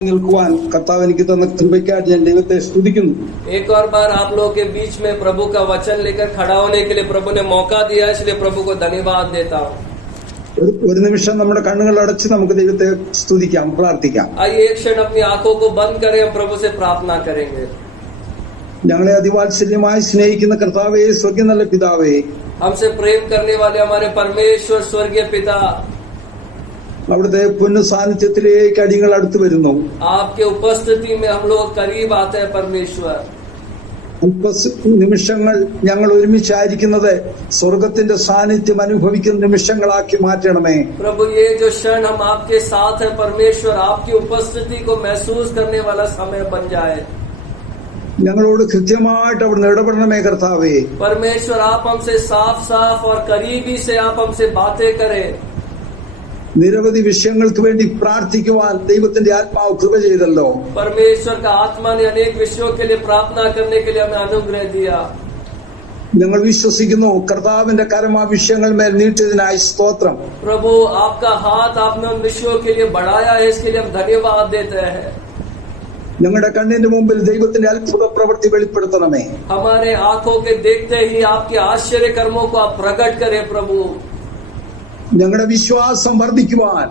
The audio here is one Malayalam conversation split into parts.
നിൽക്കുവാൻ കർത്താവ് എനിക്ക് തന്ന കൃപയ്ക്കായിട്ട് ഞാൻ ദൈവത്തെ സ്തുതിക്കുന്നു. एक और बार आप लोगों के बीच में प्रभु का वचन लेकर खड़ा होने के लिए प्रभु ने मौका दिया, इसलिए प्रभु को धन्यवाद देता हूँ. ഒരു നിമിഷം നമ്മുടെ കണ്ണുകൾ അടച്ച് നമുക്ക് ദൈവത്തെ സ്തുതിക്കാം, പ്രാർത്ഥിക്കാം. आइए एक क्षण अपनी आंखों को बंद करें, हम प्रभु से प्रार्थना करेंगे. ഞങ്ങളെ അതിവാത്സല്യമായി സ്നേഹിക്കുന്ന കർത്താവേ, സ്വർഗ്ഗ നല്ല പിതാവേ, हमसे प्रेम करने वाले हमारे परमेश्वर स्वर्गीय पिता, അവിടുത്തെ പൊന്നു സാന്നിധ്യത്തിലേക്ക് അടിയങ്ങൾ അടുത്തു വരുന്നു. आपके उपस्थिति में हम लोग करीब आते हैं परमेश्वर. നിമിഷങ്ങൾ ഞങ്ങൾ ഒരുമിച്ചായിരിക്കുന്നത് സ്വർഗത്തിന്റെ സാന്നിധ്യം അനുഭവിക്കുന്ന നിമിഷങ്ങളാക്കി മാറ്റണമേ. प्रभु ये जो क्षण हम आपके साथ हैं परमेश्वर, आपकी उपस्थिति को महसूस करने वाला समय बन जाए. ഞങ്ങളോട് കൃത്യമായിട്ട് അവിടുന്ന് ഇടപെടണമേ കർത്താവേ. परमेश्वर आप हमसे साफ साफ और करीबी से आप हमसे बातें करें. നിരവധി വിഷയങ്ങൾക്ക് വേണ്ടി പ്രാർത്ഥിക്കുവാൻ ദൈവത്തിന്റെ ആത്മാവ് കൃപ ചെയ്തല്ലോ. परमेश्वर का आत्मा ने अनेक विषयों के लिए प्रार्थना करने के लिए हमें अनुग्रह दिया. ഞങ്ങൾ വിശ്വസിക്കുന്നു കർത്താവിന്റെ കരം ആ വിഷയങ്ങൾ മേൽ നീട്ടിയതിനായി സ്തോത്രം. प्रभु आपका हाथ आपने उन विषयों के लिए बढ़ाया है, इसके लिए हम धन्यवाद देते हैं. ഞങ്ങളുടെ കണ്ണിന്റെ മുമ്പിൽ ദൈവത്തിന്റെ അത്ഭുത പ്രവൃത്തി വെളിപ്പെടുത്തണമേ. हमारे आंखों के देखते ही आपके आश्चर्य कर्मों को आप प्रकट करें प्रभु. ഞങ്ങളുടെ വിശ്വാസം വർദ്ധിക്കുവാൻ,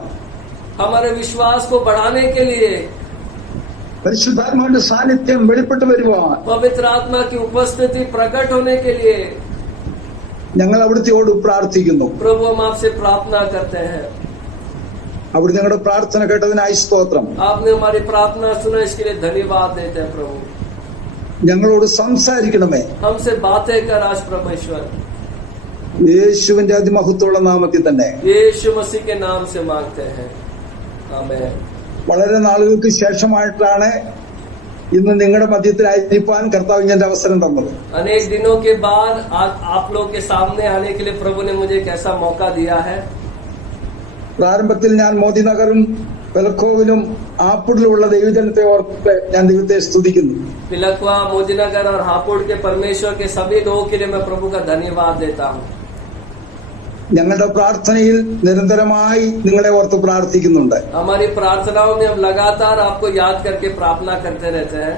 हमारे विश्वास को बढ़ाने के लिए, പരിശുദ്ധാത്മാവിന്റെ സാന്നിധ്യം വെളിപ്പെട്ടു വരുവാൻ, पवित्र आत्मा की उपस्थिति प्रकट होने के लिए ഞങ്ങൾ അവിടുത്തെയോട് പ്രാർത്ഥിക്കുന്നു. प्रभु हम आपसे प्रार्थना करते हैं. അവിടുത്തെ ഞങ്ങളുടെ പ്രാർത്ഥന കേട്ടതിനായി സ്തോത്രം. आपने हमारी प्रार्थना सुना, इसके लिए धन्यवाद देते हैं प्रभु. ഞങ്ങളോട് സംസാരിക്കണമേ. हमसे बातें कर आज परमेश्वर, യേശുവിന്റെ അതിമഹത്വമുള്ള നാമത്തിൽ തന്നെ. यीशु मसीह के नाम से मांगते हैं, आमीन. വളരെ നാളുകൾക്ക് ശേഷമായിട്ടാണ് ഇന്ന് നിങ്ങളുടെ മധ്യത്തിലായിരിക്കാൻ കർത്താവ് ഇങ്ങനെ അവസരം തന്നത്. अनेक दिनों के बाद आज आप लोग के सामने आने के लिए प्रभु ने मुझे एक ऐसा मौका दिया है. പ്രാരംഭത്തിൽ ഞാൻ മോദിനഗറും പെലക്കോവിലും ആപ്പിളിലുമുള്ള ദൈവജനത്തെ ഓർത്ത് ഞാൻ ദൈവത്തെ സ്തുതിക്കുന്നു. पिलखवा, मोदीनगर और हापुड़ के परमेश्वर के सभी लोगों के लिए मैं प्रभु का धन्यवाद देता हूँ. ഞങ്ങളുടെ പ്രാർത്ഥനയിൽ നിരന്തരമായി നിങ്ങളെ ഓർത്ത് പ്രാർത്ഥിക്കുന്നുണ്ട്. हमारी प्रार्थनाओं में हम लगातार आपको याद करके प्रार्थना करते रहते हैं.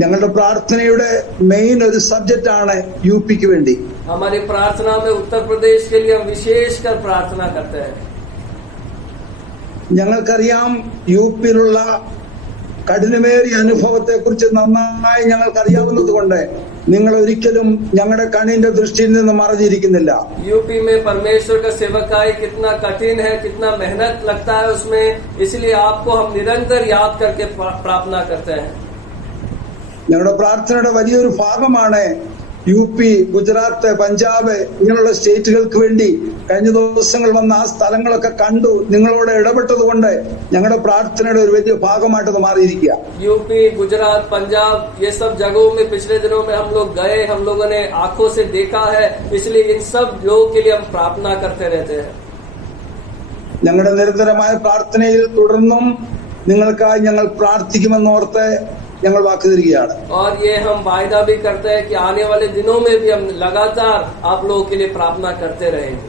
ഞങ്ങളുടെ പ്രാർത്ഥനയുടെ മെയിൻ ഒരു സബ്ജക്റ്റ് ആണ് യു പിക്ക് വേണ്ടി. हमारी प्रार्थना में उत्तर प्रदेश के लिए हम विशेषकर प्रार्थना करते हैं. ഞങ്ങൾക്കറിയാം യു പിയിലുള്ള കഠിനമേറിയ അനുഭവത്തെ കുറിച്ച് നന്നായി ഞങ്ങൾക്കറിയാവുന്നത് കൊണ്ട് നിങ്ങൾ ഒരിക്കലും ഞങ്ങളുടെ കണ്ണിന്റെ ദൃഷ്ടിയിൽ നിന്ന് മറഞ്ഞിരിക്കുന്നില്ല. यूपी में परमेश्वर का सेवकाई कितना कठिन है, कितना मेहनत लगता है उसमें, इसलिए आपको हम निरंतर याद करके प्रार्थना करते हैं. ഞങ്ങളുടെ പ്രാർത്ഥനയുടെ വലിയൊരു ഭാഗമാണ് യു പി, ഗുജറാത്ത്, പഞ്ചാബ് ഇങ്ങനെയുള്ള സ്റ്റേറ്റുകൾക്ക് വേണ്ടി കഴിഞ്ഞ ദിവസങ്ങൾ വന്ന ആ സ്ഥലങ്ങളൊക്കെ കണ്ടു നിങ്ങളോട് ഇടപെട്ടതുകൊണ്ട് ഞങ്ങളുടെ പ്രാർത്ഥനയുടെ ഒരു വലിയ ഭാഗമായിട്ട് അത് മാറിയിരിക്കുക. यूपी, गुजरात, पंजाब ये सब जगहों में पिछले दिनों में हम लोग गए, हम लोगों ने आंखों से देखा है, इसलिए इन सब लोगों के लिए हम प्रार्थना करते रहते हैं. ഞങ്ങളുടെ നിരന്തരമായ പ്രാർത്ഥനയിൽ തുടർന്നും നിങ്ങൾക്കായി ഞങ്ങൾ പ്രാർത്ഥിക്കുമെന്നോർത്ത് ഞങ്ങൾ വാക്ക് തരികയാണ്. और ये हम वायदा भी करते हैं कि आने वाले दिनों में भी हम लगातार आप लोगों के लिए प्रार्थना करते रहेंगे.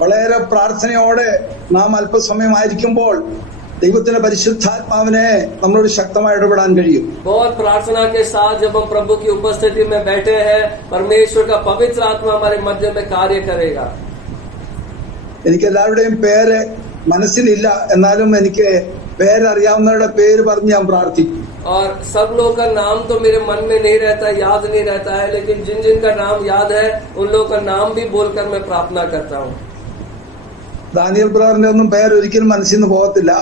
വളരെ പ്രാർത്ഥനയോടെ നാം അല്പസമയമായിരിക്കുമ്പോൾ ദൈവത്തിന്റെ പരിശുദ്ധാത്മാവിനെ നമ്മളോട് ശക്തമായി ഇടപെടാൻ കഴിയും. बहुत प्रार्थना के साथ जब हम प्रभु की उपस्थिति में बैठे हैं, परमेश्वर का पवित्र आत्मा हमारे मध्य में कार्य करेगा. എനിക്ക് എല്ലാവരുടെയും പേര് മനസ്സിലില്ല, എന്നാലും എനിക്ക് പേരറിയാവുന്നവരുടെ പേര് പറഞ്ഞ് ഞാൻ പ്രാർത്ഥിക്കും. और सब लोगों का नाम तो मेरे मन में नहीं रहता, याद नहीं रहता है, लेकिन जिन जिन का नाम याद है उन लोगों का नाम भी बोलकर मैं प्रार्थना करता हूँ. ദാനിയേൽ ബ്രദറിന്റെ ഒന്നും പേര് ഒരിക്കലും മനസ്സിൽ നിന്ന് പോകത്തില്ല.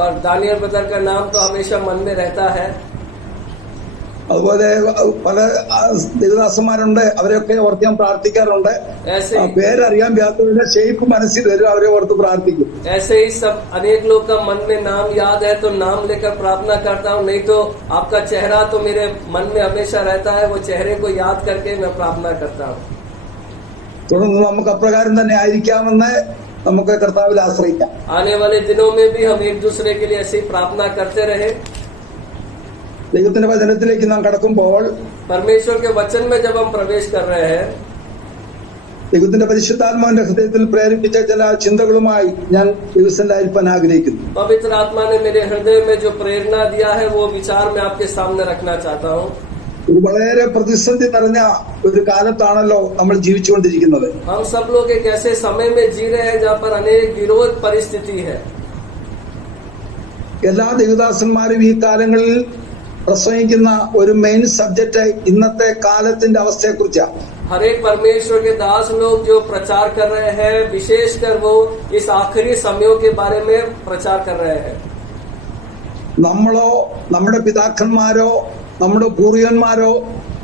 और दानियल ब्रदर का नाम तो हमेशा मन में रहता है. അതുപോലെ പല ദേവദാസന്മാരുണ്ട്, അവരെയൊക്കെ ഓർത്ത് ഞാൻ പ്രാർത്ഥിക്കാറുണ്ട്. ऐसे പേരറിയാൻ വ്യാപത്തിന്റെ ഷേപ്പ് മനസ്സിൽ വരും, അവരെ ഓർത്ത് പ്രാർത്ഥിക്കും. ऐसे ही सब अनेक लोग का मन में नाम याद है तो नाम लेकर प्रार्थना करता हूँ, नहीं तो आपका चेहरा तो मेरे मन में हमेशा रहता है, वो चेहरे को याद करके मैं प्रार्थना करता हूँ. തുടർന്ന് നമുക്ക് അപ്രകാരം തന്നെ ആയിരിക്കാമെന്ന് നമുക്ക് കർത്താവിൽ ആശ്രയിക്കാം. आने वाले दिनों में भी हम एक दूसरे के लिए ऐसे ही प्रार्थना करते रहे. ദൈവത്തിന്റെ വചനത്തിലേക്ക് നാം കടക്കുമ്പോൾ परमेश्वर के वचन में जब हम प्रवेश कर रहे हैं, ദൈവത്തിന്റെ പരിശുദ്ധാത്മാവിന്റെ ഹൃദയത്തിൽ പ്രേരിപ്പിച്ച ചില ചിന്തകളുമായി ഞാൻ ദിവസത്തിലായിരിക്കാൻ ആഗ്രഹിക്കുന്നു. पवित्र आत्मा ने मेरे हृदय में जो प्रेरणा दिया है वो विचार मैं आपके सामने रखना चाहता हूँ. ഒരു വളരെ പ്രതിസന്ധി നിറഞ്ഞ ഒരു കാലത്താണല്ലോ നമ്മൾ ജീവിച്ചുകൊണ്ടിരിക്കുന്നത്. हम सब लोग एक ऐसे समय में जी रहे हैं जहाँ पर अनेक विरोध परिस्थिति है. എല്ലാ ദൈവദാസന്മാരും ഈ കാലങ്ങളിൽ പ്രസംഗിക്കുന്ന ഒരു മെയിൻ സബ്ജക്ട് ഇന്നത്തെ കാലത്തിന്റെ അവസ്ഥയെക്കുറിച്ചാണ്. हर एक परमेश्वर के दास लोग जो प्रचार कर रहे हैं, विशेषकर वो इस आखिरी समयों के बारे में प्रचार कर रहे हैं. നമ്മളോ നമ്മുടെ പിതാക്കന്മാരോ നമ്മുടെ പൂർവികന്മാരോ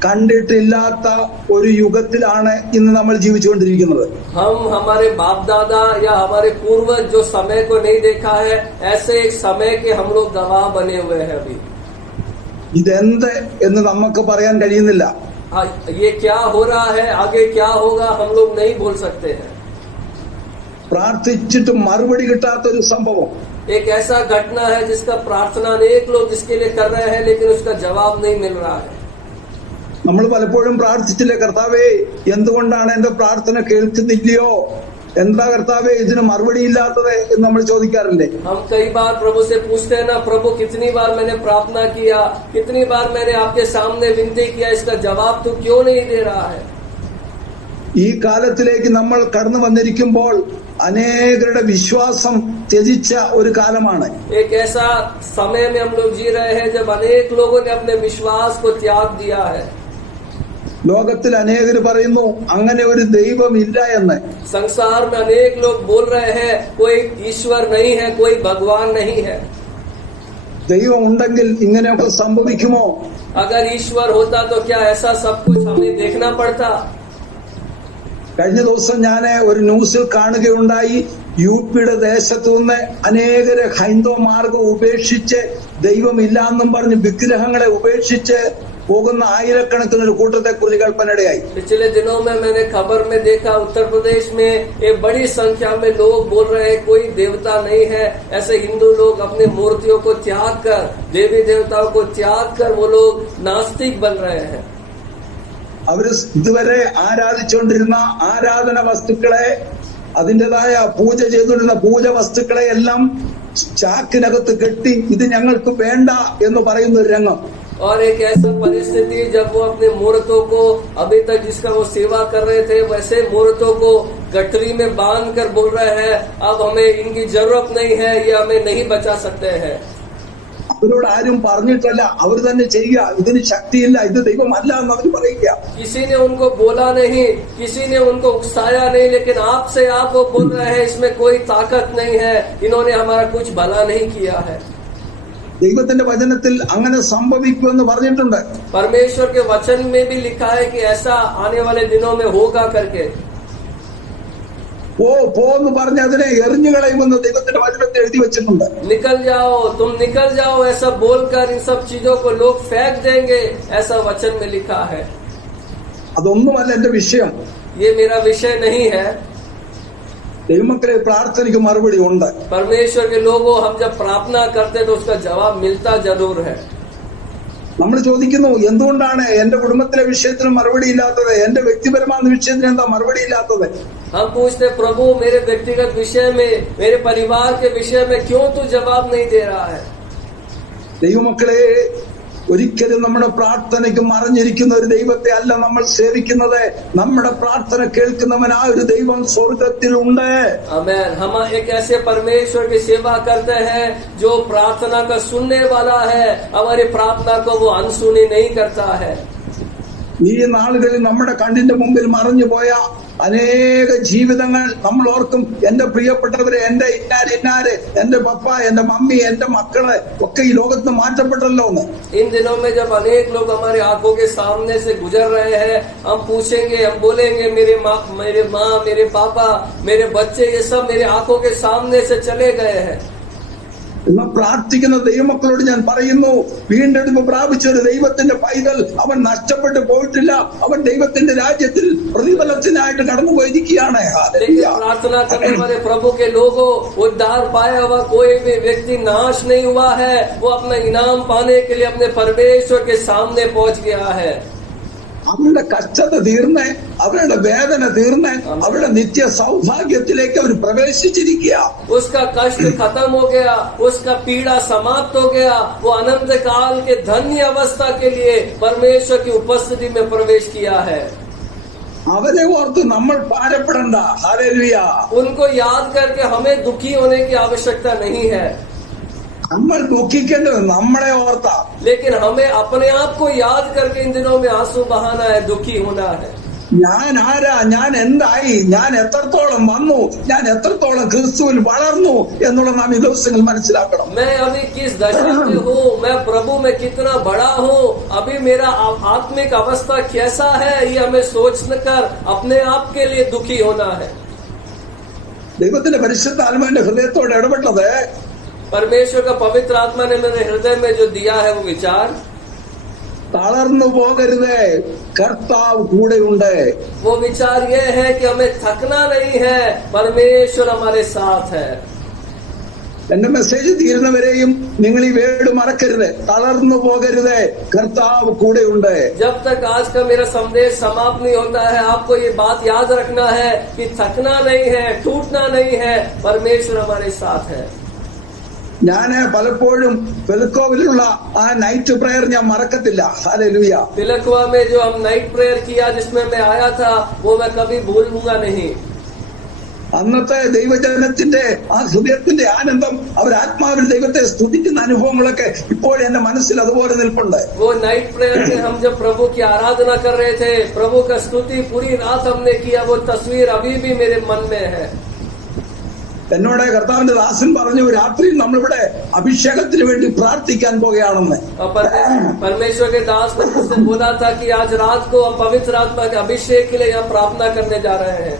കണ്ടിട്ടില്ലാത്ത ഒരു യുഗത്തിലാണ് ഇന്ന് നമ്മൾ ജീവിച്ചുകൊണ്ടിരിക്കുന്നത്. हम हमारे बाप दादा या हमारे पूर्वज जो समय को नहीं देखा है, ऐसे एक समय के हम लोग गवाह बने हुए हैं अभी. ഇതെന്ത് എന്ന് നമുക്ക് പറയാൻ കഴിയുന്നില്ല. ये क्या हो रहा है, आगे क्या होगा, हम लोग नहीं बोल सकते हैं. പ്രാർത്ഥിച്ചിട്ട് മറുപടി കിട്ടാത്തൊരു സംഭവം. एक ऐसा घटना है जिसका प्रार्थना अनेक लोग जिसके लिए कर रहे हैं, लेकिन उसका जवाब नहीं मिल रहा है. നമ്മൾ പലപ്പോഴും പ്രാർത്ഥിച്ചില്ലേ, കർത്താവേ എന്തുകൊണ്ടാണ് എന്റെ പ്രാർത്ഥന കേൾക്കുന്നില്ലയോ, എന്താ കർത്താവേ ഇതിന് മറുപടി ഇല്ലാത്തത് എന്ന് നമ്മൾ ചോദിക്കാറില്ലേ? हम कई बार प्रभु से पूछते हैं ना, प्रभु कितनी बार मैंने प्रार्थना किया, कितनी बार मैंने आपके सामने विनती किया, इसका जवाब तू क्यों नहीं दे रहा है. ഈ കാലത്തിലേക്ക് നമ്മൾ കടന്നു വന്നിരിക്കുമ്പോൾ അനേകരുടെ വിശ്വാസം ത്യജിച്ച ഒരു കാലമാണ്. एक ऐसा समय में हम लोग जी रहे हैं जब अनेक लोगों ने अपने विश्वास को त्याग दिया है. ലോകത്തിൽ അനേകർ പറയുന്നു അങ്ങനെ ഒരു ദൈവം ഇല്ല എന്ന്. संसार में अनेक लोग बोल रहे हैं कोई ईश्वर नहीं है, कोई भगवान नहीं है. ദൈവം ഉണ്ടെങ്കിൽ ഇങ്ങനെയൊക്കെ സംഭവിക്കുമോ? अगर ईश्वर होता तो क्या ऐसा सब कुछ हमें देखना पड़ता. കഴിഞ്ഞ ദിവസം ഞാൻ ഒരു ന്യൂസിൽ കാണുകയുണ്ടായി, യുപിയുടെ ദേശത്തു നിന്ന് അനേകരെ ഹൈന്ദവ മാർഗം ഉപേക്ഷിച്ച് ദൈവമില്ലാന്നും പറഞ്ഞ് വിഗ്രഹങ്ങളെ ഉപേക്ഷിച്ച് പോകുന്ന ആയിരക്കണക്കിന് ഒരു കൂട്ടത്തെ കുറിച്ച് കൽപ്പനയിടയായി. पिछले दिनों में मैंने खबर में देखा, उत्तर प्रदेश में एक बड़ी संख्या में लोग बोल रहे हैं कोई देवता नहीं है. ऐसे हिंदू लोग अपने मूर्तियों को त्याग कर, देवी देवताओं को त्याग कर वो लोग नास्तिक बन रहे हैं. അവര് ഇതുവരെ ആരാധിച്ചുകൊണ്ടിരുന്ന ആരാധന വസ്തുക്കളെ, അതിൻ്റെതായ പൂജ ചെയ്തുകൊണ്ടിരുന്ന പൂജ വസ്തുക്കളെ എല്ലാം ചാക്കിനകത്ത് കെട്ടി ഇത് ഞങ്ങൾക്ക് വേണ്ട എന്ന് പറയുന്ന ഒരു രംഗം. और एक ऐसा परिस्थिति जब वो अपने मूर्तों को अभी तक जिसका वो सेवा कर रहे थे वैसे मूर्तों को गठरी में बांध कर बोल रहे हैं अब हमें इनकी जरूरत नहीं है, ये हमें नहीं बचा सकते हैं. അവരോട് ആരും പറഞ്ഞിട്ടല്ല, അവർ തന്നെ ചെയ്യുക, ഇതിന് ശക്തിയില്ല, ഇത് ദൈവമല്ല എന്ന് അവർ പറയുക. किसी ने उनको बोला नहीं, किसी ने उनको उकसाया नहीं, लेकिन आपसे आप वो बोल रहे हैं इसमें कोई ताकत नहीं है, इन्होंने हमारा कुछ भला नहीं किया है. ദൈവത്തിന്റെ വചനത്തിൽ അങ്ങനെ സംഭവിക്കുമെന്ന് പറഞ്ഞിട്ടുണ്ട്. परमेश्वर के वचन में भी लिखा है कि ऐसा आने वाले दिनों में होगा करके. പോന്ന് പറഞ്ഞ് അതിനെ എറിഞ്ഞു കളയുമെന്ന് ദൈവത്തിന്റെ വചനത്തിൽ എഴുതി വെച്ചിട്ടുണ്ട്. निकल जाओ, तुम निकल जाओ, ऐसा बोलकर इन सब चीजों को लोग फेंक देंगे, ऐसा वचन में लिखा है. അതൊന്നുമല്ല എന്റെ വിഷയം. ये मेरा विषय नहीं है. ദൈവമക്കളെ, പ്രാർത്ഥനയ്ക്ക് മറുപടി ഉണ്ട്. परमेश्वर के लोगों, हम जब प्रार्थना करते तो उसका जवाब मिलता जरूर है. നമ്മൾ ചോദിക്കുന്നു എന്തുകൊണ്ടാണ് എന്റെ കുടുംബത്തിലെ വിഷയത്തിന് മറുപടി ഇല്ലാത്തത്, എന്റെ വ്യക്തിപരമായ വിഷയത്തിന് എന്താ മറുപടി ഇല്ലാത്തത്? हम पूछते प्रभु मेरे व्यक्तिगत विषय में, मेरे परिवार के विषय में क्यों तू जवाब नहीं दे रहा है. ദൈവമക്കളെ, ഒരിക്കലും നമ്മുടെ പ്രാർത്ഥനയ്ക്ക് മറഞ്ഞിരിക്കുന്ന ഒരു ദൈവത്തെ അല്ല നമ്മൾ സേവിക്കുന്നത്. നമ്മുടെ പ്രാർത്ഥന കേൾക്കുന്നവൻ ആ ഒരു ദൈവം സ്വർഗത്തിലുണ്ട്. आमेन. हम एक ऐसे परमेश्वर की सेवा करते हैं जो प्रार्थना का सुनने वाला है, हमारी प्रार्थना को वो अनसुनी नहीं करता है. ഈ നാളുകളിൽ നമ്മുടെ കണ്ണിന്റെ മുമ്പിൽ മറഞ്ഞുപോയ അനേക ജീവിതങ്ങൾ നമ്മൾ ഓർക്കും. എന്റെ പ്രിയപ്പെട്ടവരെ, എന്റെ ഇന്നാര്, എന്റെ പപ്പ, എന്റെ മമ്മി, എന്റെ മക്കളെ ഒക്കെ ഈ ലോകത്ത് മാറ്റപ്പെട്ടല്ലോ എന്ന്. इन दिनों में जब अनेक लोग हमारी आंखों के सामने से गुजर रहे हैं, हम पूछेंगे, हम बोलेंगे मेरे माँ, मेरे पापा, मेरे बच्चे, ये सब मेरे आंखों के सामने से चले गए हैं. ഇന്ന് പ്രാർത്ഥിക്കുന്ന ദൈവമക്കളോട് ഞാൻ പറയുന്നു, വീണ്ടെടുപ്പ് പ്രാപിച്ച ഒരു ദൈവത്തിന്റെ പൈതൽ അവൻ നഷ്ടപ്പെട്ടു പോയിട്ടില്ല. അവൻ ദൈവത്തിന്റെ രാജ്യത്തിൽ പ്രതിഫലത്തിനായിട്ട് കടന്നുപോയിരിക്കുകയാണ്. प्रार्थना करने वाले प्रभु के लोगों, उद्धार पाया हुआ कोई भी व्यक्ति नाश नहीं हुआ है, वो अपना इनाम पाने के लिए अपने परमेश्वर के सामने पहुंच गया है. അവരുടെ കഷ്ടത തീർന്ന്, അവരുടെ വേദന തീർന്ന്, അവരുടെ നിത്യ സൗഭാഗ്യത്തിലേക്ക് അവർ പ്രവേശിച്ചിരിക്കുക. उसका कष्ट खत्म हो गया, उसका पीड़ा समाप्त हो गया, वो अनंत काल के धन्य अवस्था के लिए परमेश्वर की उपस्थिति में प्रवेश किया है. അവരെ ഓർത്ത് നമ്മൾ ഭാരപ്പെടണ്ട. ഹല്ലേലൂയ. उनको याद करके हमें दुखी होने की आवश्यकता नहीं है, നമ്മൾ ദുഃഖിക്കേണ്ടത് നമ്മളെ ഓർത്താ. लेकिन हमें अपने आप को याद करके इन दिनों में आंसू बहाना है, दुखी होना है. ഞാൻ ആരാ, ഞാൻ എന്തായി, ഞാൻ എത്രത്തോളം വന്നു, ഞാൻ എത്രത്തോളം ക്രിസ്തുവിൽ വളർന്നു എന്നുള്ളത് നാം ഈ ദിവസങ്ങൾ മനസ്സിലാക്കണം. मैं अभी किस दशा में हूँ, मैं प्रभु में कितना बड़ा हूँ, अभी मेरा आत्मिक अवस्था कैसा है, ये हमें सोचकर अपने आप के लिए दुखी होना है. ദൈവത്തിന്റെ പരിശുദ്ധാത്മാവിന്റെ ഹൃദയത്തോട് ഇടപെട്ടത് परमेश्वर का पवित्र आत्मा ने मेरे हृदय में जो दिया है वो विचार, തളർന്നു പോകരുത്, കർത്താവ് കൂടെയുണ്ട്. वो विचार ये है कि हमें थकना नहीं है, परमेश्वर हमारे साथ है. എന്റെ മെസ്സേജ് തീരുന്നവരെയും നിങ്ങൾ ഈ വേട് മറക്കരുത്, തളർന്നു പോകരുത്, കർത്താവ് കൂടെയുണ്ട്. जब तक आज का मेरा संदेश समाप्त नहीं होता है, आपको ये बात याद रखना है कि थकना नहीं है, टूटना नहीं है, परमेश्वर हमारे साथ है. ഞാന് പലപ്പോഴും പെൽക്കോവിലുള്ള ആ നൈറ്റ് പ്രയർ ഞാൻ മറക്കത്തില്ല. ഹല്ലേലൂയ. तिलकवा में जो हम नाइट प्रेयर किया, जिसमें मैं आया था, वो मैं कभी भूलूंगा नहीं. അന്നത്തെ ദൈവജനത്തിന്റെ ആ ഹൃദയത്തിന്റെ ആനന്ദം, അവരാത്മാവിൽ ദൈവത്തെ സ്തുതിക്കുന്ന അനുഭവങ്ങളൊക്കെ ഇപ്പോഴും എന്റെ മനസ്സിൽ അതുപോലെ നിൽപ്പുണ്ട്. वो नाइट प्रेयर में हम जब प्रभु की आराधना कर रहे थे, प्रभु का स्तुति पूरी रात हमने किया, वो तस्वीर अभी भी मेरे मन में है. എന്നോട് കർത്താവിന്റെ ദാസൻ പറഞ്ഞു, രാത്രി നമ്മളിവിടെ അഭിഷേകത്തിന് വേണ്ടി പ്രാർത്ഥിക്കാൻ പോകുകയാണെന്ന്. परमेश्वर के दास ने मुझसे बोला था कि आज रात को हम पवित्र आत्मा के अभिषेक के लिए यहाँ प्रार्थना करने जा रहे हैं.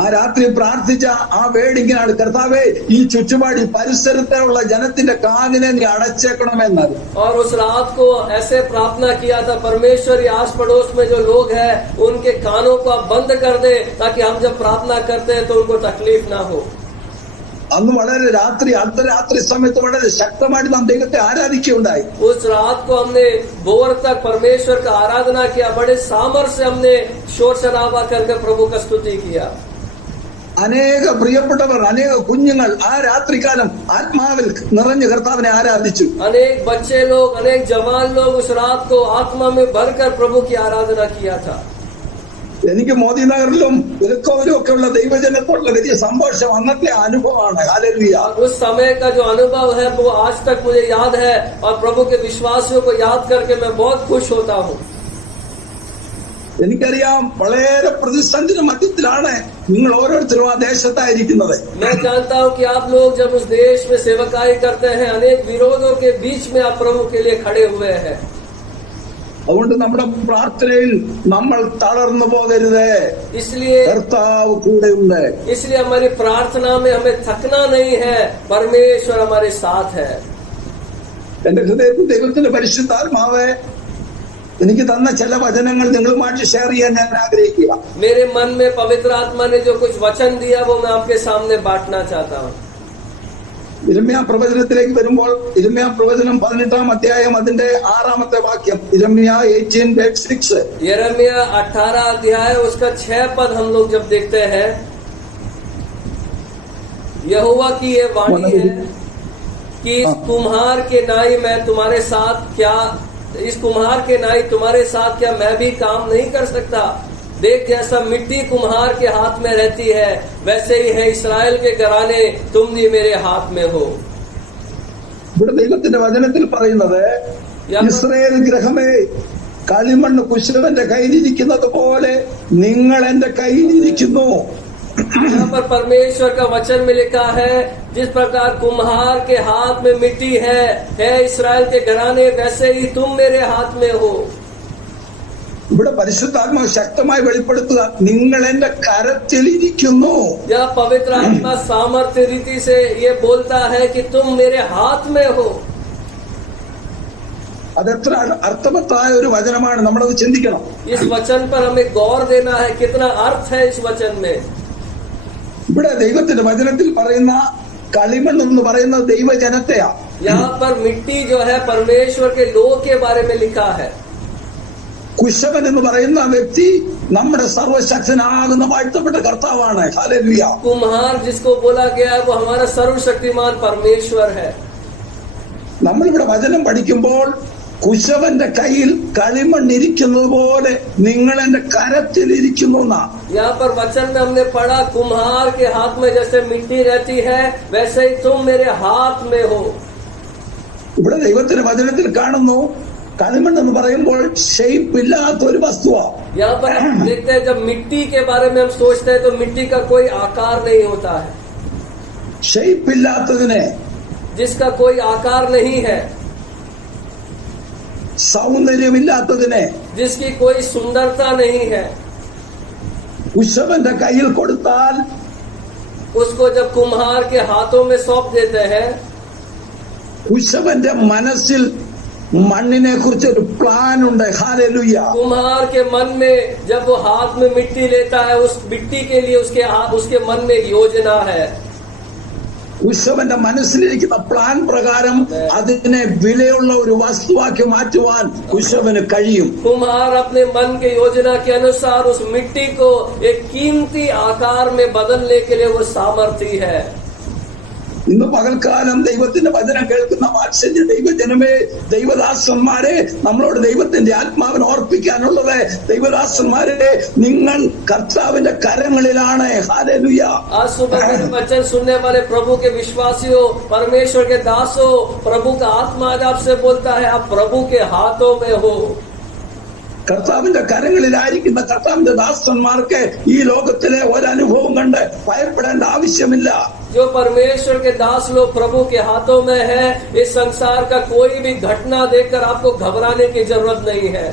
ആ രാത്രി പ്രാർത്ഥിച്ച ആ വേടിങ്ങനാണ്, കർത്താവേ ഈ ചുറ്റുപാടി പരിസരത്തിലുള്ള ജനത്തിന്റെ കാതിനെ നീ അടച്ചേക്കണമെന്നത്. और उस रात को ऐसे प्रार्थना किया था, परमेश्वर आस पड़ोस में जो लोग हैं उनके कानों को आप बंद कर दे, ताकि हम जब प्रार्थना करते हैं तो उनको तकलीफ ना हो. അന്ന് വളരെ രാത്രി, അർദ്ധരാത്രി സമയത്ത് വളരെ ശക്തമായിട്ട് നാം ദൈവത്തെ ആരാധിക്കുകയുണ്ടായി. उस रात को हमने भोर तक परमेश्वर का आराधना किया, बड़े सामर्थ्य से हमने शोर शराबा करके प्रभु का स्तुति किया. അനേക പ്രിയപ്പെട്ടവർ, അനേക കുഞ്ഞുങ്ങൾ ആ രാത്രികാലം ആത്മാവിൽ നിറഞ്ഞ് കർത്താവിനെ ആരാധിച്ചു. अनेक बच्चे लोग, अनेक जवान लोग उस रात को आत्मा में भरकर प्रभु की आराधना किया था. എനിക്ക് മോദിനഗറിലും വിലക്കോവിലും ഒക്കെ ഉള്ള ദൈവജനത്തോടുള്ള വലിയ സന്തോഷം അന്നത്തെ അനുഭവമാണ്. ഹല്ലേലൂയ. उस समय का जो अनुभव है वो आज तक मुझे याद है, और प्रभु के विश्वासियों को याद करके मैं बहुत खुश होता हूँ. എനിക്കറിയാം, വളരെ പ്രതിസന്ധിയുടെ മധ്യത്തിലാണ് നിങ്ങൾ ഓരോരുത്തരും ആ ദേശത്തായിരിക്കുന്നത്. मैं जानता हूँ कि आप लोग जब उस देश में सेवकाई करते हैं, अनेक विरोधों के बीच में आप प्रभु के लिए खड़े हुए हैं. അതുകൊണ്ട് നമ്മുടെ പ്രാർത്ഥനയിൽ നമ്മൾ തളർന്നു പോകരുത്. इसलिए കർത്താവ് കൂടെയുണ്ട്. हमारी प्रार्थना में हमें थकना नहीं है, परमेश्वर हमारे साथ है. എന്റെ ഹൃദയത്തിൽ ദൈവത്തിന്റെ പരിശുദ്ധാത്മാവ് എനിക്ക് തന്ന ചില വചനങ്ങൾ നിങ്ങളുമായിട്ട് ഷെയർ ചെയ്യാൻ ഞാൻ ആഗ്രഹിക്കുക. मेरे मन में पवित्र आत्मा ने जो कुछ वचन दिया वो मैं आपके सामने बांटना चाहता हूँ. ഇരമ്യാ പ്രവചനത്തിലേക്ക് വരുമ്പോൾ, ഇരമ്യാ പ്രവചനം 18-ാം അധ്യായം അതിന്റെ 6-ാമത്തെ വാക്യം, ഇരമ്യാ 18:6. यिर्मयाह 18 अध्याय उसका 6 पद हम लोग जब देखते हैं, यहोवा की ये वाणी है कि इस कुम्हार के नाई मैं तुम्हारे साथ क्या, इस कुम्हार के नाई तुम्हारे साथ क्या मैं भी काम नहीं कर सकता? देख, जैसा मिट्टी कुम्हार के हाथ में रहती है, वैसे ही है इस्राएल के घराने, तुम भी मेरे हाथ में हो. ഇവിടെ ദൈവത്തിന്റെ വചനത്തിൽ പറയുന്നത്, ഇസ്രായേൽ ഗ്രഹമേ, കളിമണ്ണ് കുശവന്റെ കയ്യിലിരിക്കുന്നത് പോലെ നിങ്ങൾ എന്റെ കയ്യിലിരിക്കുന്നു. यहाँ पर परमेश्वर का वचन में लिखा है, जिस प्रकार कुम्हार के हाथ में मिट्टी है इस्राएल के घराने, वैसे ही तुम मेरे हाथ में हो. ഇവിടെ പരിശുദ്ധാത്മാവ് ശക്തമായി വെളിപ്പെടുത്തുക, നിങ്ങൾ എന്റെ കരത്തിലിരിക്കുന്നു. यह पवित्र आत्मा सामर्थ्य रीति से ये बोलता है कि तुम मेरे हाथ में हो. അതെത്ര അർത്ഥവത്തായ ഒരു വചനമാണ്, നമ്മളത് ചിന്തിക്കണം. इस वचन पर हमें गौर देना है, कितना अर्थ है इस वचन में. ഇവിടെ ദൈവത്തിന്റെ വചനത്തിൽ പറയുന്ന കളിമണ്ണ് എന്ന് പറയുന്ന ദൈവജനത്തെയാ. यहाँ पर मिट्टी जो है परमेश्वर के लोग के बारे में लिखा है. കുശവൻ എന്ന് പറയുന്ന വ്യക്തി നമ്മുടെ സർവശക്തനാകുന്ന വാഴ്ത്തപ്പെട്ട കർത്താവാണ്. ഹല്ലേലൂയ. कुम्हार जिसको बोला गया है वो हमारा सर्वशक्तिमान परमेश्वर है. നമ്മളിവിടെ വചനം പഠിക്കുമ്പോൾ കുശവന്റെ കയ്യിൽ കളിമണ്ണിരിക്കുന്നത് പോലെ നിങ്ങൾ എന്റെ കരത്തിലിരിക്കുന്നു എന്നാ. यहाँ पर वचन में हमने पढ़ा कुम्हार के हाथ में जैसे मिट्टी रहती है वैसे ही तुम मेरे हाथ में हो. ഇവിടെ ദൈവത്തിന്റെ വചനത്തിൽ കാണുന്നു കളിമണ്ണ് എന്ന് പറയുമ്പോൾ ഷേപ്പ് ഇല്ലാത്ത ഒരു വസ്തുവാ. यहाँ पर हम देखते हैं जब मिट्टी के बारे में हम सोचते हैं तो मिट्टी का कोई आकार नहीं होता है. ഷേപ്പ് ഇല്ലാത്തതിനെ, जिसका कोई आकार नहीं है, സൗന്ദര്യമില്ലാത്തതിനെ जिसकी कोई सुंदरता नहीं है, കുശവന്റെ കയ്യിൽ കൊടുത്താൽ उसको जब कुम्हार के हाथों में सौंप देते हैं കുശവന്റെ മനസ്സിൽ മണ്ണിനെ കുറിച്ച് ഒരു പ്ലാൻ ഉണ്ട്. ഹല്ലേലൂയ. कुम्हार के मन में जब वो हाथ में मिट्टी लेता है उस मिट्टी के लिए उसके मन में एक योजना है. കുശവന്റെ മനസ്സിലിരിക്കുന്ന പ്ലാൻ പ്രകാരം അതിനെ വിലയുള്ള ഒരു വസ്തുവാക്കി മാറ്റുവാൻ കുശവന് കഴിയും. कुम्हार अपने मन के योजना के अनुसार उस मिट्टी को एक कीमती आकार में बदलने के लिए वो सामर्थी है. ഇന്ന് പകൽക്കാലം ദൈവത്തിന്റെ വചനം കേൾക്കുന്ന വാത്സല്യ ദൈവജനമേ, ദൈവദാസന്മാരെ, നമ്മളോട് ദൈവത്തിന്റെ ആത്മാവിനെ ഓർപ്പിക്കാനുള്ളത്, ദൈവദാസന്മാരെ, നിങ്ങൾ കർത്താവിന്റെ കരങ്ങളിലാണ്. ഹല്ലേലൂയ. आज सुबह के वचन सुनने वाले प्रभु के विश्वासियों, परमेश्वर के दासों, प्रभु का आत्मा आज आपसे बोलता है आप प्रभु के हाथों में हो. കർത്താവിന്റെ കരങ്ങളിലായിരിക്കുന്ന കർത്താവിന്റെ ദാസന്മാർക്ക് ഈ ലോകത്തിലെ ഒരനുഭവം കണ്ട് ഭയപ്പെടേണ്ട ആവശ്യമില്ല. जो परमेश्वर के दास लोग प्रभु के हाथों में है, इस संसार का कोई भी घटना देखकर आपको घबराने की जरूरत नहीं है.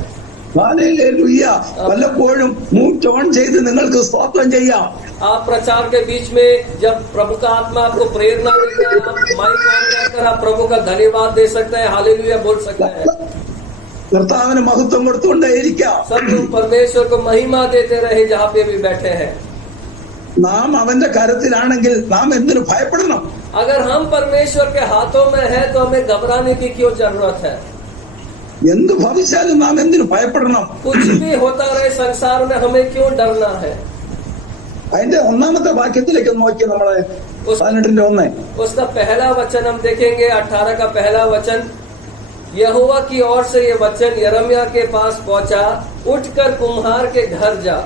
ഹല്ലേലൂയ. വല്ലപ്പോഴും മൂട്ട് ഓൺ ചെയ്ത് നിങ്ങൾക്ക് സ്തോത്രം ചെയ്യാം. आप प्रचार के बीच में जब प्रभु का आत्मा आपको प्रेरणा देता है, आप माइक ऑन कर आप प्रभु का धन्यवाद दे सकते हैं, हालेलुया बोल सकते हैं. കർത്താവിന് മഹത്വം കൊടുത്തുകൊണ്ടേയിരിക്കാം. सब लोग परमेश्वर को महिमा देते रहे जहाँ पे भी बैठे हैं. നാം അവന്റെ കരത്തിലാണെങ്കിൽ നാം എന്തിനു ഭയപ്പെടണം? अगर हम परमेश्वर के हाथों में है तो हमें घबराने की क्यों जरूरत है? എന്ത് ഭവിച്ചാലും നാം എന്തിനു ഭയപ്പെടണം? कुछ भी होता रहे संसार में हमें क्यों डरना है? അതിന്റെ ഒന്നാമത്തെ വാക്യത്തിലേക്ക് നോക്കി നമ്മളെ 18:1. उसका पहला वचन हम देखेंगे, 18 का पहला वचन. यहोवा की ओर से ये वचन यिर्मयाह के पास पहुंचा, उठकर कुम्हार के घर जा.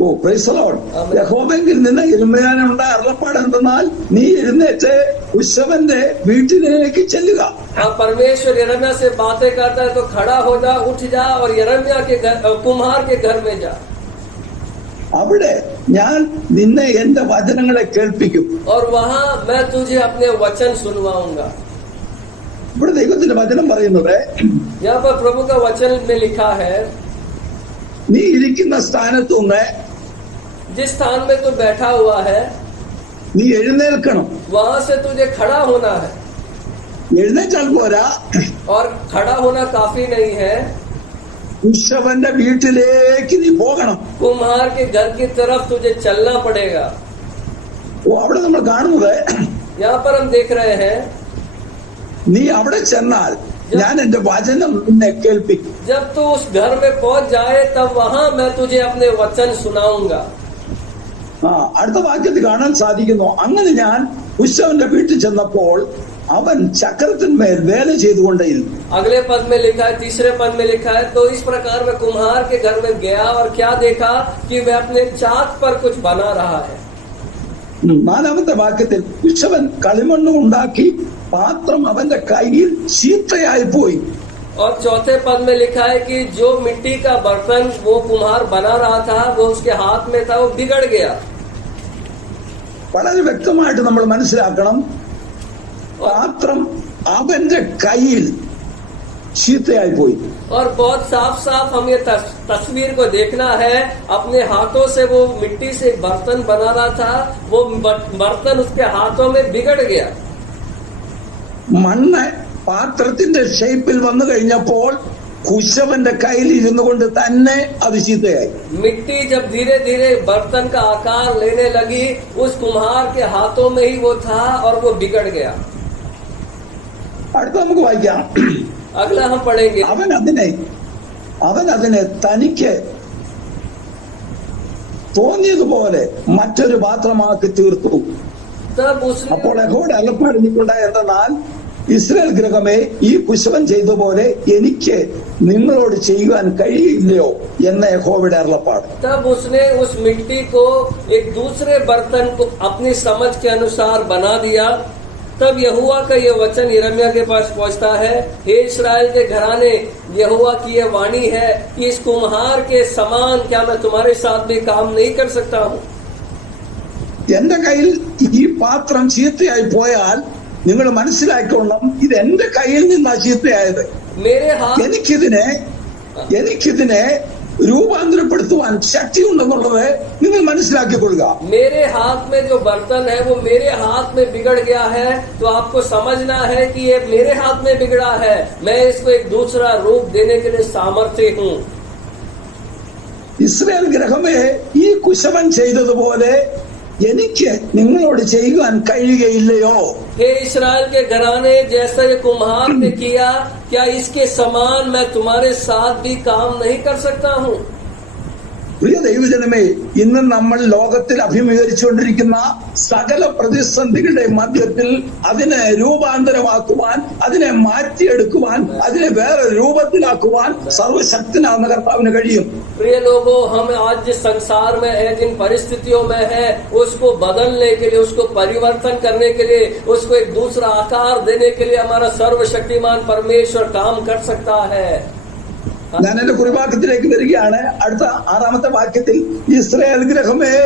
ഓ പ്രൈസ് ദി ലോർഡ്. യഹോവയിൽ നിന്ന് യിരെമ്യാവിന് ഉണ്ടായ അരുളപ്പാട് എന്തെന്നാൽ, നീ എഴുന്നേറ്റ് കുശവന്റെ വീട്ടിലേക്ക് ചെല്ലുക. हाँ, परमेश्वर यिर्मयाह से बातें करता है तो खड़ा हो जा, उठ जा और यिर्मयाह के घर, कुम्हार के घर में जा. അവിടെ ഞാൻ നിന്നെ എന്റെ വചനങ്ങളെ കേൾപ്പിക്കും. और वहाँ मैं तुझे अपने वचन सुनवाऊंगा. ഇവിടെ ദൈവത്തിന്റെ വചനം പറയുന്നത്, यहाँ पर प्रभु का वचन में लिखा है, നീ ഇരിക്കുന്ന സ്ഥാനത്ത് നിന്ന് जिस स्थान में तू बैठा हुआ है നീ എഴുന്നേൽക്കണം. वहाँ से तुझे खड़ा होना है. എഴുന്നേറ്റാൽ പോരാ, और खड़ा होना काफी नहीं है, കുശവന്റെ വീട്ടിലേക്ക് നീ പോകണം. कुम्हार के घर की तरफ तुझे चलना पड़ेगा. ഓ അവിടെ നമ്മൾ കാണുന്നത്, यहाँ पर हम देख रहे हैं നീ അവിടെ ചെന്നാൽ ഞാൻ എന്റെ വചനം നിന്നെ കേൾപ്പിക്കും. जब तू उस घर में पहुंच जाए तब वहाँ मैं तुझे अपने वचन सुनाऊंगा. അടുത്ത വാക്യത്തിൽ കാണാൻ സാധിക്കുന്നു, അങ്ങനെ ഞാൻ കുശവന്റെ വീട്ടിൽ ചെന്നപ്പോൾ അവൻ ചക്രത്തിന്മേൽ വേല ചെയ്തുകൊണ്ടേയിരുന്നു. अगले पद में लिखा है, तीसरे पद में लिखा है, तो इस प्रकार मैं कुम्हार के घर में गया और क्या देखा कि वह अपने चाक पर कुछ बना रहा है. നാലാമത്തെ വാക്യത്തിൽ കുശവൻ കളിമണ്ണ് ഉണ്ടാക്കി പാത്രം അവന്റെ കയ്യിൽ ചീത്തയായി പോയി. और चौथे पद में लिखा है कि जो मिट्टी का बर्तन वो कुम्हार बना रहा था वो उसके हाथ में था, वो बिगड़ गया. വളരെ വ്യക്തമായിട്ട് നമ്മൾ മനസ്സിലാക്കണം, പാത്രം അവന്റെ കയ്യിൽ ചീത്തയായി പോയി. और बहुत साफ साफ हम ये तस्वीर को देखना है, अपने हाथों से वो मिट्टी से बर्तन बना रहा था, वो बर्तन उसके हाथों में बिगड़ गया. മണ്ണ് പാത്രത്തിന്റെ ഷേപ്പിൽ വന്നു കഴിഞ്ഞപ്പോൾ കുശവന്റെ കയ്യിൽ ഇരുന്നു കൊണ്ട് തന്നെ അത് ചീത്തയായി. मिट्टी जब धीरे धीरे बर्तन का आकार लेने लगी, उस कुम्हार के हाथों में ही वो था और वो बिगड़ गया. അടുത്ത നമുക്ക് വായിക്കാം. अगला हम पढ़ेंगे. അവൻ അതിനെ അവൻ അതിനെ തനിക്ക് തോന്നിയതുപോലെ മറ്റൊരു പാത്രമാക്കി തീർത്തു. तब उसने അപ്പോൾ യഹോവയുടെ അരുളപ്പാട് എനിക്കുണ്ടായ എന്തെന്നാൽ, ഇസ്രായേൽ ഗൃഹമേ, ഈ കുശവൻ ചെയ്ത പോലെ എനിക്ക് നിങ്ങളോട് ചെയ്യുവാൻ കഴിയില്ലയോ എന്ന യഹോവയുടെ അരുളപ്പാട്. तब उसने उस मिट्टी को एक दूसरे बर्तन को अपनी समझ के अनुसार बना दिया। तब यहोवा का ये वचन यिर्मयाह के पास पहुंचता है, हे इस्राएल के घराने, यहोवा की यह वाणी है कि इस कुम्हार के समान क्या मैं तुम्हारे साथ भी काम नहीं कर सकता हूँ? എന്റെ കയ്യിൽ ഈ പാത്രം ചീത്തയായി പോയാൽ നിങ്ങൾ മനസ്സിലാക്കണം, ഇത് എന്റെ കയ്യിൽ നിന്നാ ചീത്തയായത്. मेरे हाथ എനിക്കിതിനെ രൂപാന്തരപ്പെടുത്തുവാൻ ശക്തിയുണ്ടെന്നുള്ളത് നിങ്ങൾ മനസ്സിലാക്കിക്കൊള്ളുക. मेरे हाथ में जो बर्तन है वो मेरे हाथ में बिगड़ गया है, तो आपको समझना है कि ये मेरे हाथ में बिगड़ा है, मैं इसको एक दूसरा रूप देने के लिए सामर्थ्य हूँ। ഇസ്രായേൽ ഗൃഹമേ, ഈ കുശവൻ ചെയ്തതുപോലെ എനിക്ക് നിങ്ങളോട് ചെയ്യുവാൻ കഴിയുകയില്ലയോ? हे इस्राएल के घराने, जैसा ये कुम्हार ने किया, क्या इसके समान मैं तुम्हारे साथ भी काम नहीं कर सकता हूँ? പ്രിയ ദൈവജനമേ, ഇന്ന് നമ്മൾ ലോകത്തിൽ അഭിമുഖീകരിച്ചുകൊണ്ടിരിക്കുന്ന സകല പ്രതിസന്ധികളുടെ മധ്യത്തിൽ അതിനെ രൂപാന്തരമാക്കുവാൻ, അതിനെ മാറ്റിയെടുക്കുവാൻ, അതിനെ വേറെ രൂപത്തിലാക്കുവാൻ സർവശക്തനാകുന്ന കർത്താവിന് കഴിയും. प्रिय लोगों, हम आज जिस संसार में है, जिन परिस्थितियों में है, उसको बदलने के लिए, उसको परिवर्तन करने के लिए, उसको एक दूसरा आकार देने के लिए हमारा सर्वशक्तिमान परमेश्वर काम कर सकता है। ഞാൻ എന്റെ കുറിവാക്യത്തിലേക്ക് വരികയാണ്. അടുത്ത 6ാമത്തെ വാക്യത്തിൽ, ഇസ്രായേൽ ഗൃഹമേ,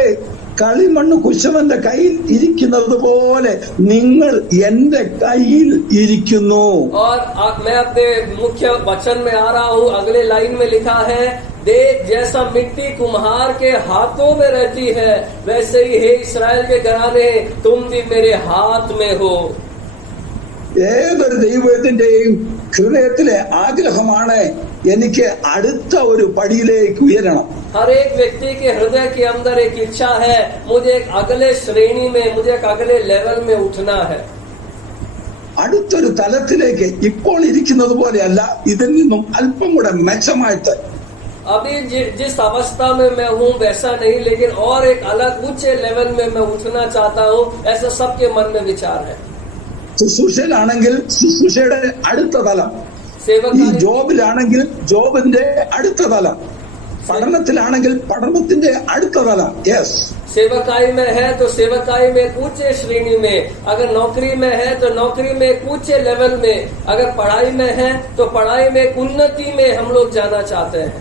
കളിമണ്ണ് കുശവന്റെ കയ്യിൽ ഇരിക്കുന്നത് പോലെ നിങ്ങൾ എന്റെ കയ്യിൽ ഇരിക്കുന്നു. और मैं अपने मुख्य वचन में आ रहा हूँ। अगले लाइन में लिखा है, देख जैसा मिट्टी कुम्हार के हाथों में रहती है, वैसे ही हे इस्राएल के घराने, तुम भी मेरे हाथ में हो। ഏതൊരു ദൈവത്തിന്റെയും ഹൃദയത്തിലെ ആഗ്രഹമാണ് എനിക്ക് അടുത്ത ഒരു പടിയിലേക്ക് ഉയരണം. हर एक व्यक्ति के हृदय के अंदर एक इच्छा है, मुझे एक अगले श्रेणी में, मुझे एक अगले लेवल में उठना है। അടുത്തൊരു തലത്തിലേക്ക് ഇപ്പോൾ ഇരിക്കുന്നത് പോലെയല്ല, ഇതിൽ നിന്നും അല്പം കൂടെ മെച്ചമായിട്ട്. अभी जिस अवस्था में मैं हूँ वैसा नहीं, लेकिन और एक अलग ऊंचे लेवल में मैं उठना चाहता हूँ, ऐसा सबके मन में विचार है। ശുശ്രൂഷയിലാണെങ്കിൽ ശുശ്രൂഷയുടെ അടുത്ത തലം, ഈ ജോബിലാണെങ്കിൽ ജോബിന്റെ അടുത്ത തലം, പഠനത്തിലാണെങ്കിൽ പഠനത്തിന്റെ അടുത്ത തലം. യെസ്, सेवकाई में है तो सेवकाई में एक ऊंचे श्रेणी में, अगर नौकरी में है तो नौकरी में एक ऊंचे लेवल में, अगर पढ़ाई में है तो पढ़ाई में एक उन्नति में हम लोग जाना चाहते हैं।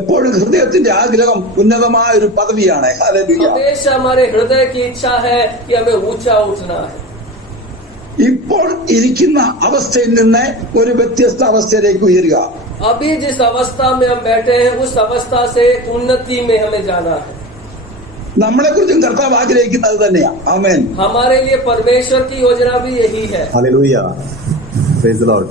എപ്പോഴും ഹൃദയത്തിന്റെ ആഗ്രഹം ഉന്നതമായ ഒരു പദവിയാണ്. ഹല്ലേലൂയ. हमेशा हमारे हृदय की इच्छा है कि हमें ऊंचा उठना है। ഇപ്പോൾ ഇരിക്കുന്ന അവസ്ഥയിൽ നിന്ന് ഒരു വ്യത്യസ്ത അവസ്ഥയിലേക്ക് ഉയരുക. अभी जिस अवस्था में हम बैठे हैं उस अवस्था से एक उन्नति में हमें जाना है। നമ്മളെ കുറിച്ചും കർത്താവ് ആഗ്രഹിക്കുന്നത് തന്നെയാ. ആമേൻ. हमारे लिए परमेश्वर की योजना भी यही है। Hallelujah. Praise the Lord.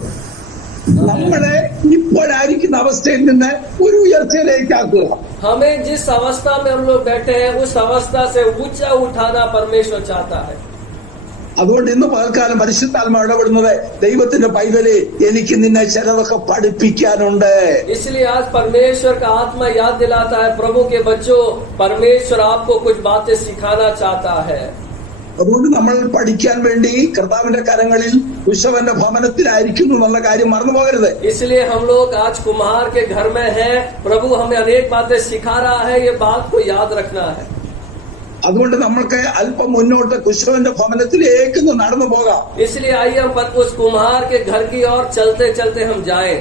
നമ്മളെ ഇപ്പോഴായിരിക്കുന്ന അവസ്ഥയിൽ നിന്ന് ഒരു ഉയർച്ചയിലേക്ക് ആക്കുക. हमें जिस अवस्था में हम लोग बैठे हैं उस अवस्था से ऊंचा उठाना परमेश्वर चाहता है। അതുകൊണ്ട് ഇന്ന് പകൽക്കാലം പരിശുദ്ധാത്മാവ് ഇടപെടുന്നത്, ദൈവത്തിന്റെ പൈതലെ, എനിക്ക് നിന്നെ ചിലതൊക്കെ പഠിപ്പിക്കാനുണ്ട്. इसलिए आज परमेश्वर का आत्मा याद दिलाता है, प्रभु के बच्चों, परमेश्वर आपको कुछ बातें सिखाना चाहता है। അതുകൊണ്ട് നമ്മൾ പഠിക്കാൻ വേണ്ടി കർത്താവിന്റെ കരങ്ങളിൽ കുശവന്റെ ഭവനത്തിലായിരിക്കുന്നു എന്നുള്ള കാര്യം മറന്നു പോകരുത്. इसलिए हम लोग आज कुम्हार के घर में हैं, प्रभु हमें अनेक बातें सिखा रहा है, ये बात को याद रखना है। അതുകൊണ്ട് നമ്മൾക്ക് അല്പം മുന്നോട്ട് കുശവന്റെ ഭവനത്തിലേക്ക് നടന്നു പോകാം. इसलिए आइए हम उस कुम्हार के घर की ओर चलते चलते हम जाएं।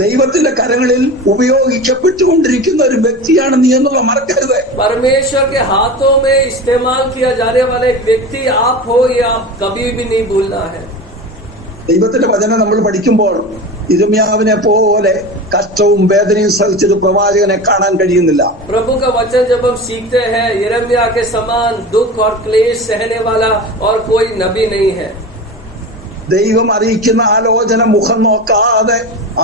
ദൈവത്തിന്റെ കരങ്ങളിൽ ഉപയോഗിക്കപ്പെട്ടുകൊണ്ടിരിക്കുന്ന ഒരു വ്യക്തിയാണ് നീ എന്നുള്ള മറക്കരുത്. परमेश्वर के हाथों में इस्तेमाल किया जाने वाला एक व्यक्ति आप हो, ये आप कभी भी नहीं भूलना है। ദൈവത്തിന്റെ വചനം നമ്മൾ പഠിക്കുമ്പോൾ യിരെമ്യാവിനെ പോലെ കഷ്ടവും വേദനയും സഹിച്ചൊരു പ്രവാചകനെ കാണാൻ കഴിയുന്നില്ല. प्रभु का वचन जब हम सीखते हैं, यिर्मयाह के समान दुख और क्लेश सहने वाला और कोई नबी नहीं है। ദൈവം അറിയിക്കുന്ന ആലോചന മുഖം നോക്കാതെ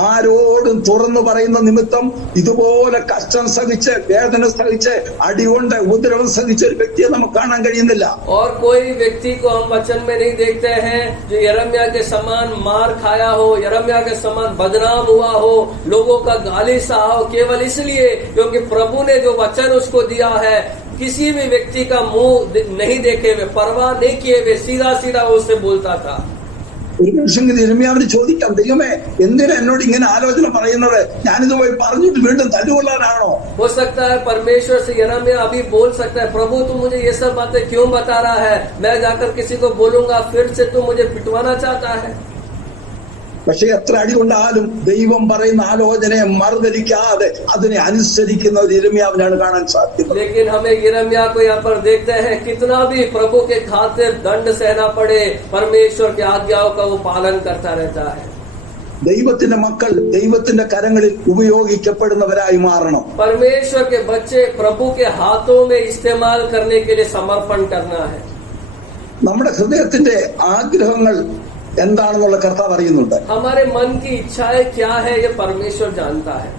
ആരോടും തുറന്നു പറയുന്ന നിമിത്തം ഇതുപോലെ കഷ്ടം സഹിച്ച്, വേദന സഹിച്ച്, അടികൊണ്ട് ഉപദ്രവം സഹിച്ച ഒരു വ്യക്തിയെ നമുക്ക് കാണാൻ കഴിയുന്നില്ല. और कोई व्यक्ति को हम वचन में नहीं देखते हैं जो यिर्मयाह के समान मार खाया हो, यिर्मयाह के समान बदनाम हुआ हो, लोगों का गाली सहा हो, केवल इसलिए क्योंकि प्रभु ने जो वचन उसको दिया है, किसी भी व्यक्ति का मुंह नहीं देखे हुए, परवाह नहीं किए हुए, सीधा सीधा उससे बोलता था. ഒരു നിമിഷം യിരെമ്യാവിന് ചോദിക്കാം, ദൈവമേ എന്തിനാ എന്നോട് ഇങ്ങനെ ആലോചന പറയുന്നത്? ഞാനിത് പോയി പറഞ്ഞിട്ട് വീണ്ടും തല്ലുകൊള്ളാനാണോ? हो सकता है परमेश्वर से यिर्मयाह अभी बोल सकता है, प्रभु तू मुझे ये सब बातें क्यों बता रहा है? मैं जाकर किसी को बोलूंगा, फिर से तू मुझे पिटवाना चाहता है. പക്ഷെ എത്ര അടി കൊണ്ടാലും ദൈവം പറയുന്ന ആലോചനയെ മറുതലിക്കാതെ അതിനെ അനുസരിക്കുന്ന ഒരു യിരെമ്യാവിനാണ് കാണാൻ സാധിക്കുന്നത്. लेकिन हमें यिर्मयाह को यहाँ पर देखते हैं, कितना भी प्रभु के खातिर दंड सहना पड़े, परमेश्वर की आज्ञाओं का वो पालन करता रहता है. ദൈവത്തിന്റെ മക്കൾ ദൈവത്തിന്റെ കരങ്ങളിൽ ഉപയോഗിക്കപ്പെടുന്നവരായി മാറണം. परमेश्वर के बच्चे प्रभु के हाथों में इस्तेमाल करने के लिए समर्पण करना है. നമ്മുടെ ഹൃദയത്തിന്റെ ആഗ്രഹങ്ങൾ എന്താണെന്നുള്ള കർത്താവ് അറിയുന്നുണ്ട്. हमारे मन की इच्छाएं क्या है ये परमेश्वर जानता है.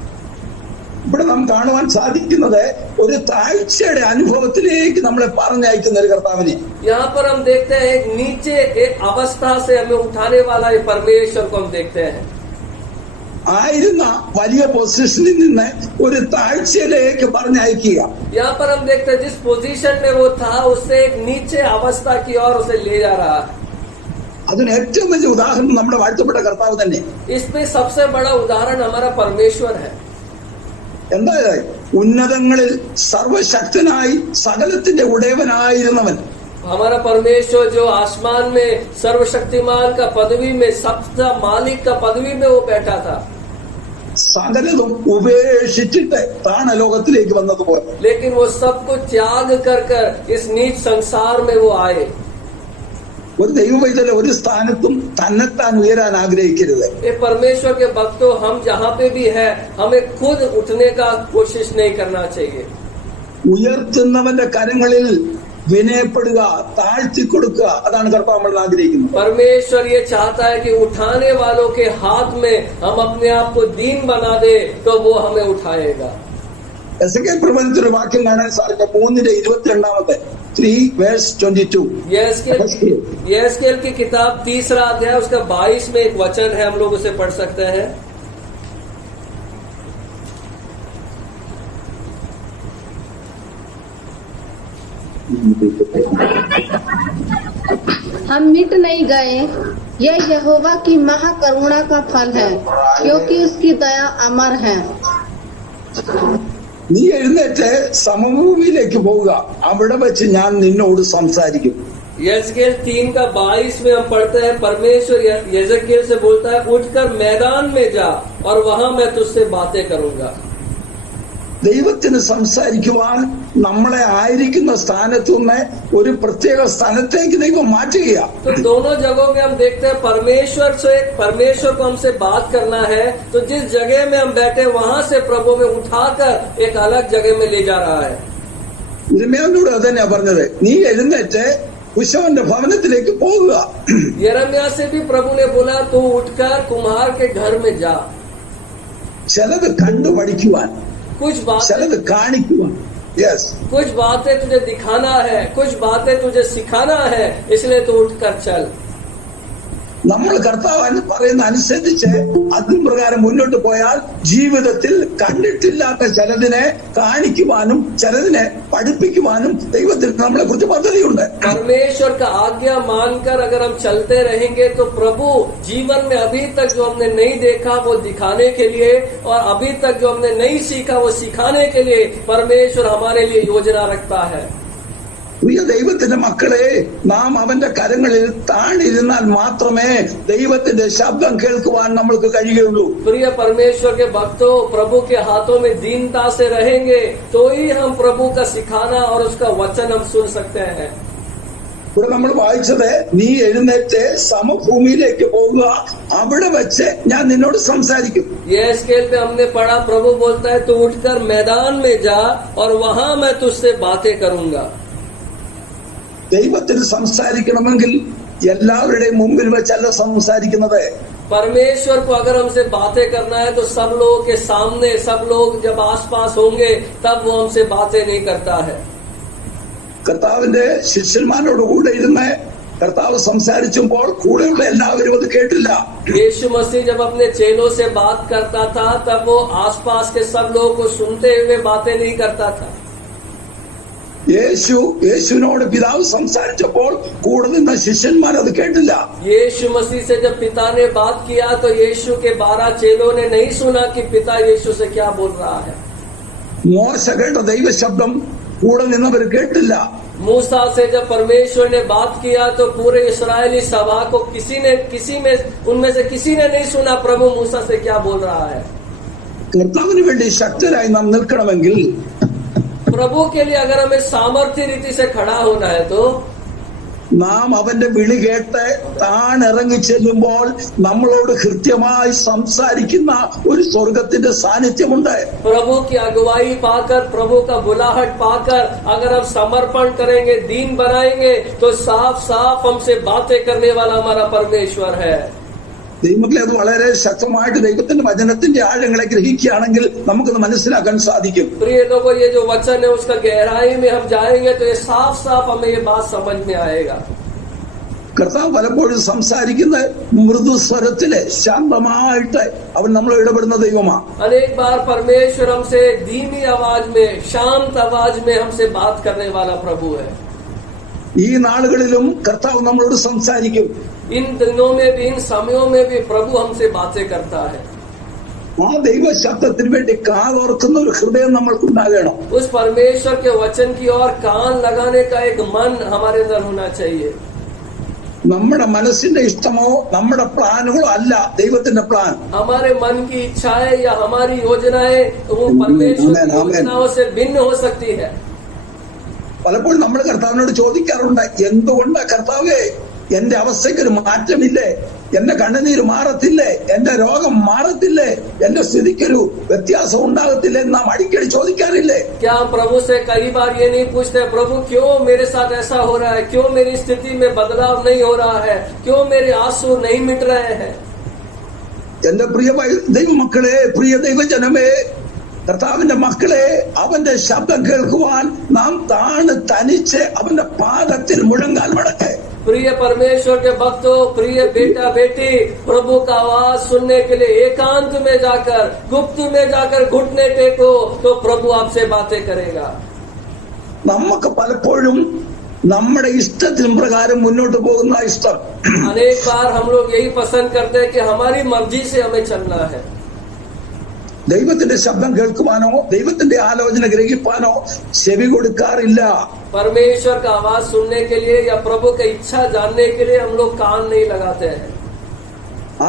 ഇവിടെ നാം കാണുവാൻ സാധിക്കുന്നത് ഒരു താഴ്ചയുടെ അനുഭവത്തിലേക്ക് നമ്മളെ പറഞ്ഞയക്കുന്ന ഒരു കർത്താവിനെ. यहाँ पर हम देखते हैं एक नीचे एक अवस्था से हमें उठाने वाला ये परमेश्वर को हम देखते हैं. ആയിരുന്ന വലിയ പൊസിഷനിൽ നിന്ന് ഒരു താഴ്ചയിലേക്ക് പറഞ്ഞയക്കുക. यहाँ पर हम देखते हैं जिस पोजीशन में वो था उससे एक नीचे अवस्था की ओर उसे ले जा रहा है. അതിന് ഏറ്റവും വലിയ ഉദാഹരണം നമ്മുടെ വാഴ്ത്തപ്പെട്ട കർത്താവ് തന്നെ. इसमें सबसे बड़ा उदाहरण हमारा परमेश्वर है. എന്താ? ഉന്നതങ്ങളിൽ സർവശക്തനായി സകലത്തിന്റെ ഉടയവനായിരുന്നവൻ. हमारा परमेश्वर जो आसमान में सर्वशक्तिमान का पदवी में, सबका मालिक का पदवी में वो बैठा था. സകലതും ഉപേക്ഷിച്ചിട്ട് താണലോകത്തിലേക്ക് വന്നതുപോലെ. लेकिन वो सब कुछ त्याग कर इस नीच संसार में वो आए. ഒരു ദൈവവൈതല ഒരു സ്ഥാനത്തും തന്നെത്താൻ ഉയരാൻ ആഗ്രഹിക്കരുത്. ये परमेश्वर के भक्तों, हम जहाँ पे भी है हमें खुद उठने का कोशिश नहीं करना चाहिए. ഉയർത്തുന്നവന്റെ കരങ്ങളിൽ വിനയപ്പെടുക, താഴ്ത്തി കൊടുക്കുക, അതാണ് കർത്താവ് നമ്മൾ ആഗ്രഹിക്കുന്നത്. परमेश्वर ये चाहता है कि उठाने वालों के हाथ में हम अपने आप को दीन बना दे तो वो हमें उठाएगा. എസെക്കിയേൽ പ്രവചനത്തിലെ വാക്യം കാണാൻ സാധിക്കും. 3:22 3:22. यहेजकेल की किताब 3 अध्याय उसका 22 में एक वचन है, हम लोग उसे पढ़ सकते हैं. हम मिट नहीं गए, यह यहोवा की महाकरुणा का फल है, क्योंकि उसकी दया अमर है. നീ എഴുന്നേറ്റ് സമഭൂമിയിലേക്ക് പോവുക, അവിടെ വെച്ച് ഞാൻ നിന്നോട് സംസാരിക്കും. यहेजकेल 3 का 22 में हम पढ़ते हैं, परमेश्वर यहेजकेल से बोलता है, उठकर मैदान में जा और वहां मैं तुझसे बातें करूंगा. ദൈവത്തിന് സംസാരിക്കുവാൻ നമ്മളെ ആയിരിക്കുന്ന സ്ഥാനത്തു നിന്ന് ഒരു പ്രത്യേക സ്ഥലത്തേക്ക് ദൈവം മാറ്റുക. तो दोनों जगहों में हम देखते हैं परमेश्वर को हमसे बात करना है, तो जिस जगह में हम बैठे वहां से प्रभु में उठाकर एक अलग जगह में ले जा रहा है. യിരെമ്യാവിനോട് അതന്നെയാ പറഞ്ഞത്, നീ എഴുന്നേറ്റ് കുശവന്റെ ഭവനത്തിലേക്ക് പോകുക. यिर्मयाह से भी प्रभु ने बोला, तू उठकर कुम्हार के घर में जा. ചിലത് കണ്ടു പഠിക്കുവാൻ, कुछ ചിലത് കാണിക്കുവാൻ. യെസ്, कुछ बातें तुझे दिखाना है, कुछ बातें तुझे सिखाना है, इसलिए तू उठकर चल. നമ്മൾ കർത്താവ് പറയുന്ന അനുസരിച്ച് അതിന് പ്രകാരം മുന്നോട്ട് പോയാൽ ജീവിതത്തിൽ കണ്ടിട്ടില്ലാത്ത ചിലതിനെ കാണിക്കുവാനും ചിലതിനെ പഠിപ്പിക്കുവാനും ദൈവത്തിന് നമ്മളെ കുറിച്ച് പദ്ധതിയുണ്ട്. परमेश्वर का आज्ञा मानकर अगर हम चलते रहेंगे तो प्रभु जीवन में अभी तक जो हमने नहीं देखा वो दिखाने के लिए, और अभी तक जो हमने नहीं सीखा वो सिखाने के लिए परमेश्वर हमारे लिए योजना रखता है. പ്രിയ ദൈവത്തിന്റെ മക്കളെ, നാം അവന്റെ കരങ്ങളിൽ താണിരുന്നാൽ മാത്രമേ ദൈവത്തിന്റെ ശബ്ദം കേൾക്കുവാൻ നമ്മൾക്ക് കഴിയുകയുള്ളൂ. प्रिय परमेश्वर के भक्तों, प्रभु के हाथों में दीनता से रहेंगे तो ही हम प्रभु का सिखाना और उसका वचन हम सुन सकते हैं. ഇവിടെ നമ്മൾ വായിച്ചത്, നീ എഴുന്നേറ്റ് സമഭൂമിയിലേക്ക് പോവുക, അവിടെ വെച്ച് ഞാൻ നിന്നോട് സംസാരിക്കും. यहेजकेल पे हमने पढ़ा, प्रभु बोलता है तू उठकर मैदान में जा और वहां मैं तुझसे बातें करूंगा. ദൈവത്തിന് സംസാരിക്കണമെങ്കിൽ എല്ലാവരുടെയും മുമ്പിൽ വെച്ചല്ല സംസാരിക്കുന്നത്. परमेश्वर को अगर हमसे बातें करना है तो सब लोगों के सामने, सब लोग जब आसपास होंगे तब वो हमसे बातें नहीं करता है. കർത്താവിന്റെ ശിഷ്യന്മാരോട് കൂടെ ഇരുന്ന് കർത്താവ് സംസാരിച്ചപ്പോൾ കൂടെയുള്ള എല്ലാവരും അത് കേട്ടില്ല. यीशु मसीह जब अपने चेलों से बात करता था तब वो आसपास के सब लोगों को सुनते हुए बातें नहीं करता था. യേശുവിനോട് പിതാവ് സംസാരിച്ചപ്പോൾ കൂടെ നിന്ന ശിഷ്യന്മാർ അത് കേട്ടില്ല. यीशु मसीह से जब पिता ने बात किया तो यीशु के 12 चेलों ने नहीं सुना कि पिता यीशु से क्या बोल रहा है. മോശ കേട്ട ദൈവശബ്ദം കൂടെ നിന്നവർ കേട്ടില്ല. मूसा से जब परमेश्वर ने बात किया तो पूरे इस्राएली सभा को उनमें से किसी ने नहीं सुना प्रभु मूसा से क्या बोल रहा है. കർത്താവിന് വേണ്ടി ശക്തരായി നാം നിൽക്കണമെങ്കിൽ, प्रभु के लिए अगर हमें सामर्थ्य रीति से खड़ा होना है तो നാം അവന്റെ വിളി കേട്ട് താൻ ഇറങ്ങി ചെല്ലുമ്പോൾ നമ്മളോട് കൃത്യമായി സംസാരിക്കുന്ന ഒരു സ്വർഗത്തിന്റെ സാന്നിധ്യമുണ്ട്. प्रभु की अगुवाई पाकर, प्रभु का बुलाहट पाकर अगर हम समर्पण करेंगे, दीन बनाएंगे तो साफ साफ हमसे बातें करने वाला हमारा परमेश्वर है. ദൈവമക്കളെ, അത് വളരെ ശക്തമായിട്ട് ദൈവത്തിന്റെ വചനത്തിന്റെ ആഴങ്ങളെ ഗ്രഹിക്കുകയാണെങ്കിൽ നമുക്കത് മനസ്സിലാക്കാൻ സാധിക്കും. प्रिय लोगों, ये जो वचन है उसका गहराई में हम जाएंगे तो ये साफ साफ हमें ये बात समझ में आएगा. കർത്താവ് പലപ്പോഴും സംസാരിക്കുന്ന മൃദുസ്വരത്തില് ശാന്തമായിട്ട് അവൻ നമ്മൾ ഇടപെടുന്ന ദൈവമാണ്. अनेक बार परमेश्वर हमसे धीमी आवाज में, शांत आवाज में हमसे बात करने वाला प्रभु है. ഈ നാളുകളിലും കർത്താവ് നമ്മളോട് സംസാരിക്കും. इन दिनों में भी, इन समयों में भी प्रभु हमसे बातें करता है. ആ ദൈവശബ്ദത്തിന് വേണ്ടി കാതോർക്കുന്ന ഒരു ഹൃദയം നമ്മൾക്കുണ്ടാകണം. उस परमेश्वर के वचन की ओर कान लगाने का एक मन हमारे अंदर होना चाहिए. നമ്മുടെ മനസ്സിന്റെ ഇഷ്ടമോ നമ്മുടെ പ്ലാനുകളോ അല്ല ദൈവത്തിന്റെ പ്ലാൻ. हमारे मन की इच्छाएं या हमारी योजनाएं वो परमेश्वर की योजनाओं से भिन्न हो सकती है. പലപ്പോഴും നമ്മൾ കർത്താവിനോട് ചോദിക്കാറുണ്ട്, എന്തുകൊണ്ട് കർത്താവേ എന്റെ അവസ്ഥയ്ക്കൊരു മാറ്റമില്ലേ, എന്റെ കണ്ണുനീര് മാറത്തില്ലേ, എന്റെ രോഗം മാറത്തില്ലേ, എന്റെ സ്ഥിതിക്കൊരു വ്യത്യാസം ഉണ്ടാകത്തില്ലേ എന്ന് നാം അടിക്കടി ചോദിക്കാറില്ലേ? क्या हम प्रभु से कई बार ये नहीं पूछते, प्रभु क्यों मेरे साथ ऐसा हो रहा है, क्यों मेरी स्थिति में बदलाव नहीं हो रहा है, क्यों मेरे आंसू नहीं मिट रहे हैं? എന്റെ പ്രിയ ദൈവമക്കളെ, പ്രിയ ദൈവജനമേ, കർത്താവിന്റെ മക്കളെ, അവന്റെ ശബ്ദം കേൾക്കുവാൻ നാം തനിച്ച് അവന്റെ പാദത്തിൽ മുഴങ്കാൽ മടക്കെ. प्रिय परमेश्वर के भक्तों, प्रिय बेटा बेटी, प्रभु का आवाज सुनने के लिए एकांत में जाकर, गुप्त में जाकर घुटने टेको तो प्रभु आपसे बातें करेगा. നമുക്ക് പലപ്പോഴും നമ്മുടെ ഇഷ്ടത്തിന് പ്രകാരം മുന്നോട്ട് പോകുന്ന ഇഷ്ടം. अनेक बार हम लोग यही पसंद करते हैं कि हमारी मर्जी से हमें चलना है. ദൈവത്തിന്റെ ശബ്ദം കേൾക്കുവാനോ ദൈവത്തിന്റെ ആലോചന ഗ്രഹിപ്പാനോ ചെവി കൊടുക്കാറില്ല. परमेश्वर का आवाज सुनने के लिए या प्रभु की इच्छा जानने के लिए हम लोग कान नहीं लगाते हैं.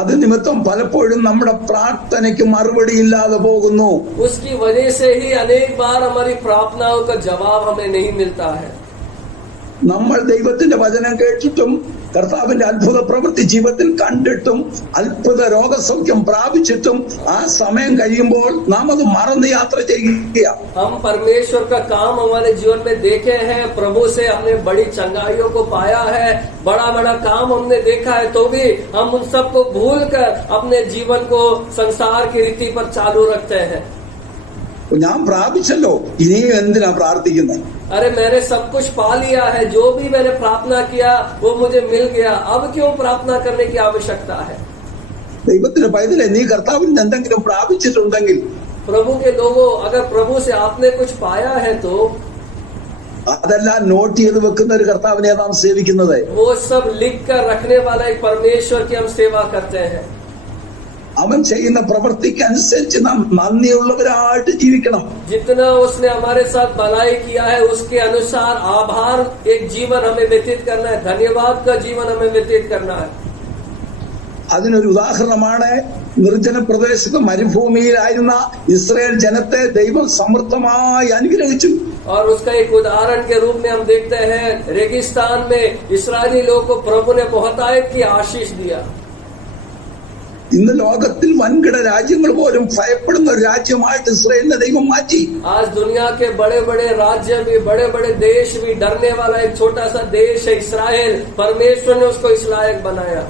അത് നിമിത്തം പലപ്പോഴും നമ്മുടെ പ്രാർത്ഥനയ്ക്ക് മറുപടി ഇല്ലാതെ പോകുന്നു. उसकी वजह से ही अनेक बार हमारी प्रार्थनाओं का जवाब हमें नहीं मिलता है. നമ്മൾ ദൈവത്തിന്റെ വചനം കേട്ടിട്ടും കർത്താവിന്റെ അത്ഭുത പ്രവൃത്തി ജീവിതത്തിൽ കണ്ടിട്ടും അത്ഭുത രോഗസൗഖ്യം പ്രാപിച്ചിട്ടും ആ സമയം കഴിയുമ്പോൾ നാം അത് മറന്ന് യാത്ര ചെയ്യുക. हम परमेश्वर का काम हमारे जीवन में देखे हैं, प्रभु से हमने बड़ी चंगाइयों को पाया है, बड़ा बड़ा काम हमने देखा है, तो भी हम उन सबको भूल कर अपने जीवन को संसार की रीति पर चालू रखते हैं. ഞാൻ പ്രാപിച്ചല്ലോ, ഇനിയും എന്തിനാ പ്രാർത്ഥിക്കുന്നത്? अरे मैंने सब कुछ पा लिया है, जो भी मैंने प्रार्थना किया वो मुझे मिल गया, अब क्यों प्रार्थना करने की आवश्यकता है? ദൈവത്തിന്റെ പൈതലെ, നീ കർത്താവിൽ നിന്ന് എന്തെങ്കിലും പ്രാപിച്ചിട്ടുണ്ടെങ്കിൽ, प्रभु के लोगों, अगर प्रभु से आपने कुछ पाया है तो അതെല്ലാം നോട്ട് ചെയ്ത് വെക്കുന്ന ഒരു കർത്താവിനെ നാം സേവിക്കുന്നത്. वो सब लिख कर रखने वाला एक परमेश्वर की हम सेवा करते हैं. അവൻ ചെയ്യുന്ന പ്രവൃത്തിക്ക് അനുസരിച്ച് നാം നന്ദിയുള്ളവരായിട്ട് ജീവിക്കണം. जितना उसने हमारे साथ भलाई किया है उसके अनुसार आभार एक जीवन हमें व्यतीत करना है, धन्यवाद का जीवन हमें व्यतीत करना है. അതിനൊരു ഉദാഹരണമാണ് നിർജ്ജന പ്രദേശത്ത് മരുഭൂമിയിലായിരുന്ന ഇസ്രായേൽ ജനത്തെ ദൈവം സമൃദ്ധമായി അനുഗ്രഹിച്ചു. और उसका एक उदाहरण के रूप में हम देखते हैं, रेगिस्तान में इस्राएली लोगों को प्रभु ने बहुतायत की आशीष दिया. ഇന്ന് ലോകത്തിൽ വൻകിട രാജ്യങ്ങൾ പോലും ഭയപ്പെടുന്ന ഒരു രാജ്യമായിട്ട് ഇസ്രായേലിനെ ദൈവം മാറ്റി. आज दुनिया के बड़े बड़े राज्य भी, बड़े बड़े देश भी, डरने वाला एक छोटा सा देश है इस्राएल, परमेश्वर ने उसको इस लायक बनाया.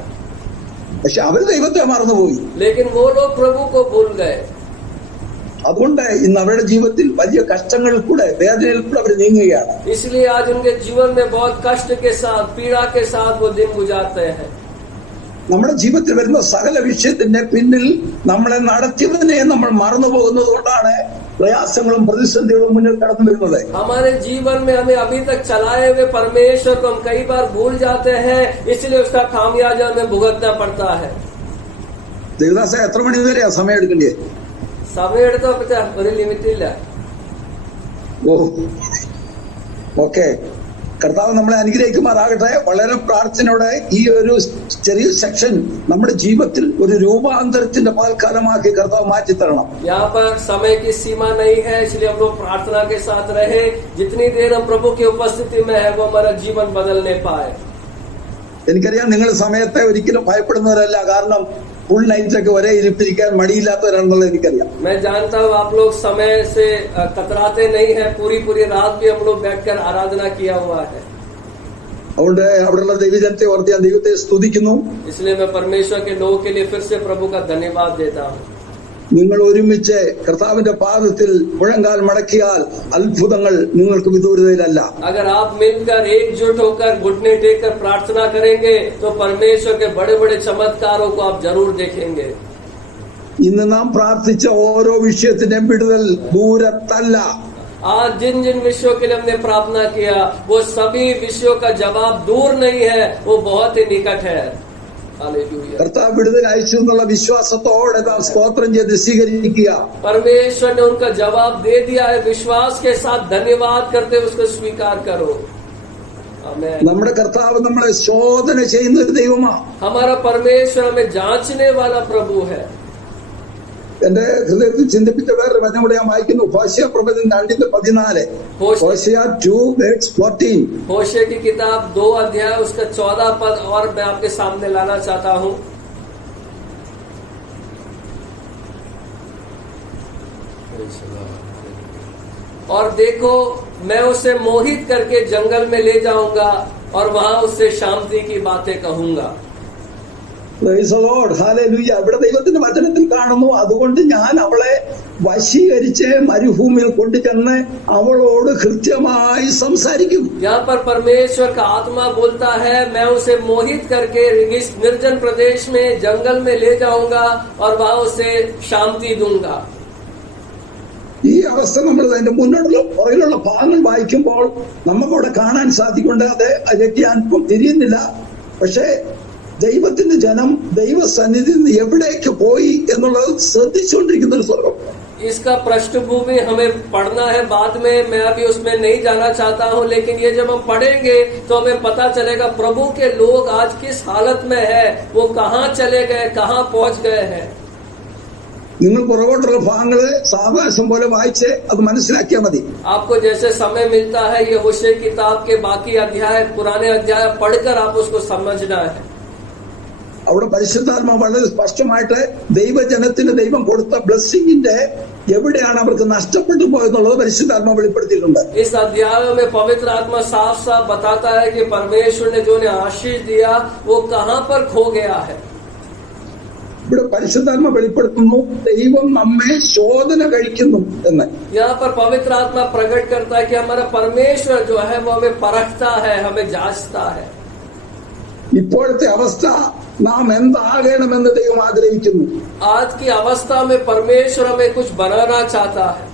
പക്ഷെ അവർ ദൈവത്തെ മറന്നുപോയി. लेकिन वो लोग प्रभु को भूल गए. അതുകൊണ്ട് ഇന്ന് അവരുടെ ജീവിതത്തിൽ വലിയ കഷ്ടങ്ങളിൽ കൂടെ, വേദനയിൽ കൂടെ അവർ നീങ്ങുകയാണ്. इसलिए आज उनके जीवन में बहुत कष्ट के साथ, पीड़ा के साथ वो दिन गुजारते हैं. നമ്മുടെ ജീവിതത്തിൽ വരുന്ന സകല വിഷയത്തിന്റെ പിന്നിൽ നമ്മളെ നടത്തിയവനെ നമ്മൾ മറന്നു പോകുന്നത് കൊണ്ടാണ് പ്രയാസങ്ങളും പ്രതിസന്ധികളും മുന്നിൽ കടന്നു വരുന്നത്. हमारे जीवन में हमें अभी तक चलाए हुए परमेश्वर को हम कई बार भूल जाते हैं, इसलिए उसका खामियाजा हमें भुगतना पड़ता है. ദേവദാസ എത്ര മണി വരെയാ സമയം എടുക്കണ്ടേ? സമയം എടുത്തോ പറ്റാ, ഒരു ലിമിറ്റ് ഇല്ല. ഓക്കെ, കർത്താവ് നമ്മളെ അനുഗ്രഹിക്കുമാറാകട്ടെ. വളരെ പ്രാർത്ഥനയോടെ ഈ ഒരു ചെറിയ സെക്ഷൻ നമ്മുടെ ജീവിതത്തിൽ ഒരു രൂപാന്തരത്തിന്റെ പകൽക്കാലമാക്കി കർത്താവ് മാറ്റി തരണം. यहाँ पर समय की सीमा नहीं है, इसलिए हम लोग प्रार्थना के साथ रहे. जितनी देर हम प्रभु की उपस्थिति में है वो हमारा जीवन बदलने पाए. എനിക്കറിയാം നിങ്ങൾ സമയത്തെ ഒരിക്കലും ഭയപ്പെടുന്നവരല്ല, കാരണം ഫുൾ നൈറ്റ് ഒക്കെ ഒരേ ഇരിപ്പിരിക്കാൻ മടിയില്ലാത്തവരാണെന്നുള്ളത് എനിക്കറിയാം. मैं जानता हूँ आप लोग समय से कतराते नहीं है. पूरी पूरी रात भी हम लोग बैठकर आराधना किया हुआ है. അതുകൊണ്ട് അവിടെയുള്ള ദൈവജനത്തെ ഓർത്ത് ഞാൻ ദൈവത്തെ സ്തുതിക്കുന്നു. इसलिए मैं परमेश्वर के लोगों के लिए फिर से प्रभु का धन्यवाद देता हूँ. നിങ്ങൾ ഒരുമിച്ച് കർത്താവിന്റെ പാദത്തിൽ മുഴങ്കാൽ മടക്കിയാൽ അത്ഭുതങ്ങൾ നിങ്ങൾക്ക് വിദൂരതയിലല്ല. अगर आप मिलकर एकजुट होकर घुटने टेक कर प्रार्थना करेंगे तो परमेश्वर के बड़े बड़े चमत्कारों को आप जरूर देखेंगे. ഇന്ന് നാം പ്രാർത്ഥിച്ച ഓരോ വിഷയത്തിന്റെയും വിടുതൽ ദൂരത്തല്ല. आज जिन जिन विषयों के लिए हमने प्रार्थना किया वो सभी विषयों का जवाब दूर नहीं है, वो बहुत ही निकट है. हालेलुया. കർത്താവ് വിടുതൽ അയച്ചു എന്നുള്ള വിശ്വാസത്തോടെ നാം സ്തോത്രം ചെയ്ത് സ്വീകരിക്കുക. परमेश्वर ने उनका जवाब दे दिया है, विश्वास के साथ धन्यवाद करते हुए उसको स्वीकार करो. आमीन. നമ്മുടെ കർത്താവ് നമ്മളെ ശോധന ചെയ്യുന്ന ഒരു ദൈവമാണ്. हमारा परमेश्वर हमें जांचने वाला प्रभु है. എന്റെ ഹൃദയത്തിൽ ചിന്തിപ്പിച്ച വേറൊരു വചനം കൂടെ ഞാൻ വായിക്കുന്നു. ഹോശേയ പ്രവചനം 2:14. ഹോശേയ 2:14. होशे की किताब 2 अध्याय उसका 14 पद और मैं आपके सामने लाना चाहता हूँ. और देखो मैं उसे मोहित करके जंगल में ले जाऊंगा और वहां उससे शांति की बातें कहूंगा. Praise the Lord. Hallelujah. ഇവിടെ ദൈവത്തിന്റെ വചനത്തിൽ കാണുന്നു, അതുകൊണ്ട് ഞാൻ അവളെ വശീകരിച്ച് മരുഭൂമിയിൽ കൊണ്ടുചെന്ന് അവളോട് കൃത്യമായി സംസാരിക്കും. यहाँ पर परमेश्वर का आत्मा बोलता है, मैं उसे मोहित करके इस निर्जन प्रदेश में जंगल में ले जाऊंगा और वहां उसे शांति दूंगा. ഈ അവസ്ഥ നമ്മൾ അതിന്റെ മുന്നോട്ടുള്ള പുറകിലുള്ള ഭാഗങ്ങൾ വായിക്കുമ്പോൾ നമുക്കവിടെ കാണാൻ സാധിക്കുന്നുണ്ട്. അതൊക്കെ ഞാൻ ഇപ്പം തിരിയുന്നില്ല. പക്ഷേ ദൈവത്തിന്റെ ജനം ദൈവസന്നിധി നിന്ന് എവിടേക്ക് പോയി എന്നുള്ളത് ശ്രദ്ധിച്ചുകൊണ്ടിരിക്കുന്ന ഒരു സ്വർഗം. इसका पृष्ठभूमि हमें पढ़ना है बाद में, मैं अभी उसमें नहीं जाना चाहता हूँ. लेकिन ये जब हम पढ़ेंगे तो हमें पता चलेगा प्रभु के लोग आज किस हालत में है, वो कहाँ चले गए, कहाँ पहुंच गए हैं. നിങ്ങൾ പുറകോട്ടുള്ള ഭാഗങ്ങള് സാവകാശം പോലെ വായിച്ച് അത് മനസ്സിലാക്കിയാൽ മതി. आपको जैसे समय मिलता है ये होशे किताब के बाकी अध्याय, पुराने अध्याय पढ़कर आप उसको समझना है. അവിടെ പരിശുദ്ധാത്മ വളരെ സ്പഷ്ടമായിട്ട് ദൈവജനത്തിന് ദൈവം കൊടുത്ത ബ്ലെസ്സിങ്ങിന്റെ എവിടെയാണ് അവർക്ക് നഷ്ടപ്പെട്ടു പോയെന്നുള്ളത് പരിശുദ്ധാത്മ വെളിപ്പെടുത്തിയിട്ടുണ്ട്. इस अध्याय में पवित्र आत्मा साफ साफ बताता है कि परमेश्वर ने जो उन्हें आशीष दिया वो कहाँ पर खो गया है. ഇവിടെ പരിശുദ്ധാത്മ വെളിപ്പെടുത്തുന്നു ദൈവം നമ്മെ ശോധന കഴിക്കുന്നു എന്ന്. यहाँ पर पवित्र आत्मा प्रकट करता है कि हमारा परमेश्वर जो है वो हमें परखता है, हमें जांचता है. ഇപ്പോഴത്തെ അവസ്ഥ നാം എന്താകണമെന്ന് ദൈവം ആഗ്രഹിക്കുന്നു. आज की अवस्था में परमेश्वर हमें कुछ बनाना चाहता है.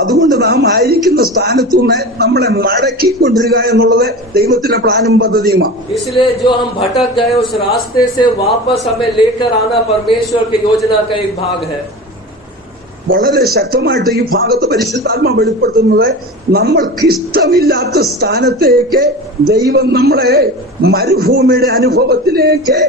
അതുകൊണ്ട് നാം ആയിരിക്കുന്ന സ്ഥാനത്തു നിന്ന് നമ്മളെ മടക്കിക്കൊണ്ടിരിക എന്നുള്ളത് ദൈവത്തിന്റെ പ്ലാനും പദ്ധതിയുമാണ്. इसलिए जो हम भटक गए उस रास्ते से वापस हमें लेकर आना परमेश्वर की योजना का एक भाग है. വളരെ ശക്തമായിട്ട് ഈ ഭാഗത്ത് പരിശുദ്ധാത്മ വെളിപ്പെടുത്തുന്നത് നമ്മൾക്കിഷ്ടമില്ലാത്ത സ്ഥാനത്തേക്ക് ദൈവം നമ്മളെ മരുഭൂമിയുടെ അനുഭവത്തിലേക്ക്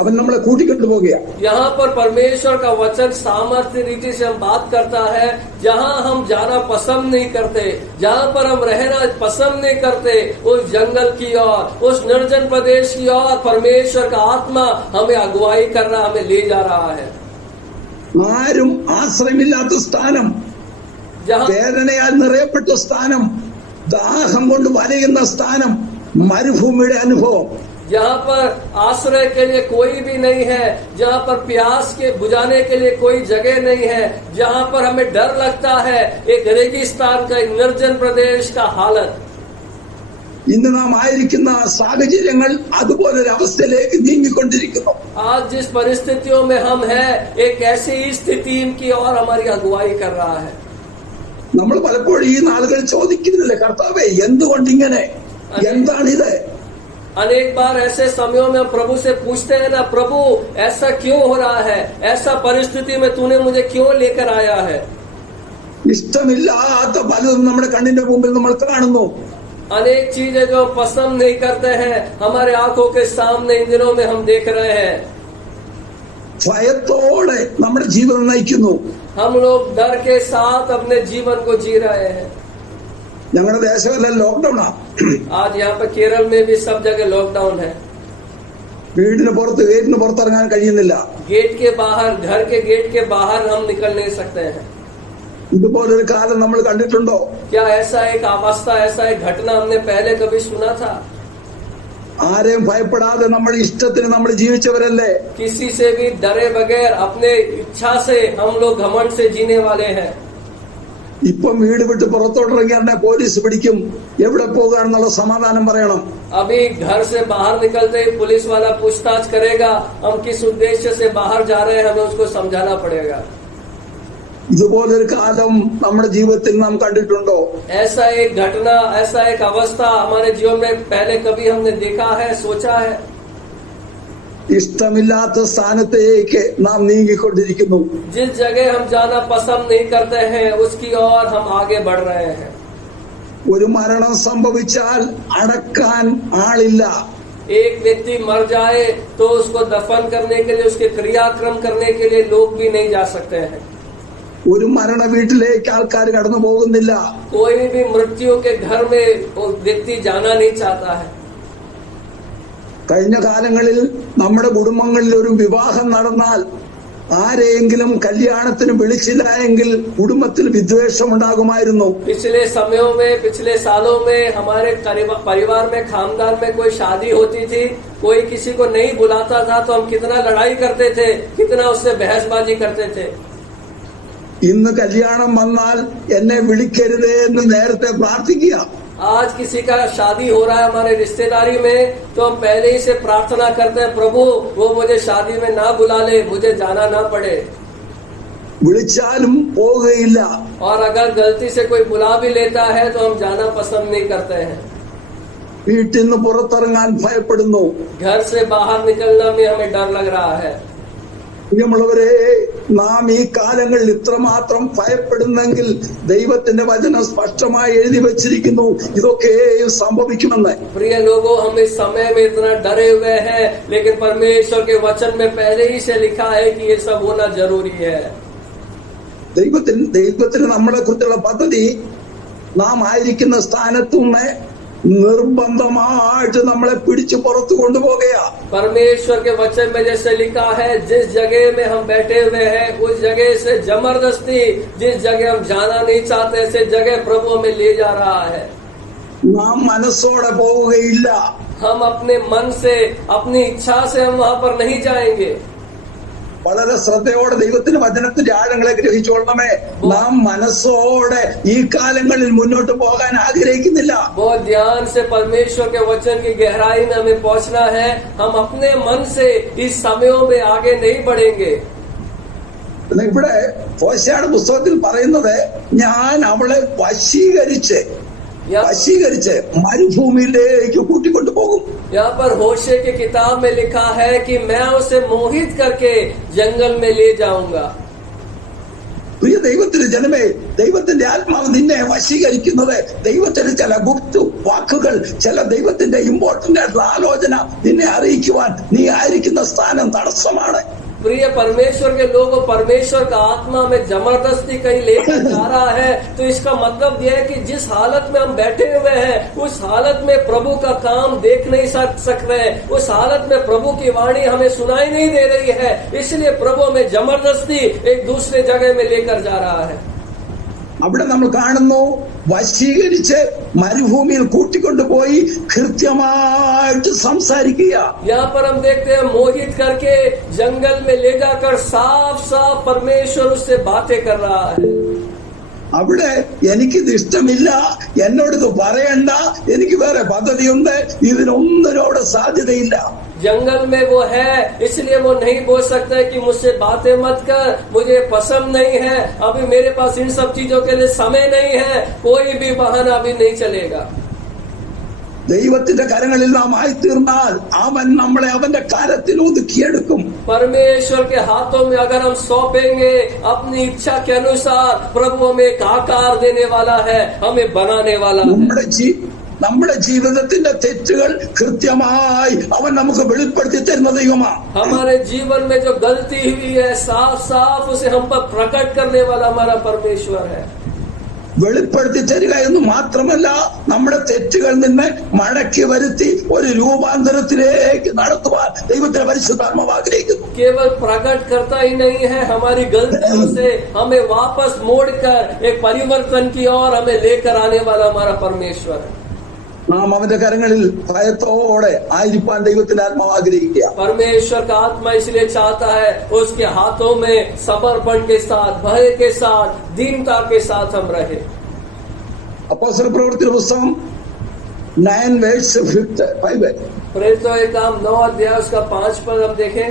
അവൻ നമ്മളെ കൂട്ടിക്കൊണ്ടുപോകുക. यहाँ पर परमेश्वर का वचन सामर्थ्य रीति से हम बात करता है, जहाँ हम जाना पसंद नहीं करते, जहाँ पर हम रहना पसंद नहीं करते, उस जंगल की ओर, उस निर्जन प्रदेश की ओर परमेश्वर का आत्मा हमें अगुवाई कर रहा, हमें ले जा रहा है. ആരും ആശ്രയമില്ലാത്ത സ്ഥാനം, जहाँ വേദനയാൽ നിറയപ്പെട്ട സ്ഥാനം, ദാഹം കൊണ്ട് വലയുന്ന സ്ഥാനം, മരുഭൂമിയുടെ അനുഭവം. जहाँ पर आश्रय के लिए कोई भी नहीं है, जहाँ पर प्यास के बुझाने के लिए कोई जगह नहीं है, जहाँ पर हमें डर लगता है, एक रेगिस्तान का, एक निर्जन प्रदेश का हालत. ഇന്ന് നാം ആയിരിക്കുന്ന സാഹചര്യങ്ങൾ അതുപോലൊരു അവസ്ഥയിലേക്ക് നീങ്ങിക്കൊണ്ടിരിക്കുന്നു. आज जिस परिस्थितियों में हम हैं, एक ऐसी ही स्थिति की ओर हमारी अगुवाई कर रहा है. നമ്മൾ പലപ്പോഴും ഈ നാളുകൾ ചോദിക്കുന്നില്ലേ, കർത്താവേ എന്തുകൊണ്ടിങ്ങനെ, എന്താണിത്? अनेक बार ऐसे समयों में हम प्रभु से पूछते हैं ना, प्रभु ऐसा क्यों हो रहा है, ऐसा परिस्थिति में तूने मुझे क्यों लेकर आया है. ഇഷ്ടമില്ലാത്ത പലതും നമ്മുടെ കണ്ണിന്റെ മുമ്പിൽ നമ്മൾ കാണുന്നു. अनेक चीजें जो हम पसंद नहीं करते हैं, हमारे आंखों के सामने इन दिनों में हम देख रहे हैं. ഭയത്തോടെ നമ്മുടെ ജീവിതം നയിക്കുന്നു. हम लोग डर के साथ अपने जीवन को जी रहे हैं. ഞങ്ങളുടെ ദേശമെല്ലാം ലോക്ക്ഡൌണാ. आज यहाँ पर केरल में भी सब जगह लॉकडाउन है. വീടിന് പുറത്തിറങ്ങാൻ കഴിയുന്നില്ല. गेट के बाहर, घर के गेट के बाहर हम निकल नहीं सकते हैं. ഇതുപോലൊരു കാലം നമ്മൾ കണ്ടിട്ടുണ്ടോ? क्या ऐसा एक अवस्था, ऐसा एक घटना हमने पहले कभी सुना था? ആരെയും ഭയപ്പെടാതെ നമ്മുടെ ഇഷ്ടത്തിന് നമ്മൾ ജീവിച്ചവരല്ലേ. किसी से भी डरे बगैर अपने इच्छा से हम लोग घमंड से जीने वाले हैं. ഇപ്പം വീട് വിട്ട് പുറത്തോട്ടിറങ്ങിയാൽ പോലീസ് പിടിക്കും, എവിടെ പോകാണെന്നുള്ള സമാധാനം പറയണം. अभी घर से बाहर निकलते ही पुलिस वाला पूछताछ करेगा, हम किस उद्देश्य से बाहर जा रहे हैं, हमें उसको समझाना पड़ेगा. ഇതുപോലൊരു കാലം നമ്മുടെ ജീവിതത്തിൽ നാം കണ്ടിട്ടുണ്ടോ? ऐसा एक घटना, ऐसा एक अवस्था हमारे जीवन में पहले कभी हमने देखा है, सोचा है? ഇഷ്ടമില്ലാത്ത സ്ഥാനത്തേക്ക് നാം നീങ്ങിക്കൊണ്ടിരിക്കുന്നു. जिस जगह हम जाना पसंद नहीं करते हैं, उसकी ओर हम आगे बढ़ रहे हैं. ഒരു മരണം സംഭവിച്ചാൽ അടക്കാൻ ആളില്ല. एक व्यक्ति मर जाए तो उसको दफन करने के लिए, उसके क्रियाक्रम करने के लिए लोग भी नहीं जा सकते हैं. ഒരു മരണ വീട്ടിലേക്ക് ആൾക്കാർ കടന്നു പോകുന്നില്ല. कोई भी मृत्यु के घर में वो व्यक्ति जाना नहीं चाहता है. കഴിഞ്ഞ കാലങ്ങളിൽ നമ്മുടെ കുടുംബങ്ങളിൽ ഒരു വിവാഹം നടന്നാൽ ആരെയെങ്കിലും കല്യാണത്തിന് വിളിച്ചില്ല എങ്കിൽ കുടുംബത്തിൽ വിദ്വേഷം ഉണ്ടാകുമായിരുന്നു. पिछले समयों में, पिछले सालों में हमारे परिवार में, खानदान में कोई शादी होती थी, कोई किसी को नहीं बुलाता था तो हम कितना लड़ाई करते थे, कितना उससे बहसबाजी करते थे. ഇന്ന് കല്യാണം വന്നാൽ എന്നെ വിളിക്കരുതേ എന്ന് നേരത്തെ പ്രാർത്ഥിക്കുക. आज किसी का शादी हो रहा है हमारे रिश्तेदारी में, तो हम पहले ही से प्रार्थना करते हैं, प्रभु वो मुझे शादी में ना बुला ले, मुझे जाना ना पड़े. വിളിച്ചാലും പോവുകയില്ല. और अगर गलती से कोई बुला भी लेता है तो हम जाना पसंद नहीं करते हैं. വീട്ടിൽ നിന്ന് പുറത്തിറങ്ങാൻ ഭയപ്പെടുന്നു. घर से बाहर निकलना में हमें डर लग रहा है. പ്രിയമുള്ളവരെ, നാം ഈ കാലങ്ങളിൽ ഇത്രമാത്രം ഭയപ്പെടുന്നെങ്കിൽ ദൈവത്തിന്റെ വചനം സ്പഷ്ടമായി എഴുതി വച്ചിരിക്കുന്നു ഇതൊക്കെയും സംഭവിക്കുമെന്ന്. प्रिय लोगों, हम इस समय में इतना डरे हुए हैं, लेकिन परमेश्वर के वचन में पहले ही से लिखा है कि ये सब होना जरूरी है. ദൈവത്തിന് നമ്മളെ കുറിച്ചുള്ള പദ്ധതി നാം ആയിരിക്കുന്ന സ്ഥാനത്തു നിന്ന് നിർബന്ധമായിട്ട് നമ്മളെ പിടിച്ചു പുറത്തു കൊണ്ടുപോകുക. परमेश्वर के वचन में जैसे लिखा है, जिस जगह में हम बैठे हुए हैं उस जगह से जबरदस्ती, जिस जगह हम जाना नहीं चाहते ऐसे जगह प्रभु हमें ले जा रहा है. നാം മനസ്സോടെ പോവുകയില്ല. हम अपने मन से, अपनी इच्छा से हम वहाँ पर नहीं जाएंगे. വളരെ ശ്രദ്ധയോടെ ദൈവത്തിന്റെ വചനത്തിന്റെ ആഴങ്ങളെ ഗ്രഹിച്ചോളണമേ. നാം മനസ്സോടെ ഈ കാലങ്ങളിൽ മുന്നോട്ട് പോകാൻ ആഗ്രഹിക്കുന്നില്ല. बहुत ध्यान से परमेश्वर के वचन की गहराई में हमें पहुंचना है. हम अपने मन से इस समयों में आगे नहीं बढ़ेंगे. ഇവിടെ ഹോശേയുടെ പുസ്തകത്തിൽ പറയുന്നത്, ഞാൻ അവളെ വശീകരിച്ച് മരുഭൂമിയിലേക്ക് കൂട്ടിക്കൊണ്ടു പോകും. यहाँ पर होशे की किताब में लिखा है कि मैं उसे मोहित करके जंगल में ले जाऊंगा. പ്രിയ ദൈവത്തിന്റെ ജനമേ, ദൈവത്തിന്റെ ആത്മാവ് നിന്നെ വശീകരിക്കുന്നത് ദൈവത്തിന്റെ ചില ഗുപ്ത വാക്കുകൾ, ചില ദൈവത്തിന്റെ ഇമ്പോർട്ടന്റ് ആയിട്ടുള്ള ആലോചന നിന്നെ അറിയിക്കുവാൻ നീ ആയിരിക്കുന്ന സ്ഥാനം തടസ്സമാണ്. प्रिय परमेश्वर के लोगों, परमेश्वर का आत्मा में जबरदस्ती कहीं लेकर जा रहा है, तो इसका मतलब यह है कि जिस हालत में हम बैठे हुए हैं उस हालत में प्रभु का काम देख नहीं सक रहे, उस हालत में प्रभु की वाणी हमें सुनाई नहीं दे रही है, इसलिए प्रभु हमें जबरदस्ती एक दूसरे जगह में लेकर जा रहा है. അവിടെ നമ്മൾ കാണുന്നു, വശീകരിച്ച് മരുഭൂമിയിൽ കൂട്ടിക്കൊണ്ടുപോയി കൃത്യമായിട്ട് സംസാരിക്കുക. यहाँ पर हम देखते हैं मोहित करके जंगल में ले जाकर साफ साफ परमेश्वर उससे बातें कर रहा है. അവിടെ എനിക്കിത് ഇഷ്ടമില്ല, എന്നോടിത് പറയണ്ട, എനിക്ക് വേറെ പദ്ധതിയുണ്ട്, ഇതിനൊന്നിനും അവിടെ സാധ്യതയില്ല. जंगल में वो है, इसलिए वो नहीं बोल सकता है कि मुझसे बातें मत कर, मुझे पसंद नहीं है, अभी मेरे पास इन सब चीजों के लिए समय नहीं है, कोई भी बहाना अभी नहीं चलेगा. ദൈവത്തിന്റെ കരങ്ങളിൽ നാം ആയിത്തീർന്നാൽ അവൻ നമ്മളെ അവന്റെ കാര്യത്തിൽ ഒതുക്കിയെടുക്കും. परमेश्वर के हाथों में अगर हम सौंपेंगे अपनी इच्छा के अनुसार, प्रभु हमें एक आकार देने वाला है, हमें बनाने वाला है. നമ്മുടെ ജീവിതത്തിന്റെ തെറ്റുകൾ കൃത്യമായി അവൻ നമുക്ക് വെളിപ്പെടുത്തി തരുന്ന ദൈവമാണ്. हमारे जीवन में जो गलती हुई है साफ साफ उसे हम पर प्रकट करने वाला हमारा परमेश्वर है. വെളിപ്പെടുത്തി തരിക എന്ന് മാത്രമല്ല, നമ്മുടെ തെറ്റുകളിൽ നിന്ന് മടക്കി വരുത്തി ഒരു രൂപാന്തരത്തിലേക്ക് നടത്തുവാൻ ദൈവത്തിന്റെ പരിശുദ്ധാത്മാവ് ആഗ്രഹിക്കുന്നു. केवल प्रकट करता ही नहीं है, हमारी गलतियों से हमें वापस मोड़कर एक परिवर्तन की ओर हमें लेकर आने वाला हमारा परमेश्वर है. നാം അവന്റെ കരങ്ങളിൽ ഭയത്തോടെ ആയിരിക്കാൻ ദൈവത്തിന്റെ ആത്മാവ് ആഗ്രഹിക്കുക. परमेश्वर का आत्मा इसलिए चाहता है उसके हाथों में समर्पण के साथ, भय के साथ, दीनता के साथ हम रहे. അപ്പോസ്തല പ്രവൃത്തിയുടെ പുസ്തകം 9:5. प्रेरितों के काम 9 अध्याय उसका 5 पद हम देखें.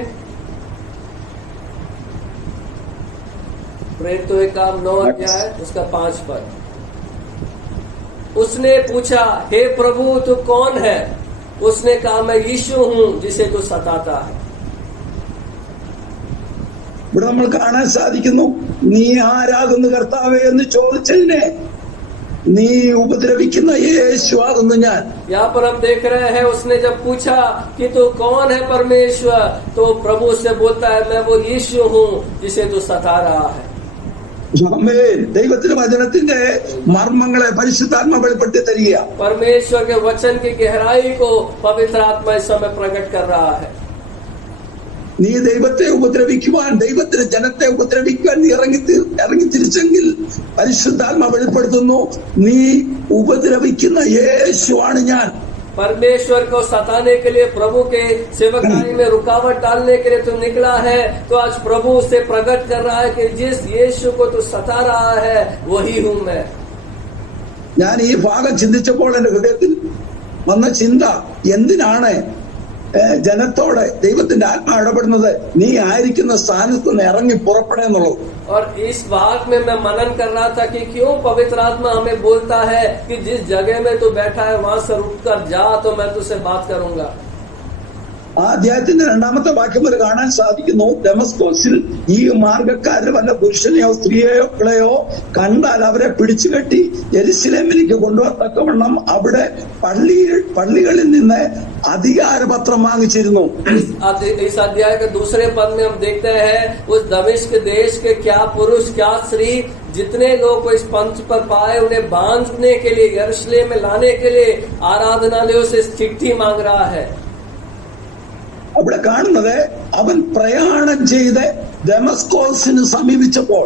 प्रेरितों के काम 9 अध्याय उसका 5 पद. उसने पूछा, हे प्रभु तू कौन है? उसने कहा, मैं यीशु हूँ जिसे तू सताता है. ഇവിടെ നമ്മൾ കാണാൻ സാധിക്കുന്നു, നീ ആരാകുന്നു കർത്താവേ എന്ന് ചോദിച്ചതിനെ നീ ഉപദ്രവിക്കുന്ന യേശു ആകുന്നു ഞാൻ. यहाँ पर हम देख रहे हैं उसने जब पूछा कि तू कौन है परमेश्वर, तो प्रभु से बोलता है, मैं वो यीशु हूँ जिसे तू सता रहा है. ദൈവത്തിന്റെ വചനത്തിന്റെ മർമ്മങ്ങളെ പരിശുദ്ധാത്മ വെളിപ്പെടുത്തി തരിക. परमेश्वर के वचन की गहराई को पवित्र आत्मा इस समय प्रकट कर रहा है. നീ ദൈവത്തെ ഉപദ്രവിക്കുവാൻ, ദൈവത്തിന്റെ ജനത്തെ ഉപദ്രവിക്കുവാൻ നീ ഇറങ്ങി തിരിച്ചെങ്കിൽ പരിശുദ്ധാത്മ വെളിപ്പെടുത്തുന്നു, നീ ഉപദ്രവിക്കുന്ന യേശുവാണ് ഞാൻ. परमेश्वर को सताने के लिए, प्रभु के सेवकाई में रुकावट डालने के लिए तू निकला है, तो आज प्रभु उसे प्रकट कर रहा है कि जिस यीशु को तू सता रहा है वही हूँ मैं. ഞാൻ ഈ ഭാഗം ചിന്തിച്ചപ്പോൾ എന്റെ ഹൃദയത്തിൽ വന്ന ചിന്ത, എന്തിനാണ് ജനത്തോടെ ദൈവത്തിന്റെ ആത്മാ ഇടപെടുന്നത്? നീ ആയിരിക്കുന്ന സ്ഥാനത്ത് നിന്ന് ഇറങ്ങി പുറപ്പെടെന്നുള്ളത്. और इस भाग में मैं मनन कर रहा था कि क्यों पवित्र आत्मा हमें बोलता है कि जिस जगह में तू बैठा है वहां से उठकर जा, तो मैं तुझसे बात करूंगा. ആ അധ്യായത്തിന്റെ 2ാമത്തെ വാക്യം വരെ കാണാൻ സാധിക്കുന്നു, ഡെമസ്കോസിൽ ഈ മാർഗക്കാരിൽ വല്ല പുരുഷനെയോ സ്ത്രീയെയോ പിള്ളയോ കണ്ടാൽ അവരെ പിടിച്ചുകെട്ടി യെരുശലേമിലേക്ക് കൊണ്ടുവരത്തക്കവണ്ണം അവിടെ പള്ളികളിൽ നിന്ന് अधिकारपत्र मांगिचिരുന്നു. इस अध्याय के दूसरे पद में हम देखते हैं उस दमिश्क देश के क्या पुरुष क्या स्त्री जितने लोग को इस पंथ पर पाए उन्हें बांधने के लिए, यरूशलेम में लाने के लिए आराधनालयों से चिट्ठी मांग रहा है. അവിടെ കാണുന്നത് അവൻ പ്രയാണം ചെയ്ത് ഡെമസ്കോസിന് സമീപിച്ചപ്പോൾ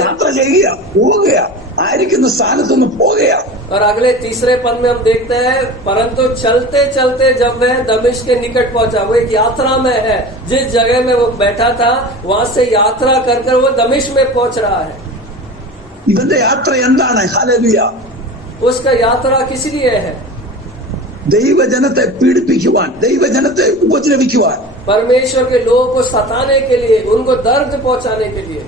യാത്ര ചെയ്യുക, പോവുക, ആയിരിക്കുന്ന സ്ഥാനത്തുനിന്ന് പോവുക. और अगले तीसरे पद में हम देखते हैं, परंतु चलते चलते जब वह दमिश्क के निकट पहुंचा, वो एक यात्रा में है, जिस जगह में वो बैठा था वहां से यात्रा कर वो दमिश्क में पहुंच रहा है. ഇവന്റെ യാത്ര എന്താണ്? ഹല്ലേലൂയ. उसका यात्रा किस लिए है? ദൈവജനത്തെ പീഡിപ്പിക്കുവാൻ, ദൈവജനത്തെ ഉപദ്രവിക്കുവാൻ, परमेश्वर के लोगों को सताने के लिए, उनको दर्द पहुंचाने के लिए.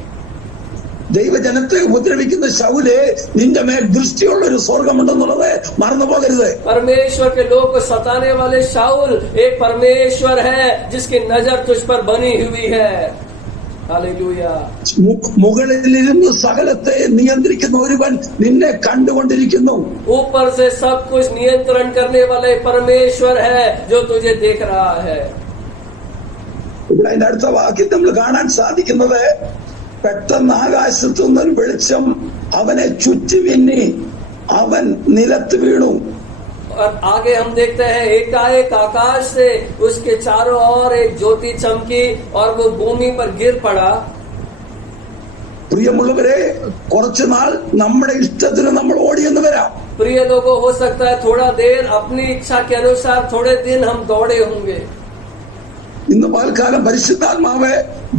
ദൈവജനത്തെ ഉപദ്രവിക്കുന്ന ശൗലേ, നിന്റെ മേൽ ദൃഷ്ടിയുള്ള ഒരു സ്വർഗമുണ്ടെന്നുള്ളത് മറന്നു പോകരുത്. परमेश्वर के लोगों को सताने वाले शाऊल एक परमेश्वर है जिसकी नजर तुझ पर बनी हुई है. हालेलुया। മുകളിലിരുന്ന് സകലത്തെ നിയന്ത്രിക്കുന്ന ഒരുവൻ നിന്നെ കണ്ടുകൊണ്ടിരിക്കുന്നു. ऊपर से सब कुछ नियंत्रण करने वाले परमेश्वर है जो तुझे देख रहा है। ഇവിടെ അതിന്റെ അടുത്ത വാക്യം നമ്മൾ കാണാൻ സാധിക്കുന്നത്, പെട്ടെന്ന് ആകാശത്തു നിന്നൊരു വെളിച്ചം അവനെ ചുറ്റി മിന്നി അവൻ നിലത്ത് വീണു. और आगे हम देखते हैं एकाएक आकाश से उसके चारों ओर एक ज्योति चमकी और वो भूमि पर गिर पड़ा। പ്രിയമുള്ളവരെ, കുറച്ചുനാൾ നമ്മുടെ ഇഷ്ടത്തിന് നമ്മൾ ഓടിയെന്ന് വരാം. प्रिय लोगों, हो सकता है थोड़ा देर अपनी इच्छा के अनुसार थोड़े दिन हम दौड़े होंगे। ഇന്ന് പകൽക്കാലം പരിശുദ്ധാത്മാവ്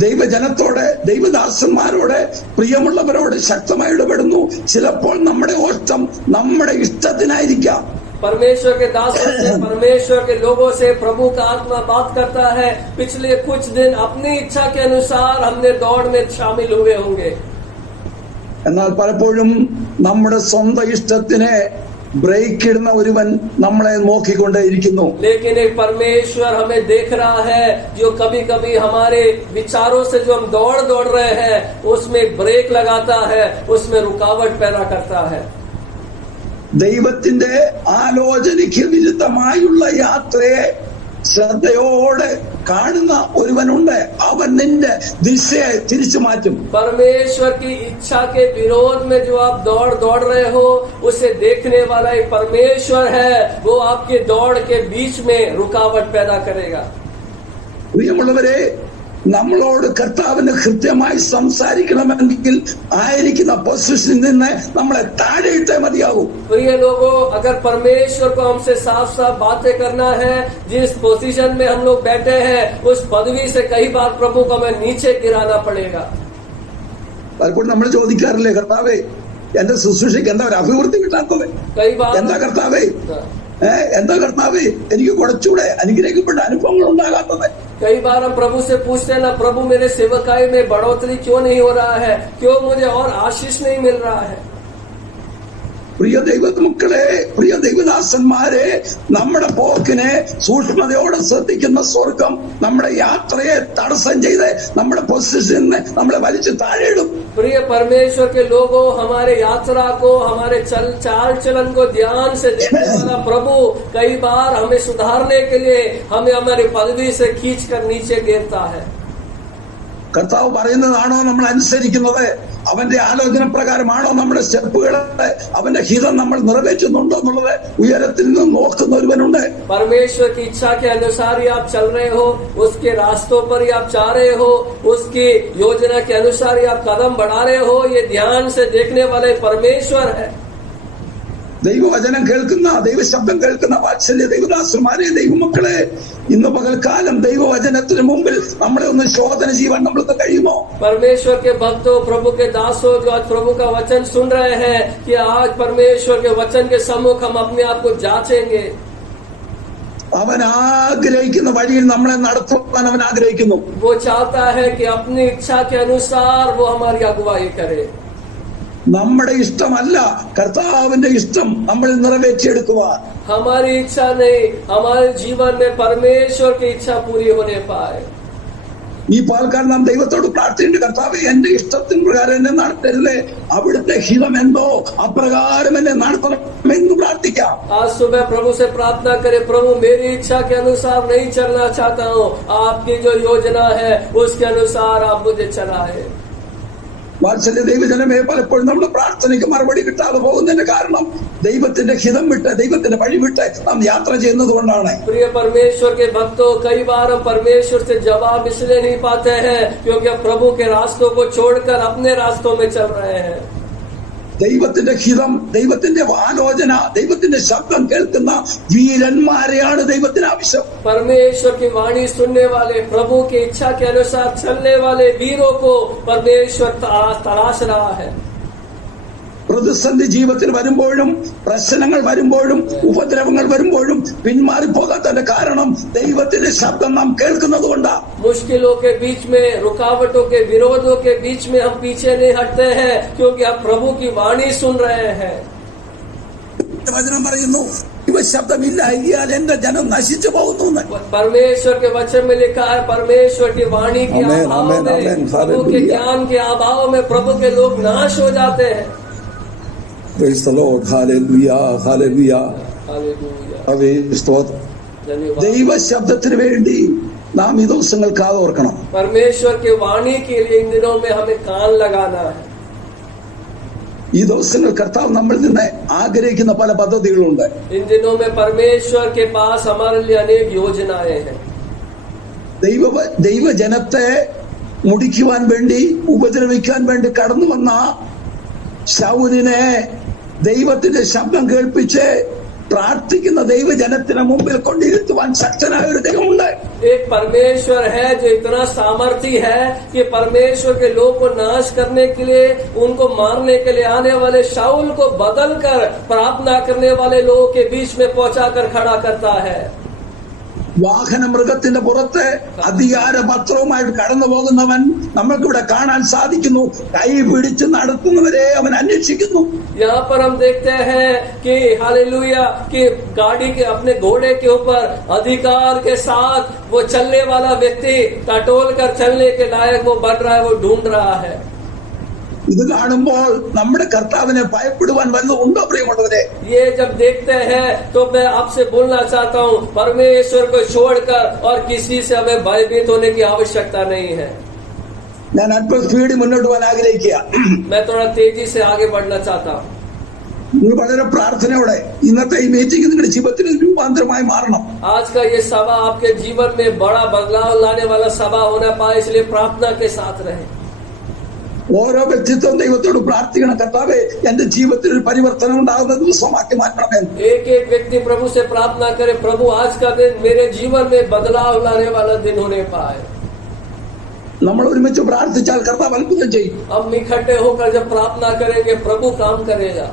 ദൈവജനത്തോടെ, ദൈവദാസന്മാരോട്, പ്രിയമുള്ളവരോട് ശക്തമായി ഇടപെടുന്നു. ചിലപ്പോൾ നമ്മുടെ ഓട്ടം നമ്മുടെ ഇഷ്ടത്തിനായിരിക്കാം. परमेश्वर के दासों से, परमेश्वर के लोगों से प्रभु का आत्मा बात करता है। पिछले कुछ दिन अपनी इच्छा के अनुसार हमने दौड़ में शामिल हुए होंगे, എന്നാൽ പലപ്പോഴും നമ്മുടെ സ്വന്തം ഇഷ്ടത്തിന് ബ്രേക്ക് ഇടുന്ന ഒരുവൻ നമ്മളെ നോക്കിക്കൊണ്ടേയിരിക്കുന്നു. लेकिन एक परमेश्वर हमें देख रहा है जो कभी कभी हमारे विचारों से जो हम दौड़ रहे हैं उसमें ब्रेक लगाता है, उसमें रुकावट पैदा करता है। ദൈവത്തിന്റെ ആലോചനയ്ക്ക് വിരുദ്ധമായുള്ള യാത്രയെ ശ്രദ്ധയോടെ കാണുന്ന ഒരുവനുണ്ട്. അവൻ നിന്റെ ദിശയെ തിരിച്ചു മാറ്റും. परमेश्वर की इच्छा के विरोध में जो आप दौड़ रहे हो, उसे देखने वाला एक परमेश्वर है, वो आपके दौड़ के बीच में रुकावट पैदा करेगा। പ്രിയമുള്ളവരെ, നമ്മളോട് കർത്താവിന് കൃത്യമായി സംസാരിക്കണമെങ്കിൽ ആയിരിക്കുന്ന പൊസിഷനിൽ നിന്ന് നമ്മളെ താഴെയിട്ടേ മതിയാകും. प्रिय लोगों, अगर परमेश्वर को हमसे साफ साफ बातें करना है, जिस पोजीशन में हम लोग बैठे हैं उस पदवी से कई बार प्रभु को हमें नीचे गिराना पड़ेगा। പലപ്പോഴും നമ്മൾ ചോദിക്കാറില്ലേ, കർത്താവേ എന്റെ ശുശ്രൂഷയ്ക്ക് എന്താ ഒരു അഭിവൃദ്ധി കിട്ടാത്തത്? कई बार എന്താ കർത്താവേ എന്താ കർത്താവേ എനിക്ക് കുറച്ചുകൂടെ അനുഗ്രഹിക്കപ്പെട്ട അനുഭവങ്ങൾ ഉണ്ടാകാത്തത്? कई बार हम प्रभु से पूछते हैं ना, प्रभु मेरे सेवकाई में बढ़ोतरी क्यों नहीं हो रहा है, क्यों मुझे और आशीष नहीं मिल रहा है। പ്രിയ ദൈവമക്കളെ, പ്രിയ ദൈവദാസന്മാരെ, നമ്മുടെ പോക്കിനെ സൂക്ഷ്മതയോടെ ശ്രദ്ധിക്കുന്ന സ്വർഗം നമ്മുടെ യാത്രയെ തടസ്സം ചെയ്ത് നമ്മുടെ പൊസിഷനിൽ നമ്മളെ വലിച്ചു താഴെയിടും. प्रिय परमेश्वर के लोगों, हमारे यात्रा को, हमारे चाल चलन को ध्यान से देखने वाला प्रभु कई बार हमें सुधारने के लिए हमें हमारी पदवी से खींच कर नीचे गिरता है। കർത്താവ് പറയുന്നതാണോ നമ്മൾ അനുസരിക്കുന്നത്? അവന്റെ ആലോചന പ്രകാരമാണോ നമ്മുടെ സ്റ്റെപ്പുകൾ? അവന്റെ ഹിതം നമ്മൾ നിറവേറ്റുന്നുണ്ടോ എന്നുള്ളത് ഉയരത്തിൽ നിന്ന് നോക്കുന്ന ഒരുവനുണ്ട്. परमेश्वर की इच्छा के अनुसार ही आप चल रहे हो, उसके रास्तों पर ही आप जा रहे हो, उसकी योजना के अनुसार ही आप कदम बढ़ा रहे हो, ये ध्यान से देखने वाले परमेश्वर है। ദൈവവചനം കേൾക്കുന്ന, ദൈവശബ്ദം കേൾക്കുന്ന വാത്സല്യ ദൈവദാസന്മാരെ, ദൈവമക്കളെ, ഇന്ന് പകൽക്കാലം ദൈവവചനത്തിന് മുമ്പിൽ നമ്മളെ ഒന്ന് ശോധന ചെയ്യാൻ നമ്മൾക്ക് കഴിയുമോ? परमेश्वर के भक्तों, प्रभु के दासों, जो आज प्रभु का वचन सुन रहे हैं, कि आज परमेश्वर के वचन के सम्मुख हम अपने आप को जांचेंगे। അവൻ ആഗ്രഹിക്കുന്ന വഴിയിൽ നമ്മളെ നടത്തുവാൻ അവൻ ആഗ്രഹിക്കുന്നു. वो चाहता है कि अपनी इच्छा के अनुसार वो हमारी अगुवाई करे। നമ്മുടെ ഇഷ്ടമല്ല, കർത്താവിന്റെ ഇഷ്ടം നമ്മൾ നിറവേറ്റിയെടുക്കുവാൻ. हमारी इच्छा नहीं, हमारे जीवन में परमेश्वर की इच्छा पूरी होने पाए। ഈ പാൽക്കാരൻ നാം ദൈവത്തോട് പ്രാർത്ഥിക്കേണ്ട, കർത്താവേ എന്റെ ഇഷ്ടത്തിന് പ്രകാരം എന്നെ നടത്തരുതേ, അവിടുത്തെ ഹിതം എന്തോ അപ്രകാരം എന്നെ നടത്തണമെന്ന് പ്രാർത്ഥിക്കാം. आज सुबह प्रभु से प्रार्थना करें, प्रभु मेरी इच्छा के अनुसार नहीं चलना चाहता हूँ, आपकी जो योजना है उसके अनुसार आप मुझे चलाए। വാത്സല്യ ദൈവജനമേ, പലപ്പോഴും നമ്മുടെ പ്രാർത്ഥനയ്ക്ക് മറുപടി കിട്ടാതെ പോകുന്നതിന്റെ കാരണം ദൈവത്തിന്റെ ഹിതം വിട്ട്, ദൈവത്തിന്റെ വഴി വിട്ട് നാം യാത്ര ചെയ്യുന്നത് കൊണ്ടാണ്. प्रिय परमेश्वर के भक्तों, कई बार हम परमेश्वर से जवाब इसलिए नहीं पाते हैं क्योंकि हम प्रभु के रास्तों को छोड़कर अपने रास्तों में चल रहे हैं। ദൈവത്തിന്റെ ഹിതം, ദൈവത്തിന്റെ ആലോചന, ദൈവത്തിന്റെ ശബ്ദം കേൾക്കുന്ന വീരന്മാരെയാണ് ദൈവത്തിന് ആവശ്യം. परमेश्वर की वाणी सुनने वाले, प्रभु की इच्छा के अनुसार चलने वाले वीरों को परमेश्वर तलाश रहा है। പ്രതിസന്ധി ജീവിതത്തിൽ വരുമ്പോഴും, പ്രശ്നങ്ങൾ വരുമ്പോഴും, ഉപദ്രവങ്ങൾ വരുമ്പോഴും പിന്മാറിപ്പോകാത്തതിന്റെ കാരണം ദൈവത്തിന്റെ ശബ്ദം നാം കേൾക്കുന്നത് കൊണ്ടാ. मुश्किलों के बीच में, रुकावटों के विरोधों के बीच में हम पीछे नहीं हटते हैं क्योंकि हम प्रभु की वाणी सुन रहे हैं। വചനം പറയുന്നു, ദൈവശബ്ദമില്ലായാൽ എന്റെ ജനം നശിച്ചു പോകുന്നു എന്ന്. परमेश्वर के वचन में लिखा है, परमेश्वर की वाणी के आमेन, अभाव आमेन, में, आमेन, प्रभु के हालेलुया। ज्ञान के अभाव में प्रभु के लोग नाश हो जाते हैं। Praise the Lord. Hallelujah, hallelujah. Hallelujah, away സ്തോത്രം. धन्यवाद। ദൈവശബ്ദത്തിന് വേണ്ടി നാം ഈ ദിവസങ്ങൾ കാതോർക്കണം. परमेश्वर की वाणी के लिए इन दिनों में हमें कान लगाना है। ഈ ദിവസങ്ങൾ കർത്താവ് നമ്മളിൽ നിന്ന് ആഗ്രഹിക്കുന്ന പല പദ്ധതികളുണ്ട്. इन दिनों में परमेश्वर के पास हमारे लिए अनेक योजनाएं हैं। ദൈവജനത്തെ മുടിക്കുവാൻ വേണ്ടി, ഉപദ്രവിക്കാൻ വേണ്ടി കടന്നു വന്ന ശൗലിനെ ദൈവത്തിന്റെ ശബ്ദം കേൾപ്പിച്ച് പ്രാർത്ഥിക്കുന്ന ദൈവജനത്തിന് മുമ്പിൽ കൊണ്ടിരുത്തുവാൻ ശക്തനായ ഒരു ദൈവമുണ്ട്. एक परमेश्वर है जो इतना सामर्थी है कि परमेश्वर के लोग को नाश करने के लिए, उनको मारने के लिए आने वाले शाऊल को बदल कर प्रार्थना करने वाले लोगों के बीच में पहुंचा कर खड़ा करता है। വാഹന മൃഗത്തിന്റെ പുറത്ത് അധികാരപത്രവുമായിട്ട് കടന്നു പോകുന്നവൻ നമ്മൾക്കിവിടെ കാണാൻ സാധിക്കുന്നു. കൈ പിടിച്ച് നടത്തുന്നവരെ അവൻ അന്വേഷിക്കുന്നു. यहाँ पर हम देखते हैं कि हालेलुया कि गाड़ी के अपने घोड़े के ऊपर अधिकार के साथ वो चलने वाला व्यक्ति टटोल कर चलने के लायक वो बन रहा है, वो ढूंढ रहा है। ഇത് കാണുമ്പോൾ നമ്മുടെ കർത്താവിനെ ഭയപ്പെടുവാൻ വല്ലതും ഉണ്ടോ പ്രിയമുള്ളവരെ? ये जब देखते हैं तो मैं आपसे बोलना चाहता हूँ, परमेश्वर को छोड़कर और किसी से हमें भयभीत होने की आवश्यकता नहीं है। ഞാൻ അല്പം സ്പീഡിൽ മുന്നോട്ട് പോകാൻ ആഗ്രഹിക്കുക. मैं थोड़ा तेजी से आगे बढ़ना चाहता हूँ। നിങ്ങൾ വളരെ പ്രാർത്ഥനയോടെ ഇന്നത്തെ ഈ മീറ്റിംഗ് നിങ്ങളുടെ ജീവിതത്തിന് രൂപാന്തരമായി മാറണം. आज का ये सभा आपके जीवन में बड़ा बदलाव लाने वाला सभा होना पाए, इसलिए प्रार्थना के साथ रहे। ഓരോ വ്യക്തിത്വം ദൈവത്തോട് പ്രാർത്ഥിക്കണം, കർത്താവേ എന്റെ ജീവിതത്തിൽ ഒരു പരിവർത്തനം ഉണ്ടാകുന്ന ദിവസമാക്കി മാറ്റണമേ. एक एक व्यक्ति प्रभु से प्रार्थना करे, प्रभु आज का दिन मेरे जीवन में बदलाव लाने वाला दिन होने पाए। നമ്മൾ ഒരുമിച്ച് പ്രാർത്ഥിച്ചാൽ കർത്താവ് അത്ഭുതം ചെയ്യും. हम इकट्ठे होकर जब प्रार्थना करेंगे, प्रभु काम करेगा।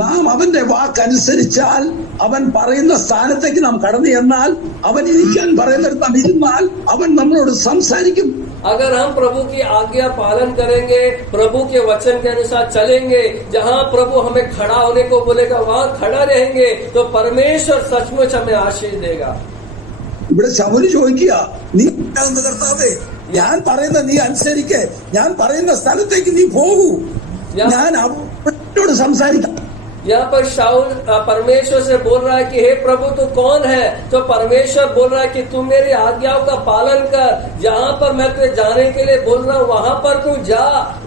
നാം അവന്റെ വാക്കനുസരിച്ചാൽ, അവൻ പറയുന്ന സ്ഥാനത്തേക്ക് നാം കടന്നു ചെന്നാൽ, അവൻ ഇരിക്കാൻ പറയുന്നിടത്ത് നാം ഇരുന്നാൽ, അവൻ നമ്മളോട് സംസാരിക്കും. अगर हम प्रभु की आज्ञा पालन करेंगे, प्रभु के वचन के अनुसार चलेंगे, जहाँ प्रभु हमें खड़ा होने को बोलेगा वहाँ खड़ा रहेंगे, तो परमेश्वर सचमुच हमें आशीष देगा। ഇവിടെ ശൗല് ചോദിക്കുക, നീ കർത്താവേ ഞാൻ പറയുന്ന നീ അനുസരിക്കേ, ഞാൻ പറയുന്ന സ്ഥലത്തേക്ക് നീ പോകൂ, ഞാൻ അവനോട് സംസാരിക്കാം. यहाँ पर शाऊल परमेश्वर से बोल रहा है कि हे प्रभु तू कौन है? तो परमेश्वर बोल रहा है कि तू मेरी आज्ञाओं का पालन कर, जहाँ पर मैं तुझे जाने के लिए बोल रहा हूँ वहाँ पर तू जा,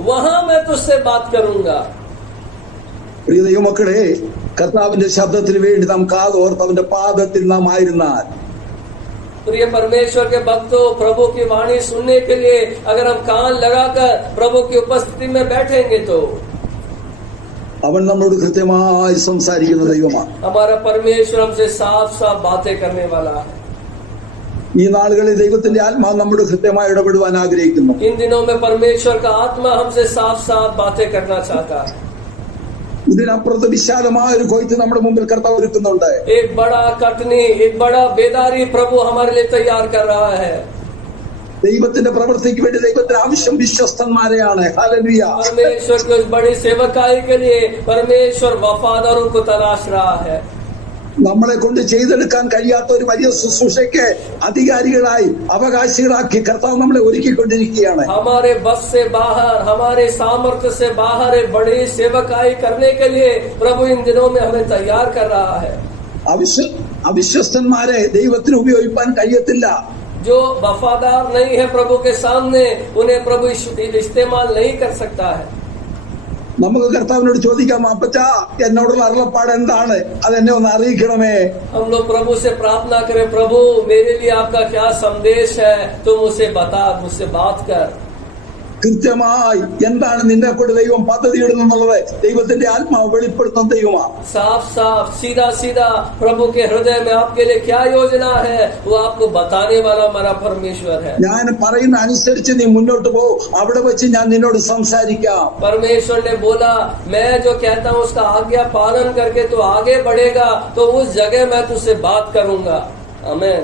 वहाँ मैं तुझसे बात करूंगा। പ്രിയ ദൈവമക്കളെ, കർത്താവിന്റെ ശബ്ദത്തിന് വേണ്ടി നാം കാതോർത്ത് അവന്റെ പാദത്തിൽ നാം ആയിരുന്നാൽ, प्रिय परमेश्वर के भक्तों, प्रभु की वाणी सुनने के लिए अगर हम कान लगाकर प्रभु की उपस्थिति में बैठेंगे तो അവൻ നമ്മളോട് കൃത്യമായി സംസാരിക്കുന്ന ദൈവമാണ്. हमारा परमेश्वर हमसे साफ साफ बातें करने वाला है। ഈ നാളുകളിൽ ദൈവത്തിന്റെ ആത്മാവ് നമ്മോട് കൃത്യമായി ഇടപെടുവാൻ ആഗ്രഹിക്കുന്നു. इन दिनों में परमेश्वर का आत्मा हमसे साफ साफ बातें करना चाहता है। ഇതിനപ്പുറത്ത് വിശാലമായ ഒരു കൊയ്ത്ത് നമ്മുടെ മുമ്പിൽ കർത്താവ് ഒരുക്കുന്നുണ്ട്. एक बड़ा कटनी, एक बड़ा बेदारी प्रभु हमारे लिए तैयार कर रहा है। ദൈവത്തിന്റെ പ്രവൃത്തിക്ക് വേണ്ടി ദൈവത്തിന് ആവശ്യം വിശ്വസ്തന്മാരെയാണ്. ഹല്ലേലൂയ. परमेश्वर की उस बड़ी सेवकाई के लिए परमेश्वर वफादारों को तलाश रहा है। നമ്മളെ കൊണ്ട് ചെയ്തെടുക്കാൻ കഴിയാത്ത ഒരു വലിയ ശുശ്രൂഷയ്ക്ക് അധികാരികളായി, അവകാശികളാക്കി കർത്താവ് നമ്മളെ ഒരുക്കിക്കൊണ്ടിരിക്കുകയാണ്. हमारे बस से बाहर, हमारे सामर्थ्य से बाहर एक बड़ी सेवकाई करने के लिए प्रभु इन दिनों में हमें तैयार कर रहा है। അവിശ്വസ്തന്മാരെ ദൈവത്തിന് ഉപയോഗിക്കാൻ കഴിയത്തില്ല. जो वफादार नहीं है प्रभु के सामने, उन्हें प्रभु इस्तेमाल नहीं कर सकता है। നമുക്ക് കർത്താവിനോട് ചോദിക്കാം, അപ്പച്ചാ എന്നോടുള്ള അരുളപ്പാട് എന്താണ്, അതെന്നെ ഒന്ന് അറിയിക്കണമേ. हम लोग प्रभु से प्रार्थना करें, प्रभु मेरे लिए आपका क्या संदेश है, तुम उसे बता, मुझसे बात कर। കൃത്യമായി എന്താണ് നിന്നെ കൊണ്ട് ദൈവം പദ്ധതി ഇടുന്നുള്ളത് ദൈവത്തിന്റെ ആത്മാവ് വെളിപ്പെടുത്തുന്ന ദൈവമാണ്. साफ साफ सीधा सीधा प्रभु के हृदय में आपके लिए क्या योजना है, वो आपको बताने वाला हमारा परमेश्वर है। ഞാൻ പറയുന്ന അനുസരിച്ച് നീ മുന്നോട്ട് പോ, അവിടെ വെച്ച് ഞാൻ നിന്നോട് സംസാരിക്കാം. परमेश्वर ने बोला, मैं जो कहता हूँ उसका आज्ञा पालन करके तो आगे बढ़ेगा, तो उस जगह मैं तुझसे बात करूंगा। आमीन।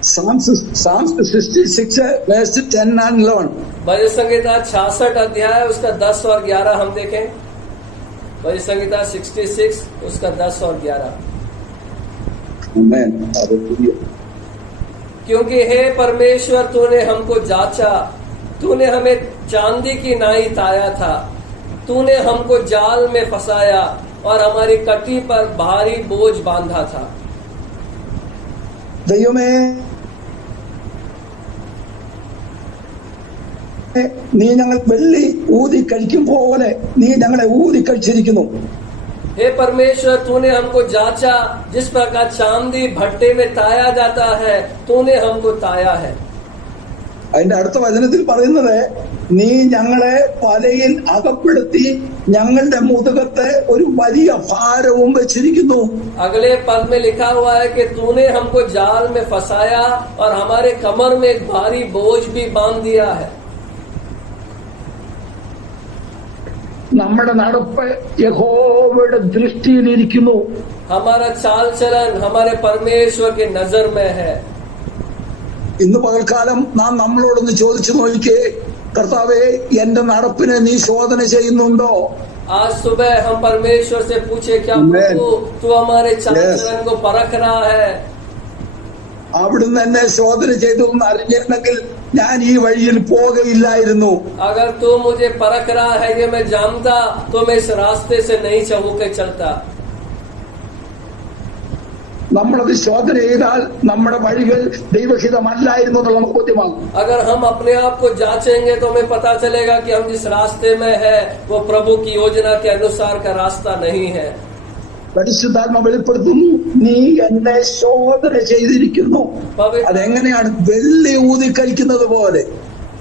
Psalms 66 verse 10 and 11. भजन संहिता 66 अध्याय उसका 10 और 11 हम देखें। भजन संहिता 66 उसका 10 और 11। ആമേൻ. ഹല്ലേലൂയ. क्योंकि हे परमेश्वर, तूने हमको जांचा, तूने हमें चांदी की नाई ताया था, तूने हमको जाल में फंसाया और हमारी कटी पर भारी बोझ बांधा था। ദൈവമേ, നീ ഞങ്ങൾ വെള്ളി ഊതി കഴിക്കും പോലെ നീ ഞങ്ങളെ ഊതി കഴിച്ചിരിക്കുന്നു. हे परमेश्वर, तूने हमको जांचा, जिस प्रकार चांदी भट्टे में ताया जाता है, तूने हमको ताया है। അതിന്റെ അടുത്ത വചനത്തിൽ പറയുന്നത്, നീ ഞങ്ങളെ വലയിൽ അകപ്പെടുത്തി ഞങ്ങളുടെ മുതുകത്തെ ഒരു വലിയ ഭാരവും വെച്ചിരിക്കുന്നു. अगले पद में लिखा हुआ है कि तूने हमको जाल में फंसाया और हमारे कमर में एक भारी बोझ भी बांध दिया है। നമ്മുടെ നടപ്പ് യഹോവയുടെ ദൃഷ്ടിയിലിരിക്കുന്നു. हमारा चाल चलन हमारे परमेश्वर के नजर में है। ഇന്ന് പകൽക്കാലം നാം നമ്മളോടൊന്ന് ചോദിച്ചു നോക്കിയേ, കർത്താവേ, എന്റെ നടപ്പിനെ നീ ശോധന ചെയ്യുന്നുണ്ടോ? आज सुबह हम परमेश्वर से पूछे, क्या प्रभु तू हमारे चाल चलन को परख रहा है? അവിടുന്ന് എന്നെ ശോധന ചെയ്തു എന്ന് അറിഞ്ഞിരുന്നെങ്കിൽ ഞാൻ ഈ വഴിയിൽ പോകയില്ലായിരുന്നു. अगर तू मुझे परख रहा है ये मैं जानता, तो मैं इस रास्ते से नहीं होकर चलता। നമ്മളത് ശോധന ചെയ്താൽ നമ്മുടെ വഴികൾ ദൈവഹിതമല്ലായിരുന്നു എന്നുള്ള നമുക്ക് ബോധ്യമാകും. अगर हम अपने आप को जांचेंगे तो हमें पता चलेगा कि हम जिस रास्ते में है वो प्रभु की योजना के अनुसार का रास्ता नहीं है। പരിശുദ്ധാത്മ വെളിപ്പെടുത്തുന്നു, നീ എന്നെ ശോധന ചെയ്തിരിക്കുന്നു. അതെങ്ങനെയാണ്? വെള്ളി ഊതി കഴിക്കുന്നത് പോലെ.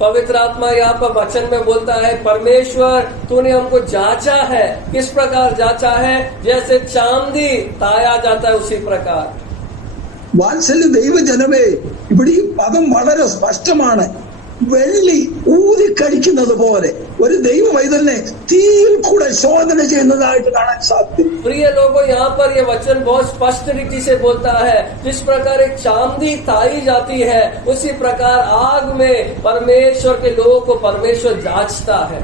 पवित्र आत्मा यहाँ पर वचन में बोलता है, परमेश्वर तूने हमको जांचा है। किस प्रकार जांचा है? जैसे चांदी ताया जाता है उसी प्रकार। വാത്സല്യ ദൈവജനമേ, ഇവിടെ ഈ പദം വളരെ സ്പഷ്ടമാണ്. വെള്ളി ഊതി കഴിക്കുന്നത് പോലെ ഒരു ദൈവ വൈതലിനെ തീയിൽ കൂടെ ശോധന ചെയ്യുന്നതായിട്ട് കാണാൻ സാധിക്കും. प्रिय लोगों, यहाँ पर ये वचन बहुत स्पष्ट रीति से बोलता है, जिस प्रकार एक चांदी ताई जाती है उसी प्रकार आग में परमेश्वर के लोगों को परमेश्वर जांचता है।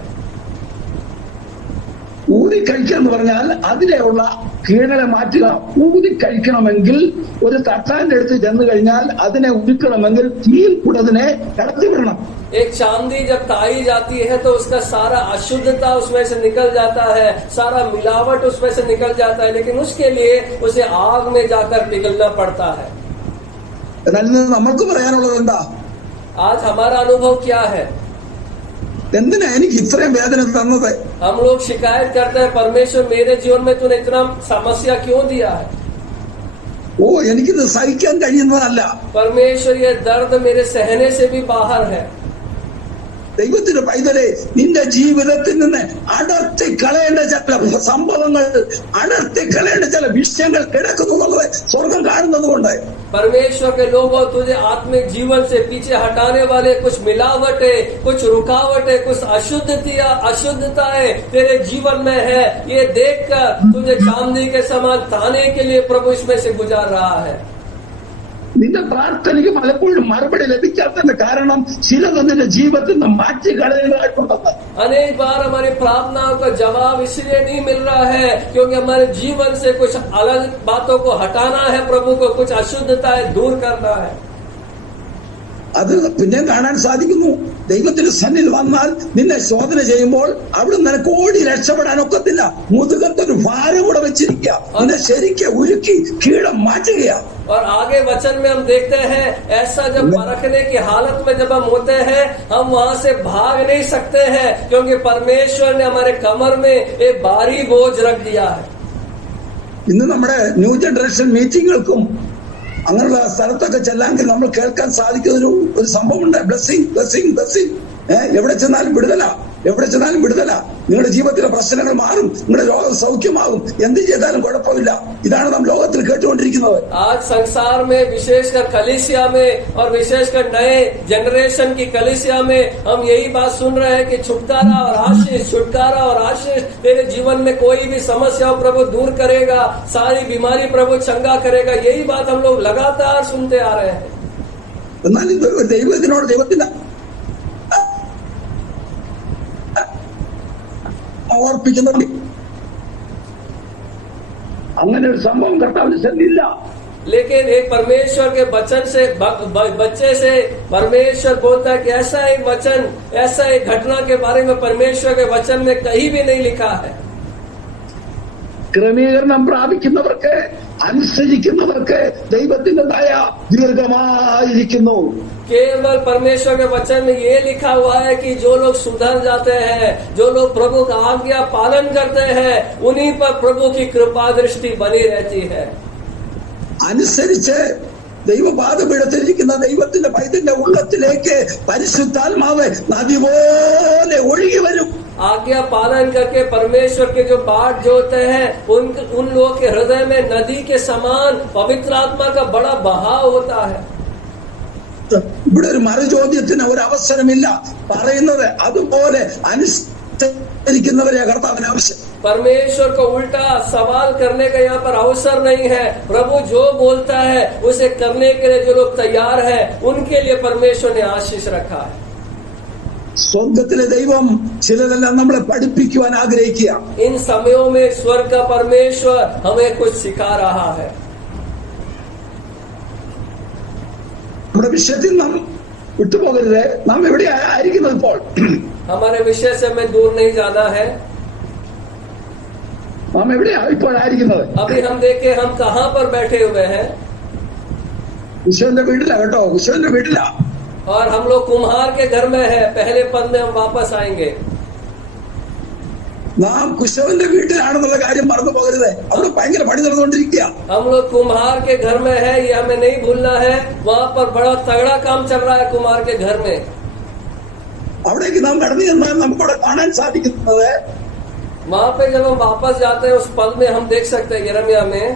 ഊതി കഴിക്കുക എന്ന് പറഞ്ഞാൽ അതിലെയുള്ള കീടങ്ങളെ മാറ്റുക. ഊതി കഴിക്കണമെങ്കിൽ ഒരു തട്ടാന്റെ അടുത്ത് ചെന്ന് കഴിഞ്ഞാൽ അതിനെ ഉരുക്കണമെങ്കിൽ തീയിൽ കൂടെ അതിനെ കടത്തിവിടണം. एक चांदी जब ताई जाती है तो उसका सारा अशुद्धता उसमें से निकल जाता है, सारा मिलावट उसमें से निकल जाता है, लेकिन उसके लिए उसे आग में जाकर पिघलना पड़ता है। എന്നാൽ നമ്മൾക്ക് പറയാനുള്ളത് എന്താ? आज हमारा अनुभव क्या है? എന്തിനാ എനിക്ക് ഇത്രയും വേദന തന്നത്? हम लोग शिकायत करते हैं, परमेश्वर मेरे जीवन में तूने इतना समस्या क्यों दिया है? ഓ, എനിക്കിത് സഹിക്കാൻ കഴിയുന്നതല്ല. परमेश्वर ये दर्द मेरे सहने से भी बाहर है। ദൈവത്തിന്റെ പൈതലെ, നിന്റെ ജീവിതത്തിൽ നിന്ന് അടർത്തി കളയേണ്ട ചില സംഭവങ്ങൾ, അടർത്തി കളയേണ്ട ചില വിഷയങ്ങൾ കിടക്കുന്നു എന്നുള്ളത് സ്വർഗം കാണുന്നത് കൊണ്ട്. परमेश्वर के लोगों, तुझे आत्मिक जीवन से पीछे हटाने वाले कुछ मिलावटें, कुछ रुकावटें, कुछ अशुद्धताएं तेरे जीवन में है, ये देखकर तुझे चांदी के समान ताने के लिए प्रभु इसमें से गुजार रहा है। നിന്റെ പ്രാർത്ഥനയ്ക്ക് പലപ്പോഴും മറുപടി ലഭിക്കാത്തതിന്റെ കാരണം ചിലത് നിന്റെ ജീവിതത്തിൽ നിന്ന് മാറ്റി കളയേണ്ടതായിട്ടുണ്ടെന്ന്. अनेक बार हमारी प्रार्थनाओं का जवाब इसलिए नहीं मिल रहा है क्योंकि हमारे जीवन से कुछ अलग बातों को हटाना है, प्रभु को कुछ अशुद्धताएं दूर करना है। അത് പിന്നെ കാണാൻ സാധിക്കുന്നു. ദൈവത്തിന്റെ സന്നിധിയിൽ വന്നാൽ നിന്നെ ശോധന ചെയ്യുമ്പോൾ അവിടെ നിനക്ക് ഓടി രക്ഷപ്പെടാനൊക്കത്തില്ല. മുതുകത്തൊരു ഭാരം കൂടെ വെച്ചിരിക്കുക, നിന്നെ ശരിക്കും ഉരുക്കി കീടം മാറ്റുകയാ. और आगे वचन में हम देखते हैं, ऐसा जब परखने की हालत में जब हम होते हैं, हम वहां से भाग नहीं सकते हैं क्योंकि परमेश्वर ने हमारे कमर में एक भारी बोझ रख दिया है। ഇന്ന് നമ്മുടെ ന്യൂ ജനറേഷൻ മീറ്റിങ്ങുകൾക്കും അങ്ങനെയുള്ള സ്ഥലത്തൊക്കെ ചെല്ലാമെങ്കിൽ നമ്മൾ കേൾക്കാൻ സാധിക്കുന്ന ഒരു സംഭവമുണ്ട്. Blessing blessing blessing. എവിടെ ചെന്നാലും വിടുതല, എവിടെ ചെന്നാലും വിടുതല. നിങ്ങളുടെ ജീവിതത്തിലെ പ്രശ്നങ്ങൾ മാറും, നിങ്ങളുടെ രോഗം സൗഖ്യമാകും, എന്ത് ചെയ്താലും കുഴപ്പമില്ല. ഇതാണ് നാം ലോകത്തിൽ കേട്ടുകൊണ്ടിരിക്കുന്നത്. आज संसार में, विशेषकर कलीसिया में और विशेषकर नए जनरेशन की कलीसिया में हम यही बात सुन रहे हैं कि छुटकारा और आशीष, छुटकारा और आशीष। तेरे जीवन में कोई भी समस्या हो प्रभु दूर करेगा, सारी बीमारी प्रभु चंगा करेगा। यही बात हम लोग लगातार सुनते आ रहे हैं। എന്നാൽ ദൈവത്തിന്റെ ഓർപ്പിക്കുന്നുണ്ട്, അങ്ങനെ ഒരു സംഭവം കർത്താവിന് ഇല്ല. लेकिन एक परमेश्वर के वचन से बच्चे से परमेश्वर बोलता है कि ऐसा एक वचन, ऐसा एक घटना के बारे में परमेश्वर के वचन में कहीं भी नहीं लिखा है। ക്രമീകരണം പ്രാപിക്കുന്നവർക്ക്, അനുസരിക്കുന്നവർക്ക് ദൈവത്തിന്റെ ദയ ദീർഘമായിരിക്കുന്നു. केवल परमेश्वर के वचन में ये लिखा हुआ है कि जो लोग सुधर जाते हैं, जो लोग प्रभु का आज्ञा पालन करते हैं, उन्हीं पर प्रभु की कृपा दृष्टि बनी रहती है। അനുസരിച്ച് ദൈവപാദപീഠത്തിലിരിക്കുന്ന ദൈവത്തിന്റെ പൈതന്റെ ഉള്ളത്തിലേക്ക് പരിശുദ്ധാത്മാവ് നദി പോലെ ഒഴുകി വരും. आज्ञा पालन करके परमेश्वर के जो बाट जोते हैं, उन लोगों के हृदय में नदी के समान पवित्र आत्मा का बड़ा बहाव होता है। ഇവിടെ ഒരു മറുചോദ്യത്തിന് ഒരു അവസരമില്ല. പറയുന്നത് അതുപോലെ അനുസരിക്കുന്നവരെ കർത്താവിന് ആവശ്യം. परमेश्वर को उल्टा सवाल करने का यहाँ पर अवसर नहीं है। प्रभु जो बोलता है उसे करने के लिए जो लोग तैयार हैं, उनके लिए परमेश्वर ने आशीष रखा है। സ്വർഗത്തിലെ ദൈവം ചിലതെല്ലാം നമ്മളെ പഠിപ്പിക്കുവാൻ ആഗ്രഹിക്കുക. इन समयों में स्वर्ग का परमेश्वर हमें कुछ सिखा रहा है। നമ്മുടെ വിഷയത്തിൽ നാം വിട്ടുപോകരുത്. നാം എവിടെ ആയിരിക്കുന്നത് ഇപ്പോൾ? हमारे विषय से हमें दूर नहीं जाना है। നാം എവിടെയാ ഇപ്പോൾ ആയിരിക്കുന്നത്? अभी हम देखें हम कहाँ पर बैठे हुए हैं। കുശവന്റെ വീട്ടിലാ കേട്ടോ, കുശവന്റെ വീട്ടിലാ. और हम लोग कुम्हार के घर में है। पहले पद में हम वापस आएंगे। നാം കുശവന്റെ വീട്ടിലാണെന്നുള്ള കാര്യം മറന്നു പോകരുത്. അവിടെ ഭയങ്കര പണി നടന്നുകൊണ്ടിരിക്കുക. हम लोग कुम्हार के घर में है, ये हमें नहीं भूलना है। वहाँ पर बड़ा तगड़ा काम चल रहा है कुम्हार के घर में। അവിടേക്ക് നാം കടന്നു ചെന്നാൽ നമുക്കവിടെ കാണാൻ സാധിക്കുന്നത്, वहाँ पे जब हम वापस जाते हैं उस पद में हम देख सकते हैं यिर्मयाह में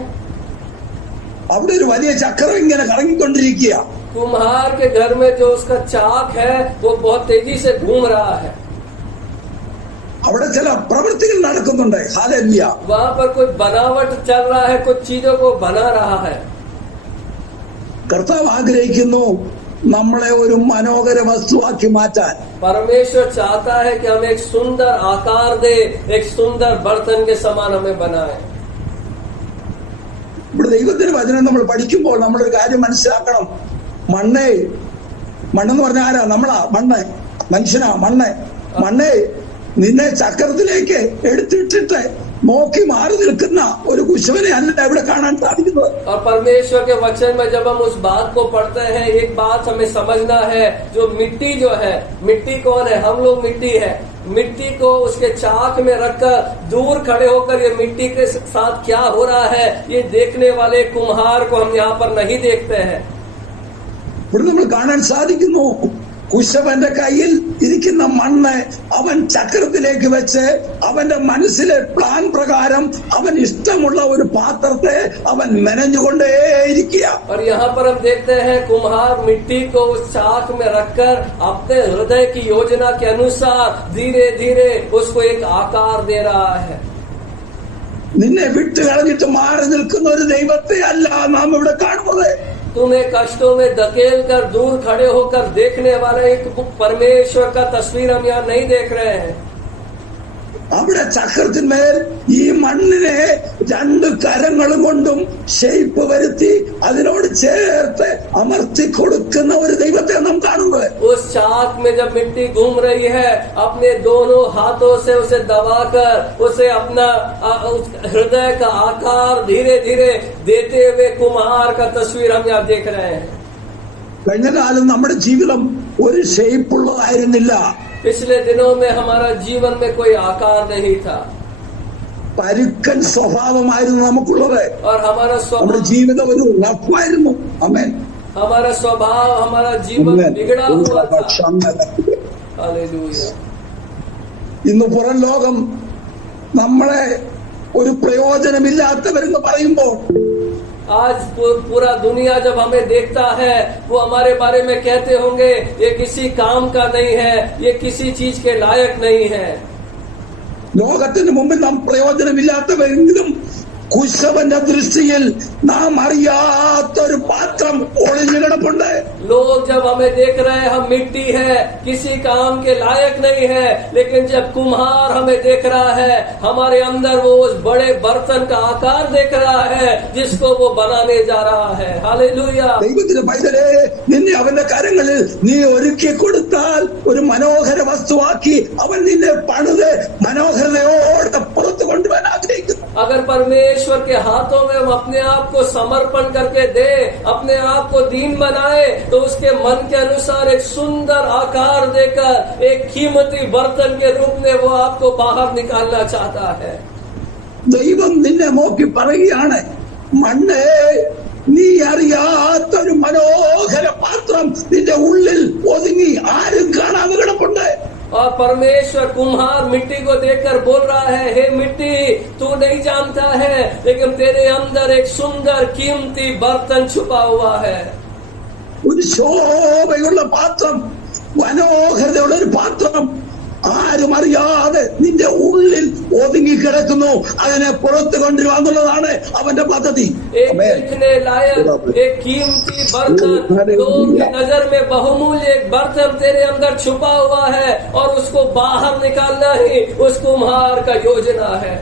അവിടെ ഒരു വലിയ ചക്രം ഇങ്ങനെ കറങ്ങിക്കൊണ്ടിരിക്കുക. कुम्हार के घर में जो उसका चाक है वो बहुत तेजी से घूम रहा है। അവിടെ ചില പ്രവൃത്തികൾ നടക്കുന്നുണ്ട്. ഹല്ലേലൂയ. वहाँ पर कोई बनावट चल रहा है, कुछ चीजों को बना रहा है। കർത്താവ് ആഗ്രഹിക്കുന്നു നമ്മളെ ഒരു മനോഹര വസ്തുവാക്കി മാറ്റാൻ. परमेश्वर चाहता है कि हम एक सुंदर आकार दे, एक सुंदर बर्तन के समान हमें बनाए। ഇവിടെ ദൈവത്തിന്റെ വചനം നമ്മൾ പഠിക്കുമ്പോൾ നമ്മളൊരു കാര്യം മനസ്സിലാക്കണം. മണ്ണെന്ന് പറഞ്ഞാൽ ആരാ? നമ്മളാ. മണ്ണ് മനുഷ്യനാ. മണ്ണ് നിന്നെ ചക്രത്തിലേക്ക് എടുത്തിട്ടിട്ട് നോക്കി മാറി നിൽക്കുന്ന ഒരു കുശവനെ അല്ല ഇവിടെ കാണാൻ സാധിക്കുന്നത്. और परमेश्वर के वचन में जब हम उस बात को पढ़ते हैं, एक बात हमें समझना है, जो मिट्टी जो है, मिट्टी कौन है? हम लोग मिट्टी है। मिट्टी को उसके चाक में रखकर दूर खड़े होकर ये मिट्टी के साथ क्या हो रहा है, ये देखने वाले कुम्हार को हम यहाँ पर नहीं देखते हैं। ഇവിടെ നമ്മൾ കാണാൻ സാധിക്കുന്നു, കുശവന്റെ കയ്യിൽ ഇരിക്കുന്ന മണ്ണ് അവൻ ചക്രത്തിലേക്ക് വെച്ച് അവന്റെ മനസ്സിലെ പ്ലാൻ പ്രകാരം അവൻ ഇഷ്ടമുള്ള ഒരു പാത്രത്തെ അവൻ മെനഞ്ഞുകൊണ്ടേയിരിക്കുക. और यहाँ पर हम देखते हैं कुम्हार मिट्टी को उस चाक में रखकर अपने हृदय की योजना के अनुसार धीरे धीरे उसको एक आकार दे रहा है। നിന്നെ വിട്ട് കളഞ്ഞിട്ട് മാറി നിൽക്കുന്ന ഒരു ദൈവത്തെ അല്ല നാം ഇവിടെ കാണുന്നത്. तुम्हें कष्टों में धकेल कर दूर खड़े होकर देखने वाला एक परमेश्वर का तस्वीर हम यहाँ नहीं देख रहे हैं। അവിടെ ചക്രത്തിന്മേൽ ഈ മണ്ണിനെ രണ്ട് കരങ്ങളും കൊണ്ടും ഷേപ്പ് വരുത്തി അതിനോട് ചേർത്ത് അമർത്തി കൊടുക്കുന്ന ഒരു ദൈവത്തെ നാം കാണുന്നത്. उस चाक में जब मिट्टी घूम रही है, अपने दोनों हाथों से उसे दबाकर उसे अपना हृदय का आकार धीरे धीरे देते हुए कुम्हार का तस्वीर हम यहाँ देख रहे हैं। കഴിഞ്ഞ കാലം നമ്മുടെ ജീവിതം ഒരു ഷേപ്പുള്ളതായിരുന്നില്ല. पिछले दिनों में हमारा जीवन में कोई आकार नहीं था പരുക്കൻ സ്വഭാവമായിരുന്നു നമുക്കുള്ളത്. और हमारा നമ്മുടെ ജീവിതം ഒരു റഫായിരുന്നു. ആമേൻ. हमारा स्वभाव, हमारा जीवन बिगड़ा हुआ था। हालेलुया। ഇന്ന് പുറം ലോകം നമ്മളെ ഒരു പ്രയോജനമില്ലാത്തവരെന്ന് പറയുമ്പോൾ आज पूरा दुनिया जब हमें देखता है वो हमारे बारे में कहते होंगे ये किसी काम का नहीं है, ये किसी चीज के लायक नहीं है। ലോകത്തിന് മുമ്പിൽ നാം പ്രയോജനമില്ലാത്തവരെങ്കിലും കുശവന്റെ ദൃഷ്ടിയിൽ നാം അറിയാത്തൊരു പാത്രം ഒളിഞ്ഞു കിടപ്പുണ്ട്. लोग जब हमें देख रहे हैं हम मिट्टी है, किसी काम के लायक नहीं है, लेकिन जब कुम्हार हमें देख रहा है हमारे अंदर वो उस बड़े बर्तन का आकार देख रहा है जिसको वो बनाने जा रहा है. हालेलुया. ദൈവത്തിന്റെ പൈതലേ, നിന്നെ അവന്റെ കരങ്ങളിൽ നീ ഒരുക്കി കൊടുത്താൽ ഒരു മനോഹര വസ്തുവാക്കി അവൻ നിന്നെ പണിത് മനോഹരതയോടെ പുറത്തു കൊണ്ടുവരാൻ ആഗ്രഹിക്കുന്നു. अगर परमेश्वर के हाथों में हम अपने आप को समर्पण करके दे, अपने आप को दीन बनाए, तो उसके मन के अनुसार एक सुंदर आकार देकर एक कीमती बर्तन के रूप में वो आपको बाहर निकालना चाहता है. ദൈവം നിന്നെ നോക്കി പറയുകയാണ്, മണ്ണേ, നീ അറിയാത്തൊരു മനോഹര പാത്രം നിന്റെ ഉള്ളിൽ ഒതുങ്ങി ആരും കാണാതെ കിടപ്പുണ്ട്. और परमेश्वर कुम्हार मिट्टी को देखकर बोल रहा है, हे मिट्टी, तू नहीं जानता है लेकिन तेरे अंदर एक सुंदर कीमती बर्तन छुपा हुआ है. ഒരു ശോഭയുള്ള പാത്രം, മനോഹരതയുള്ള ഒരു പാത്രം ആരും അറിയാതെ നിന്റെ ഉള്ളിൽ ഒതുങ്ങിക്കിടക്കുന്നു. അതിനെ പുറത്തു കൊണ്ടുവരുവാന്നുള്ളതാണ് അവന്റെ പദ്ധതി. एक देखने लायक एक कीमती बर्तन, लोगों की नजर में बहुमूल्य एक बर्तन तेरे अंदर छुपा हुआ है और उसको बाहर निकालना ही उस कुम्हार का योजना है.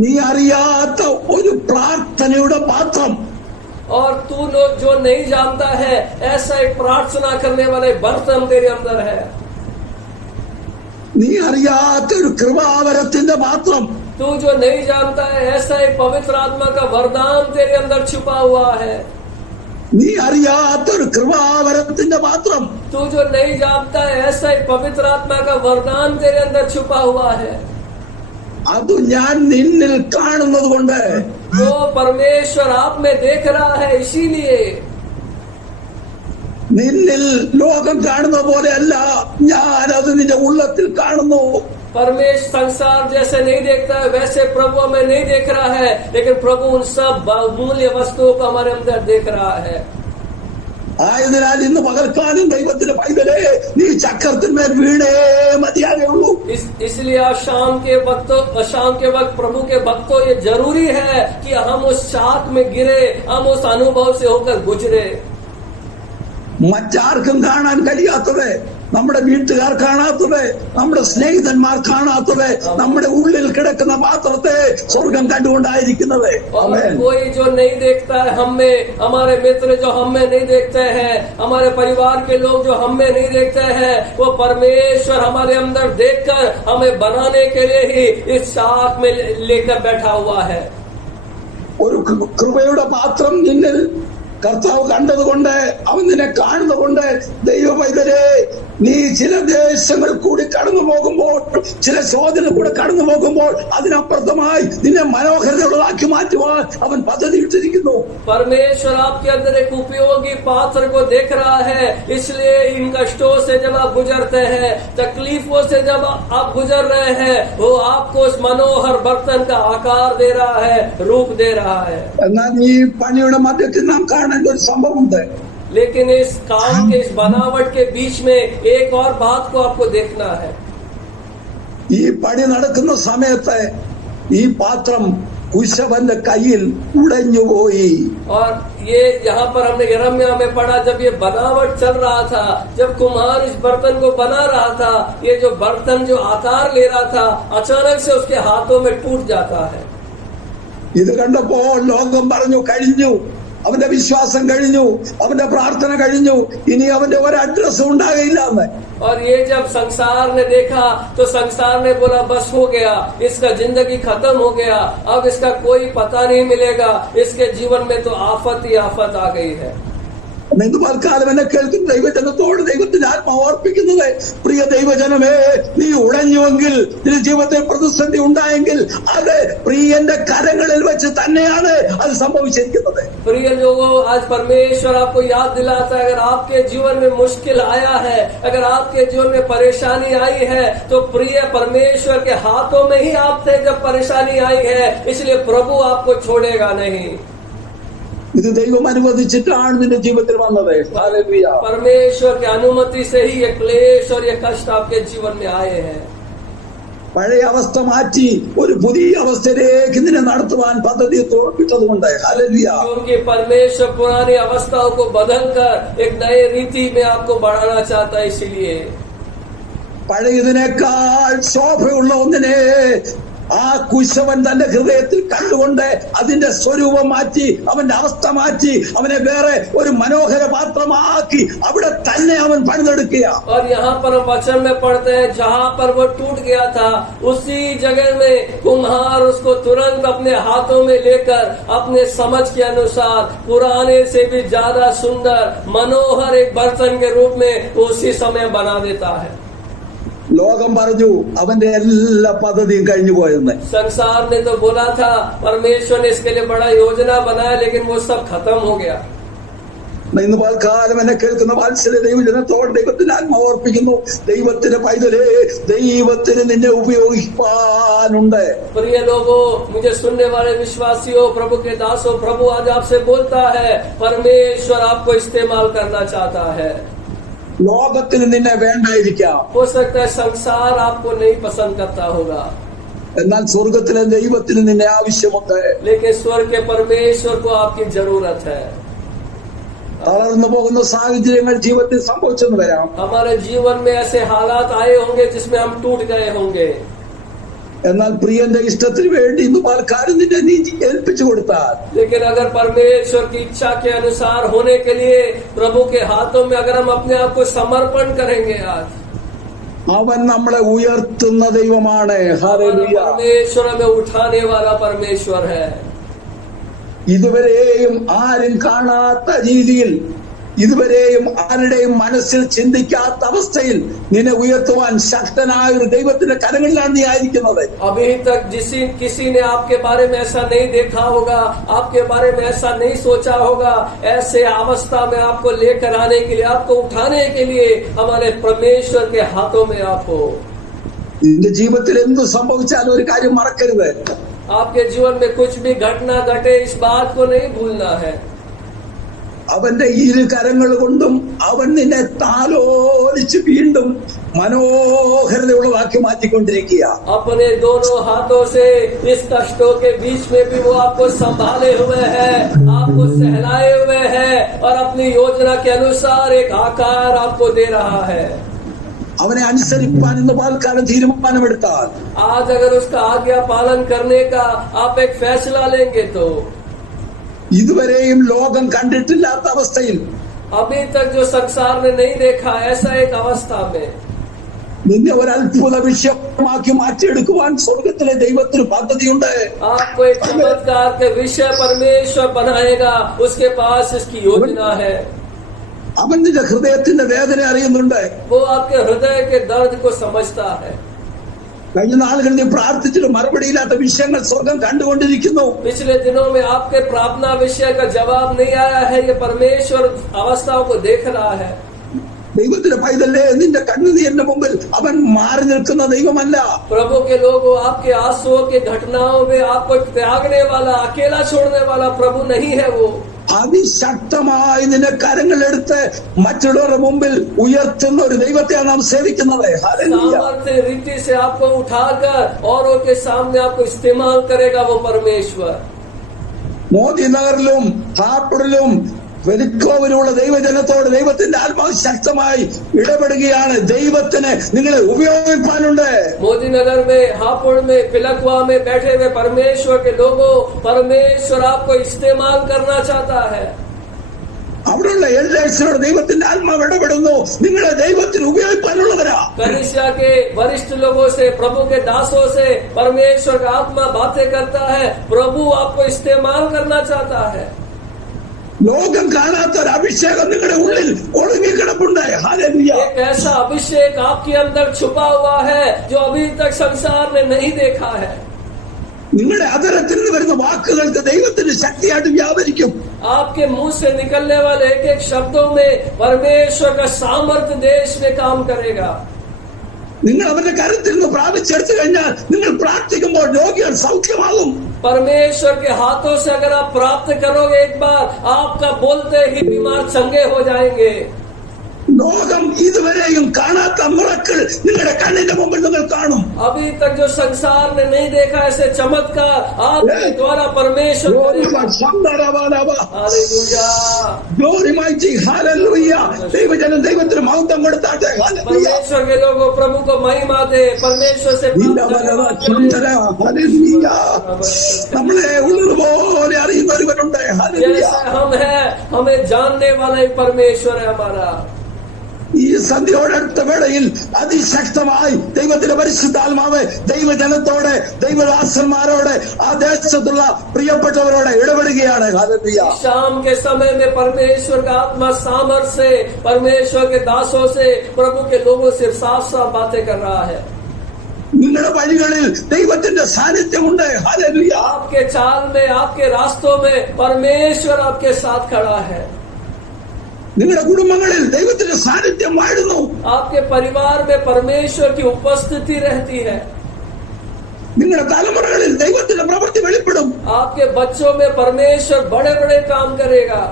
നീ അറിയാത്ത ഒരു പ്രാർത്ഥനയുടെ പാത്രം, और तू लोग जो नहीं जानता है ऐसा एक प्रार्थना करने वाले बर्तन तेरे अंदर है. നീ അറിയാത്ത ഒരു കൃപാവരത്തിന്റെ പാത്രം, तू जो नहीं जानता है ऐसा एक पवित्र आत्मा का वरदान तेरे अंदर छुपा हुआ है. നീ അറിയാത്ത ഒരു കൃപാവരത്തിന്റെ പാത്രം, तू जो नहीं जानता है ऐसा एक पवित्र आत्मा का वरदान तेरे अंदर छुपा हुआ है. അത് ഞാൻ നിന്നിൽ കാണുന്നത് കൊണ്ട് जो परमेश्वर आप में देख रहा है, इसीलिए നിന്നിൽ ലോകം കാണുന്ന പോലെയല്ല, ഞാൻ അത് നിന്റെ ഉള്ളത്തിൽ കാണുന്നു. परमेश्वर संसार जैसे नहीं देखता है वैसे प्रभु हमें नहीं देख रहा है, लेकिन प्रभु उन सब बहुमूल्य वस्तुओं को हमारे अंदर देख रहा है. ആയതിനാൽ ഇന്ന് പകൽക്കാലം ദൈവത്തിന്റെ പൈതലേ, നീ ചക്രത്തിന്മേൽ വീണേ മതിയാകുള്ളൂ. इसलिए आज शाम के वक्त प्रभु के भक्तों, ये जरूरी है कि हम उस चाक में गिरे, हम उस अनुभव से होकर गुजरे. മറ്റാർക്കും കാണാൻ കഴിയാത്തത്, നമ്മുടെ വീട്ടുകാർ കാണാത്തത്, നമ്മുടെ സ്നേഹിതന്മാർ കാണാത്തത്, നമ്മുടെ ഉള്ളിൽ കിടക്കുന്ന പാത്രത്തെ സ്വർഗം കണ്ടുകൊണ്ടായിരിക്കുന്നത്. और कोई जो नहीं देखता है हमें, हमारे मित्र जो हमें नहीं देखते हैं, हमारे परिवार के लोग जो हमें नहीं देखते हैं, वो परमेश्वर हमारे अंदर देखकर हमें बनाने के लिए ही इस चाक में लेकर बैठा हुआ है. ഒരു കൃപയുടെ പാത്രം നിന്നിൽ കർത്താവ് കണ്ടതുകൊണ്ട്, അവൻ നിന്നെ കാണുന്നതുകൊണ്ട്, ദൈവ പൈതലേ, നീ ചില ദേശങ്ങൾ കൂടി കടന്നു പോകുമ്പോൾ, ചില ശോധന കൂടെ കടന്നു പോകുമ്പോൾ, അതിനപ്പുറത്തമായി നിന്നെ മനോഹരതയുള്ളതാക്കി മാറ്റുവാൻ അവൻ പദ്ധതി ഇട്ടിരിക്കുന്നു. परमेश्वर आपके अंदर एक उपयोगी पात्र को देख रहा है, इसलिए इन कष्टों से जब आप गुजरते हैं, तकलीफों से जब आप गुजर रहे हैं, वो आपको उस मनोहर बर्तन का आकार दे रहा है, रूप दे रहा है. എന്നാൽ ഈ പണിയുടെ മധ്യത്തിൽ നാം കാണേണ്ട ഒരു സംഭവമുണ്ട്. लेकिन इस काम के, इस बनावट के बीच में एक और बात को आपको देखना है. ഈ പണി നടക്കുന്ന സമയത്ത് ഈ പാത്രം കുശവന്റെ കയ്യിൽ ഉടഞ്ഞുപോയി. और ये यहाँ पर हमने यिर्मयाह में पढ़ा, जब ये बनावट चल रहा था, जब कुम्हार इस बर्तन को बना रहा था, ये जो बर्तन जो आकार ले रहा था, अचानक से उसके हाथों में टूट जाता है. ഇത് കണ്ടപ്പോൾ ലോകം പറഞ്ഞു, കഴിഞ്ഞു, അവന്റെ വിശ്വാസം കഴിഞ്ഞു, അവന്റെ പ്രാർത്ഥന കഴിഞ്ഞു, ഇനി അവന്റെ ഒരു അഡ്രസ്സും ഉണ്ടാകില്ല എന്ന്. और ये जब संसार ने देखा तो संसार ने बोला बस हो गया, इसका जिंदगी खत्म हो गया, अब इसका कोई पता नहीं मिलेगा, इसके जीवन में तो आफत ही आफत आ गई है. ഇന്ന് തൽക്കാലം എന്നെ കേൾക്കുന്ന ദൈവജനത്തോട് ദൈവത്തിന്റെ ആത്മാവ് ഓർപ്പിക്കുന്നത്, പ്രിയ ദൈവജനമേ, നീ ഉടഞ്ഞുവെങ്കിൽ, നിന്റെ ജീവിതത്തിൽ പ്രതിസന്ധി ഉണ്ടായെങ്കിൽ, അത് പ്രിയന്റെ കരങ്ങളിൽ വെച്ച് തന്നെയാണ് അത് സംഭവിച്ചിരിക്കുന്നത്. प्रिय लोगों, आज परमेश्वर आपको याद दिलाता है, अगर आपके जीवन में मुश्किल आया है, अगर आपके जीवन में परेशानी आई है, तो प्रिय परमेश्वर के हाथों में ही आप थे जब परेशानी आई है, इसलिए प्रभु आपको छोड़ेगा नहीं. ഇത് ദൈവം അനുവദിച്ചിട്ടാണ് നിന്റെ ജീവിതത്തിൽ വന്നത്. ഹല്ലേലൂയ. परमेश्वर की अनुमति से ही ये क्लेश और ये कष्ट आपके जीवन में आए हैं. പഴയ അവസ്ഥ മാറ്റി ഒരു പുതിയ അവസ്ഥയിലേക്ക് നിന്നെ നടത്തുവാൻ പദ്ധതി തോന്നിട്ടതുകൊണ്ട് ഹല്ലേലൂയ. क्योंकि परमेश्वर पुरानी अवस्थाओं को बदलकर एक नए रीति में आपको बढ़ाना चाहता है, इसीलिए പഴയതിനേക്കാൾ ശോഭയുള്ള ഒന്നിനെ ആ കുശവൻ തന്റെ ഹൃദയത്തിൽ കണ്ടുകൊണ്ട് അതിന്റെ സ്വരൂപം മാറ്റി, അവന്റെ അവസ്ഥ മാറ്റി, അവനെ വേറെ ഒരു മനോഹര പാത്രമാക്കി അവിടെ തന്നെ അവൻ പണിതെടുക്കുക. और यहाँ पर हम वचन में पढ़ते हैं, जहाँ पर वो टूट गया था उसी जगह में कुम्हार उसको तुरंत अपने हाथों में लेकर अपने समझ के अनुसार पुराने से भी ज्यादा सुंदर मनोहर एक बर्तन के रूप में उसी समय बना देता है. ലോകം പറഞ്ഞു അവന്റെ എല്ലാ പദ്ധതിയും കഴിഞ്ഞു പോയെന്ന്. संसार ने तो बोला था, परमेश्वर ने इसके लिए बड़ा योजना बनाया, लेकिन वो सब खत्म हो गया. ഇന്ന് പൽക്കാലം എന്നെ കേൾക്കുന്ന വാത്സല്യ ദൈവജനത്തോട് ദൈവത്തിന് ആത്മാവ് ഓർപ്പിക്കുന്നു. ദൈവത്തിന്റെ പൈതലേ, ദൈവത്തിന് നിന്നെ ഉപയോഗിക്കാനുണ്ട്. प्रिय लोगों, मुझे सुनने वाले विश्वासियों, प्रभु के दासों, प्रभु आज आपसे बोलता है, परमेश्वर आपको इस्तेमाल करना चाहता है. ലോകത്തിന് നിന്നെ വേണ്ടായിരിക്കാം, हो सकता है संसार आपको नहीं पसंद करता होगा, എന്നാൽ സ്വർഗത്തിലെ ദൈവത്തിന് നിന്നെ ആവശ്യമുണ്ട്. लेकिन स्वर्ग के परमेश्वर को आपकी जरूरत है. തളർന്നു പോകുന്ന സാഹചര്യങ്ങൾ ജീവിതത്തിൽ സംഭവിച്ചെന്ന് വരാം. हमारे जीवन में ऐसे हालात आए होंगे जिसमें हम टूट गए होंगे, എന്നാൽ പ്രിയന്റെ ഇഷ്ടത്തിന് വേണ്ടി ഇന്ന് പാൽക്കാരൻ നിന്നെ നീ ഏൽപ്പിച്ചു കൊടുത്താൽ, लेकिन अगर परमेश्वर की इच्छा के अनुसार होने के लिए प्रभु के हाथों में अगर हम अपने आप को समर्पण करेंगे आज, അവൻ നമ്മളെ ഉയർത്തുന്ന ദൈവമാണ്. ഹല്ലേലൂയ. परमेश्वर हमें उठाने वाला परमेश्वर है. ഇതുവരെയും ആരും കാണാത്ത രീതിയിൽ, ഇതുവരെയും ആരുടെയും മനസ്സിൽ ചിന്തിക്കാത്ത അവസ്ഥയിൽ നിന്നെ ഉയർത്തുവാൻ ശക്തനായ ഒരു ദൈവത്തിന്റെ കരങ്ങളിലാണ് നീ ആയിരിക്കുന്നത്. अभी तक किसी ने आपके बारे में ऐसा नहीं देखा होगा, आपके बारे में ऐसा नहीं सोचा होगा. ऐसे अवस्था में आपको लेकर आने के लिए, आपको उठाने के लिए हमारे परमेश्वर के हाथों में आप हो. നിന്റെ ജീവിതത്തിൽ എന്ത് സംഭവിച്ചാലും ഒരു കാര്യം മറക്കരുത്, आपके जीवन में कुछ भी घटना घटे, इस बात को नहीं भूलना है. അവന്റെ ഇരു കരങ്ങൾ കൊണ്ടും അവൻ നിന്നെ താലോലിച്ച് വീണ്ടും മനോഹരതയുള്ളതാക്കി മാറ്റിക്കൊണ്ടിരിക്കുക. अपने दोनों हाथों से इस कष्टों के बीच में भी वो आपको संभाले हुए है, आपको सहलाए हुए है और अपनी योजना के अनुसार एक आकार आपको दे रहा है. അവനെ അനുസരിപ്പാൻ ഇന്ന് പാൽക്കാലം തീരുമാനമെടുത്താൽ, आज अगर उसका आज्ञा पालन करने का आप एक फैसला लेंगे तो ഇതുവരെയും ലോകം കണ്ടിട്ടില്ലാത്ത അവസ്ഥയിൽ अभी तक जो संसार ने नहीं देखा, ऐसा एक अवस्था में നിന്നെ ഒരു അത്ഭുത വിഷയമാക്കി മാറ്റിയെടുക്കുവാൻ സ്വർഗത്തിലെ ദൈവത്തിന് പദ്ധതിയുണ്ട്. आपको एक चमत्कार के विषय परमेश्वर बनाएगा, उसके पास इसकी योजना है. അവൻ നിന്റെ ഹൃദയത്തിന്റെ വേദന അറിയുന്നുണ്ട്. वो आपके हृदय के दर्द को समझता है. കഴിഞ്ഞ നാളുകളിൽ നീ പ്രാർത്ഥിച്ചിട്ട് മറുപടിയില്ലാത്ത വിഷയങ്ങൾ സ്വർഗം കണ്ടുകൊണ്ടിരിക്കുന്നു. पिछले दिनों में आपके प्रार्थना विषय का जवाब नहीं आया है, ये परमेश्वर अवस्थाओं को देख रहा है. ദൈവത്തിന്റെ പൈതലേ, നിന്റെ കണ്ണുനീരിന്റെ മുമ്പിൽ അവൻ മാറി നിൽക്കുന്ന ദൈവമല്ല. प्रभु के लोगों, आपके आंसुओं के घटनाओं में आपको त्यागने वाला, अकेला छोड़ने वाला प्रभु नहीं है. वो അതിശക്തമായി നിന്നെ കരങ്ങളെടുത്ത് മറ്റുള്ളവരുടെ മുമ്പിൽ ഉയർത്തുന്ന ഒരു ദൈവത്തെയാണ് നാം സേവിക്കുന്നത്. ഹല്ലേലൂയ. सामर्थ्य रीति से आपको उठाकर औरों के सामने आपको इस्तेमाल करेगा वो परमेश्वर. മോദി നഗറിലും ഹാപ്പുഡിലും വെലിക്കോവിലുള്ള ദൈവജനത്തോട് ദൈവത്തിന്റെ ആത്മാവ് ശക്തമായി ഇടപെടുകയാണ്. ദൈവത്തിന് നിങ്ങളെ ഉപയോഗിക്കാനുണ്ട്. मोदी नगर में, हापुड़ में, पिलकवा में बैठे हुए परमेश्वर के लोगों, परमेश्वर आपको इस्तेमाल करना चाहता है. അവിടെയുള്ള എൽഡേഴ്സിനോട് ദൈവത്തിന്റെ ആത്മാവ് ഇടപെടുന്നു. നിങ്ങളെ ദൈവത്തിന് ഉപയോഗിക്കാനുള്ളവരാ. कलीसिया के वरिष्ठ लोगों से, प्रभु के दासों से परमेश्वर का आत्मा बातें करता है. प्रभु आपको इस्तेमाल करना चाहता है. ലോകം കാണാത്ത ഒരു അഭിഷേകം നിങ്ങളുടെ ഉള്ളിൽ ഒളിഞ്ഞുകിടപ്പുണ്ട്. ഹല്ലേലൂയ. एक ऐसा अभिषेक आपके अंदर छुपा हुआ है जो अभी तक संसार ने नहीं देखा है. നിങ്ങളുടെ അധരത്തിൽ നിന്ന് വരുന്ന വാക്കുകൾക്ക് ദൈവത്തിന്റെ ശക്തിയായിട്ട് വ്യാപരിക്കും. आपके मुंह से निकलने वाले एक एक शब्दों में परमेश्वर का सामर्थ्य देश में काम करेगा. നിങ്ങൾ അവരുടെ കരത്തിൽ നിന്ന് പ്രാപിച്ചെടുത്തു കഴിഞ്ഞാൽ നിങ്ങൾ പ്രാർത്ഥിക്കുമ്പോൾ രോഗികൾ സൗഖ്യമാകും. परमेश्वर के हाथों से अगर आप प्राप्त करोगे एक बार, आपका बोलते ही बीमार चंगे हो जाएंगे. ലോകം ഇതുവരെയും കാണാത്ത മിറക്കിൾ നിങ്ങളുടെ കണ്ണിന്റെ മുമ്പിൽ നിങ്ങൾ കാണും. अभी तक जो संसार ने नहीं देखा ऐसे चमत्कार आपके द्वारा परमेश्वर करेगा। Hallelujah, glory mighty, hallelujah. ദൈവജനം ദൈവത്തിന് മഹത്വം കൊടുത്താട്ടെ. ഹല്ലേലൂയ. परमेश्वर के लोगों प्रभु को महिमा दे, परमेश्वर से ഹല്ലേലൂയ. നമ്മളെ ഉള്ളതുപോലെ അറിയുന്ന ഒരുവനുണ്ട്. ഹല്ലേലൂയ. जैसे हम हैं हमें जानने वाला ही परमेश्वर है हमारा। ഈ സന്ധ്യയോടടുത്ത വേളയിൽ അതിശക്തമായി ദൈവത്തിന്റെ പരിശുദ്ധാത്മാവ് ദൈവജനത്തോടെ ദൈവദാസന്മാരോട് ആ ദേശത്തുള്ള പ്രിയപ്പെട്ടവരോട് ഇടപെടുകയാണ്. ഹല്ലേലൂയ. शाम के समय में परमेश्वर का आत्मा सामर्थ्य से परमेश्वर के दासों से प्रभु के लोगों से साफ साफ बातें कर रहा है। നിങ്ങളുടെ വഴികളിൽ ദൈവത്തിന്റെ സാന്നിധ്യമുണ്ട്. ഹല്ലേലൂയ. आपके चाल में आपके रास्तों में परमेश्वर आपके साथ खड़ा है। നിങ്ങളുടെ കുടുംബങ്ങളിൽ ദൈവത്തിന്റെ സാന്നിധ്യം വാഴുന്നു. आपके परिवार में परमेश्वर की उपस्थिति रहती है। നിങ്ങളുടെ തലമുറകളിൽ ദൈവത്തിന്റെ പ്രവൃത്തി വെളിപ്പെടും. आपके बच्चों में परमेश्वर बड़े बड़े काम करेगा।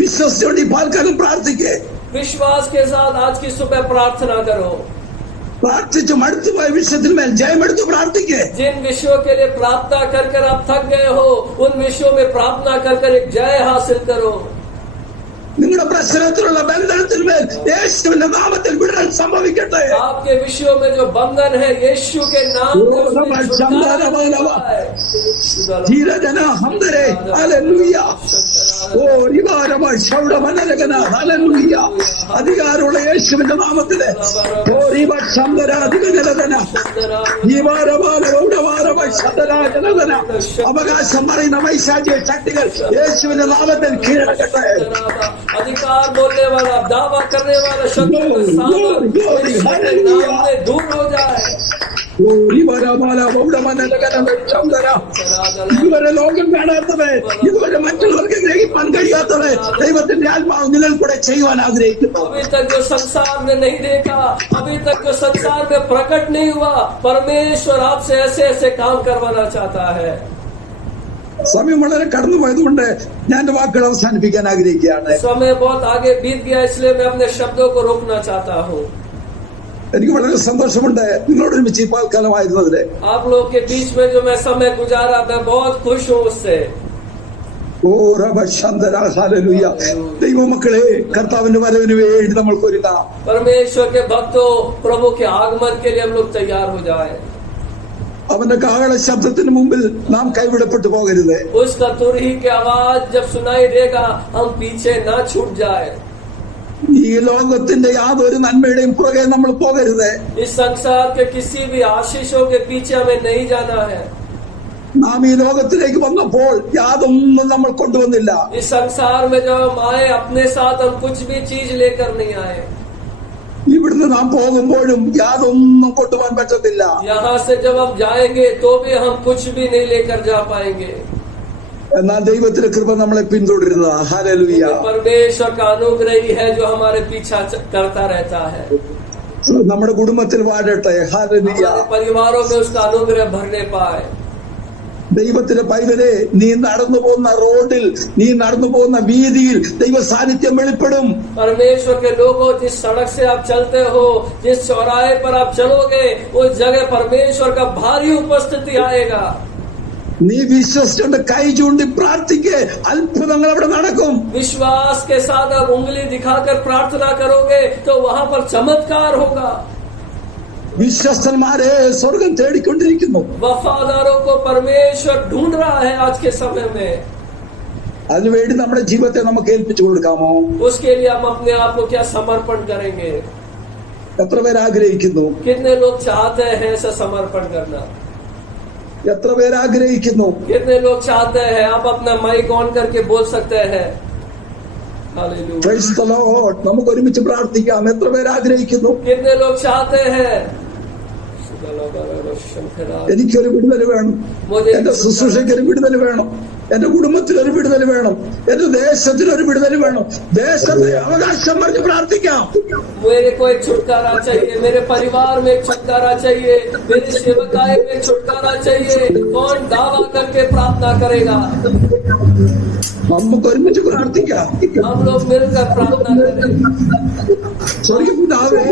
വിശ്വസിച്ചുകൊണ്ട് ഈ പാൽക്കാലം പ്രാർത്ഥിക്കേ. विश्वास के साथ आज की सुबह प्रार्थना करो। പ്രാർത്ഥിച്ചു മടുത്തുപോയ വിഷയത്തിന്മേൽ ജയമെടുത്ത് പ്രാർത്ഥിക്കേ. जिन विषयों के लिए प्रार्थना कर कर आप थक गए हो उन विषयों में प्रार्थना कर कर एक जय हासिल करो। നിങ്ങളുടെ പ്രശ്നത്തിലുള്ള ബന്ധനത്തിന്മേൽ യേശുവിന്റെ നാമത്തിൽ വിടുതൽ സംഭവിക്കട്ടെ. आपके विषयों में जो बंधन है यीशु के नाम में उसमें छुटकारा हुआ है। ധീരജന ഹന്തരെ. ഹല്ലേലൂയ. ഓ ഇവാരമ ശൗഡമനരകന. ഹല്ലേലൂയ. അധികാരമുള്ള യേശുവിന്റെ നാമത്തില് ഓ ഇവ ശന്തരാധികജനതന അവകാശം പറയുന്ന വൈശാചിക ശക്തികൾ യേശുവിന്റെ നാമത്തിൽ കീഴടക്കട്ടെ. अधिकार बोलने वाला दावा करने वाला शत्रु का सामर्थ्य नाम में दूर हो जाए। ഇതുവരെ ലോകം കാണാത്തത്, ഇതുവരെ മറ്റുള്ളവർക്ക് ഗ്രഹിക്കാൻ കഴിയാത്തത് ദൈവത്തിന്റെ ആത്മാവ് നിഴൽ കൂടെ ചെയ്യുവാൻ ആഗ്രഹിക്കുന്നു. अभी तक जो संसार ने नहीं देखा, अभी तक जो संसार में प्रकट नहीं हुआ, परमेश्वर आपसे ऐसे ऐसे काम करवाना चाहता है। സമയം വളരെ കടന്നു പോയതുകൊണ്ട് ഞാൻ എന്റെ വാക്കുകൾ അവസാനിപ്പിക്കാൻ ആഗ്രഹിക്കുകയാണ്. समय बहुत आगे बीत गया इसलिए मैं अपने शब्दों को रोकना चाहता हूँ। എനിക്ക് വളരെ സന്തോഷമുണ്ട് നിങ്ങളോട് ഒരുമിച്ച് ഈ പാൽക്കാലമായിരുന്നതില്. आप लोग के बीच में जो मैं समय गुजारा मैं बहुत खुश हूँ उससे। ഓ റബ ശന്തര. ഹല്ലേലൂയ. ദൈവമക്കളെ, കർത്താവിന്റെ വരവിന് വേണ്ടി നമ്മൾക്ക് ഒരുങ്ങാം. परमेश्वर के भक्तों, प्रभु के आगमन के लिए हम लोग तैयार हो जाए। അവന്റെ കാഹള ശബ്ദത്തിന് മുമ്പിൽ നാം കൈവിടപ്പെട്ടു പോകരുത്. उसका तुरही की आवाज जब सुनाई देगा हम पीछे ना छूट जाए। ഈ ലോകത്തിന്റെ യാതൊരു നന്മയുടെയും പുറകെ നമ്മൾ പോകരുത്. इस संसार के किसी भी आशीषों के पीछे हमें नहीं जाना है। നാം ഈ ലോകത്തിലേക്ക് വന്നപ്പോൾ യാതൊന്നും നമ്മൾ കൊണ്ടുവന്നില്ല. इस संसार में जब हम आए अपने साथ हम कुछ भी चीज लेकर नहीं आए। ഇവിടുന്ന് നാം പോകുമ്പോഴും യാതൊന്നും കൊണ്ടുപോകാൻ പറ്റത്തില്ല. यहाँ से जब हम जाएंगे तो भी हम कुछ भी नहीं लेकर जा पाएंगे। എന്നാൽ ദൈവത്തിന്റെ കൃപ നമ്മളെ പിന്തുടരുന്ന. ഹല്ലേലൂയ. परमेश्वर का अनुग्रह ही है जो हमारे पीछा करता रहता है। നമ്മുടെ കുടുംബത്തിൽ വാഴട്ടെ. ഹല്ലേലൂയ. हमारे परिवारों में उसका अनुग्रह भरने पाए। ദൈവത്തിന്റെ പൈതലെ, നീ നടന്നു പോകുന്ന റോഡിൽ, നീ നടന്നു പോകുന്ന വീതിയിൽ ദൈവ സാന്നിധ്യം വെളിപ്പെടും. परमेश्वर के लोगों, जिस सड़क से आप चलते हो, जिस चौराहे पर आप चलोगे, उस जगह परमेश्वर का भारी उपस्थिति आएगा। നീ വിശ്വസിച്ചുകൊണ്ട് കൈ ചൂണ്ടി പ്രാർത്ഥിക്ക്. അത്ഭുതങ്ങൾ അവിടെ നടക്കും. विश्वास के साथ आप उंगली दिखाकर प्रार्थना करोगे तो वहाँ पर चमत्कार होगा। വിശ്വസ്തന്മാരെ സ്വർഗം തേടിക്കൊണ്ടിരിക്കുന്നു. वफादारों को परमेश्वर ढूंढ रहा है आज के समय में। അതിനുവേണ്ടി നമ്മുടെ ജീവിതത്തെ നമുക്ക് ഏൽപ്പിച്ചു കൊടുക്കാമോ? उसके लिए हम अपने आप को क्या समर्पण करेंगे? എത്ര പേര് ആഗ്രഹിക്കുന്നു? कितने लोग चाहते हैं ऐसा समर्पण करना? എത്ര പേര് ആഗ്രഹിക്കുന്നു? कितने लोग चाहते हैं? आप अपना माइक ऑन करके बोल सकते हैं। हालेलुया। Praise the Lord. നമുക്ക് ഒരുമിച്ച് പ്രാർത്ഥിക്കാം. എത്ര പേര് ആഗ്രഹിക്കുന്നു? कितने लोग चाहते हैं? എനിക്കൊരു വിടുതൽ വേണം. എന്റെ ശുശ്രൂഷയ്ക്ക് ഒരു വിടുതൽ വേണം. എന്റെ കുടുംബത്തിനൊരു വിടുതൽ വേണം, എന്റെ ദേശത്തിനൊരു വിടുതൽ വേണം. ദേശത്തെ അവകാശം പറഞ്ഞ് പ്രാർത്ഥിക്കാം. मेरे को एक छुटकारा चाहिए, मेरे परिवार में एक छुटकारा चाहिए, मेरी सेवकाई में एक छुटकारा चाहिए. कौन दावा करके प्रार्थना करेगा? നമുക്ക് ഒരുമിച്ച് പ്രാർത്ഥിക്കാം. हम लोग मिलकर प्रार्थना करें. സ്വർഗ്ഗപിതാവേ,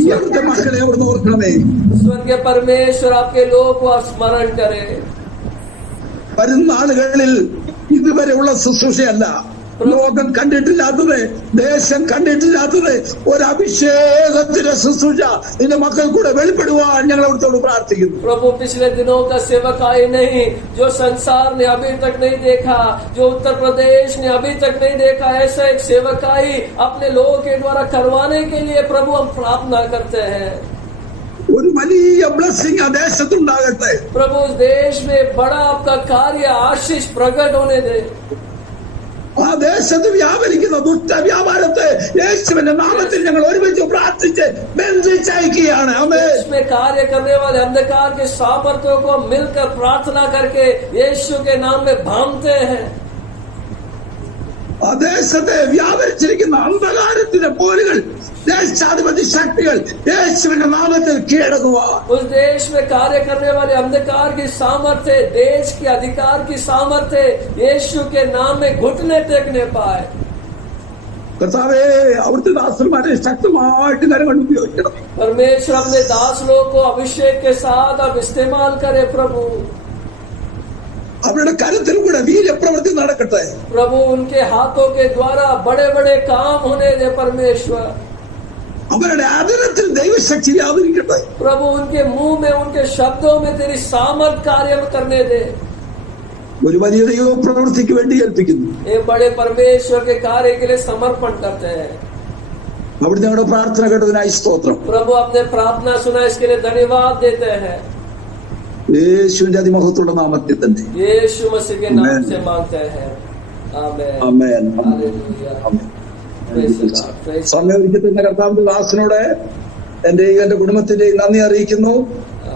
ഈ അവിടുത്തെ മക്കളെ അവിടുന്ന് ഓർക്കണമേ. स्वर्गीय परमेश्वर आपके लोगों को आप स्मरण करें. വരുന്ന നാളുകളിൽ ഇതുവരെയുള്ള ശുശ്രൂഷയല്ല, ലോകം കണ്ടിട്ടില്ലാത്തത്, ദേശം കണ്ടിട്ടില്ലാത്തത് ഒരു അഭിഷേകത്തിന്റെ ശുശ്രൂഷ നിന്റെ മക്കൾ കൂടെ വെളിപ്പെടുവാൻ ഞങ്ങൾ അവിടുത്തോട് പ്രാർത്ഥിക്കുന്നു. प्रभु पिछले दिनों का सेवकाई नहीं, जो संसार ने अभी तक नहीं देखा, जो उत्तर प्रदेश ने अभी तक नहीं देखा, ऐसा एक सेवकाई अपने लोगों के द्वारा करवाने के लिए प्रभु हम प्रार्थना करते हैं. ഒരു വലിയ ബ്ലെസ്സിംഗ് ആ ദേശത്തുണ്ടാകട്ടെ. प्रभु उस देश में बड़ा आपका कार्य आशीष प्रकट होने दे. ആ ദേശത്ത് വ്യാപരിക്കുന്ന ദുഷ്ടവ്യാപാരത്തെ യേശുവിന്റെ നാമത്തിൽ ഞങ്ങൾ ഒരുമിച്ച് പ്രാർത്ഥിച്ച് ബന്ധിച്ചയക്കുകയാണ്. ആമേൻ. इसमें कार्य करने वाले अंधकार के सामर्थ्यों को मिलकर प्रार्थना करके यीशु के नाम में भांगते हैं. ആ ദേശത്തെ വ്യാപരിച്ചിരിക്കുന്ന അന്ധകാരത്തിന്റെ പോരുകൾ, ദേശാധിപതി ശക്തികൾ യേശുവിന്റെ നാമത്തിൽ കീഴടങ്ങുക. उस देश में कार्य करने वाले अंधकार की सामर्थ्य, देश के अधिकार की सामर्थ्य यीशु के नाम में घुटने टेकने पाए. കർത്താവേ, അവിടുത്തെ ദാസന്മാരെ ശക്തമായിട്ട് കരം കൊണ്ട് ഉപയോഗിക്കണം. परमेश्वर अपने दास लोग को अभिषेक के साथ अब इस्तेमाल करे. प्रभु അവരുടെ കരത്തിൽ കൂടെ വീര്യപ്രവൃത്തി നടക്കട്ടെ. प्रभु उनके हाथों के द्वारा बड़े बड़े काम होने दे. परमेश्वर അവരുടെ ആദരത്തിൽ ദൈവശക്തി വ്യാപരിക്കട്ടെ. प्रभु उनके मुंह में, उनके शब्दों में तेरी सामर्थ कार्य करने दे. ഒരു വലിയ ദൈവ പ്രവൃത്തിക്ക് വേണ്ടി ഏൽപ്പിക്കുന്നു. ये बड़े परमेश्वर के कार्य के लिए समर्पण करते हैं. അവിടുന്ന് ഞങ്ങളുടെ പ്രാർത്ഥന കേട്ടതിനായി സ്തോത്രം. प्रभु अपने प्रार्थना सुना, इसके लिए धन्यवाद देते हैं. യേശുവിന്റെ അതിമഹത്വമുള്ള നാമത്തിൽ തന്നെ. यीशु मसीह के नाम से मांगते हैं. आमेन. ആമേൻ. Hallelujah. Praise the Lord. Praise the Lord. സമയം ഒരുക്കുന്ന കർത്താവിന്റെ ദാസനോട് എന്റെയും എന്റെ കുടുംബത്തിന്റെയും നന്ദി അറിയിക്കുന്നു.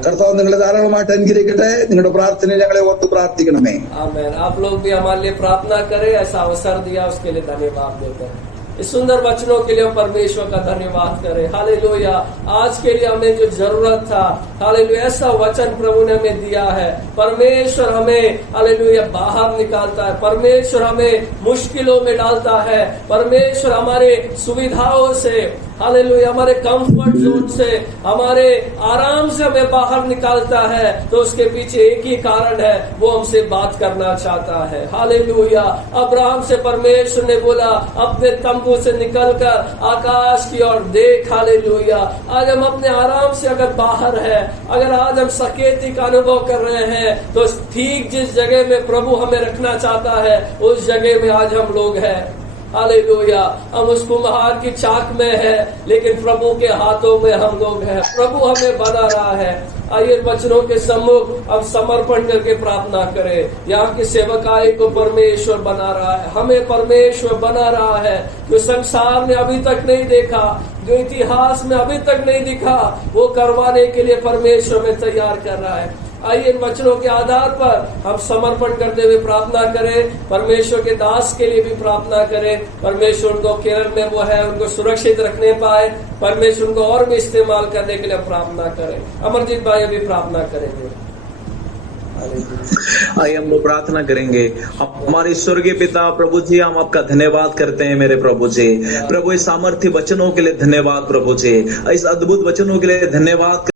കർത്താവ് നിങ്ങളെ ധാരാളമായിട്ട് അനുഗ്രഹിക്കട്ടെ. നിങ്ങളുടെ പ്രാർത്ഥന ഞങ്ങളെ ഓർത്ത് പ്രാർത്ഥിക്കണമേ. आमेन. आप लोग भी हमारे लिए प्रार्थना करें. ऐसा अवसर दिया उसके लिए धन्यवाद देते हैं. इस सुंदर वचनों के लिए हम परमेश्वर का धन्यवाद करें. हालेलुया. आज के लिए हमें जो जरूरत था, हालेलुया, ऐसा वचन प्रभु ने हमें दिया है. परमेश्वर हमें, हालेलुया, बाहर निकालता है. परमेश्वर हमें मुश्किलों में डालता है. परमेश्वर हमारे सुविधाओं से, हालेलुया, हमारे कंफर्ट जोन से, हमारे आराम से हमें बाहर निकालता है. तो उसके पीछे एक ही कारण है, वो हमसे बात करना चाहता है. हालेलुया. अब्राहम से परमेश्वर ने बोला, अपने तंबू से निकलकर आकाश की ओर देख. हालेलुया. आज हम अपने आराम से अगर बाहर है, अगर आज हम सकेती का अनुभव कर रहे हैं, तो ठीक जिस जगह में प्रभु हमें रखना चाहता है, उस जगह में आज हम लोग हैं. हालेलुया. हम उस कुम्हार की चाक में है, लेकिन प्रभु के हाथों में हम लोग हैं. प्रभु हमें बना रहा है. आइए वचनों के सम्मुख अब समर्पण करके प्रार्थना करें. यहाँ की सेवकाई को परमेश्वर बना रहा है, हमें परमेश्वर बना रहा है. जो संसार ने अभी तक नहीं देखा, जो इतिहास में अभी तक नहीं दिखा, वो करवाने के लिए परमेश्वर में तैयार कर रहा है. आइए इन वचनों के आधार पर हम समर्पण करते हुए प्रार्थना करें. परमेश्वर के दास के लिए भी प्रार्थना करें. परमेश्वर उनको केरल में वो है, उनको सुरक्षित रखने पाए. परमेश्वर उनको और भी इस्तेमाल करने के लिए प्रार्थना करें. अमरजीत भाई अभी प्रार्थना करेंगे. आइए हम लोग प्रार्थना करेंगे. हमारे स्वर्गीय पिता प्रभु जी, हम आपका धन्यवाद करते हैं मेरे प्रभु जी. प्रभु इस सामर्थ्य वचनों के लिए धन्यवाद प्रभु जी. इस अद्भुत वचनों के लिए धन्यवाद.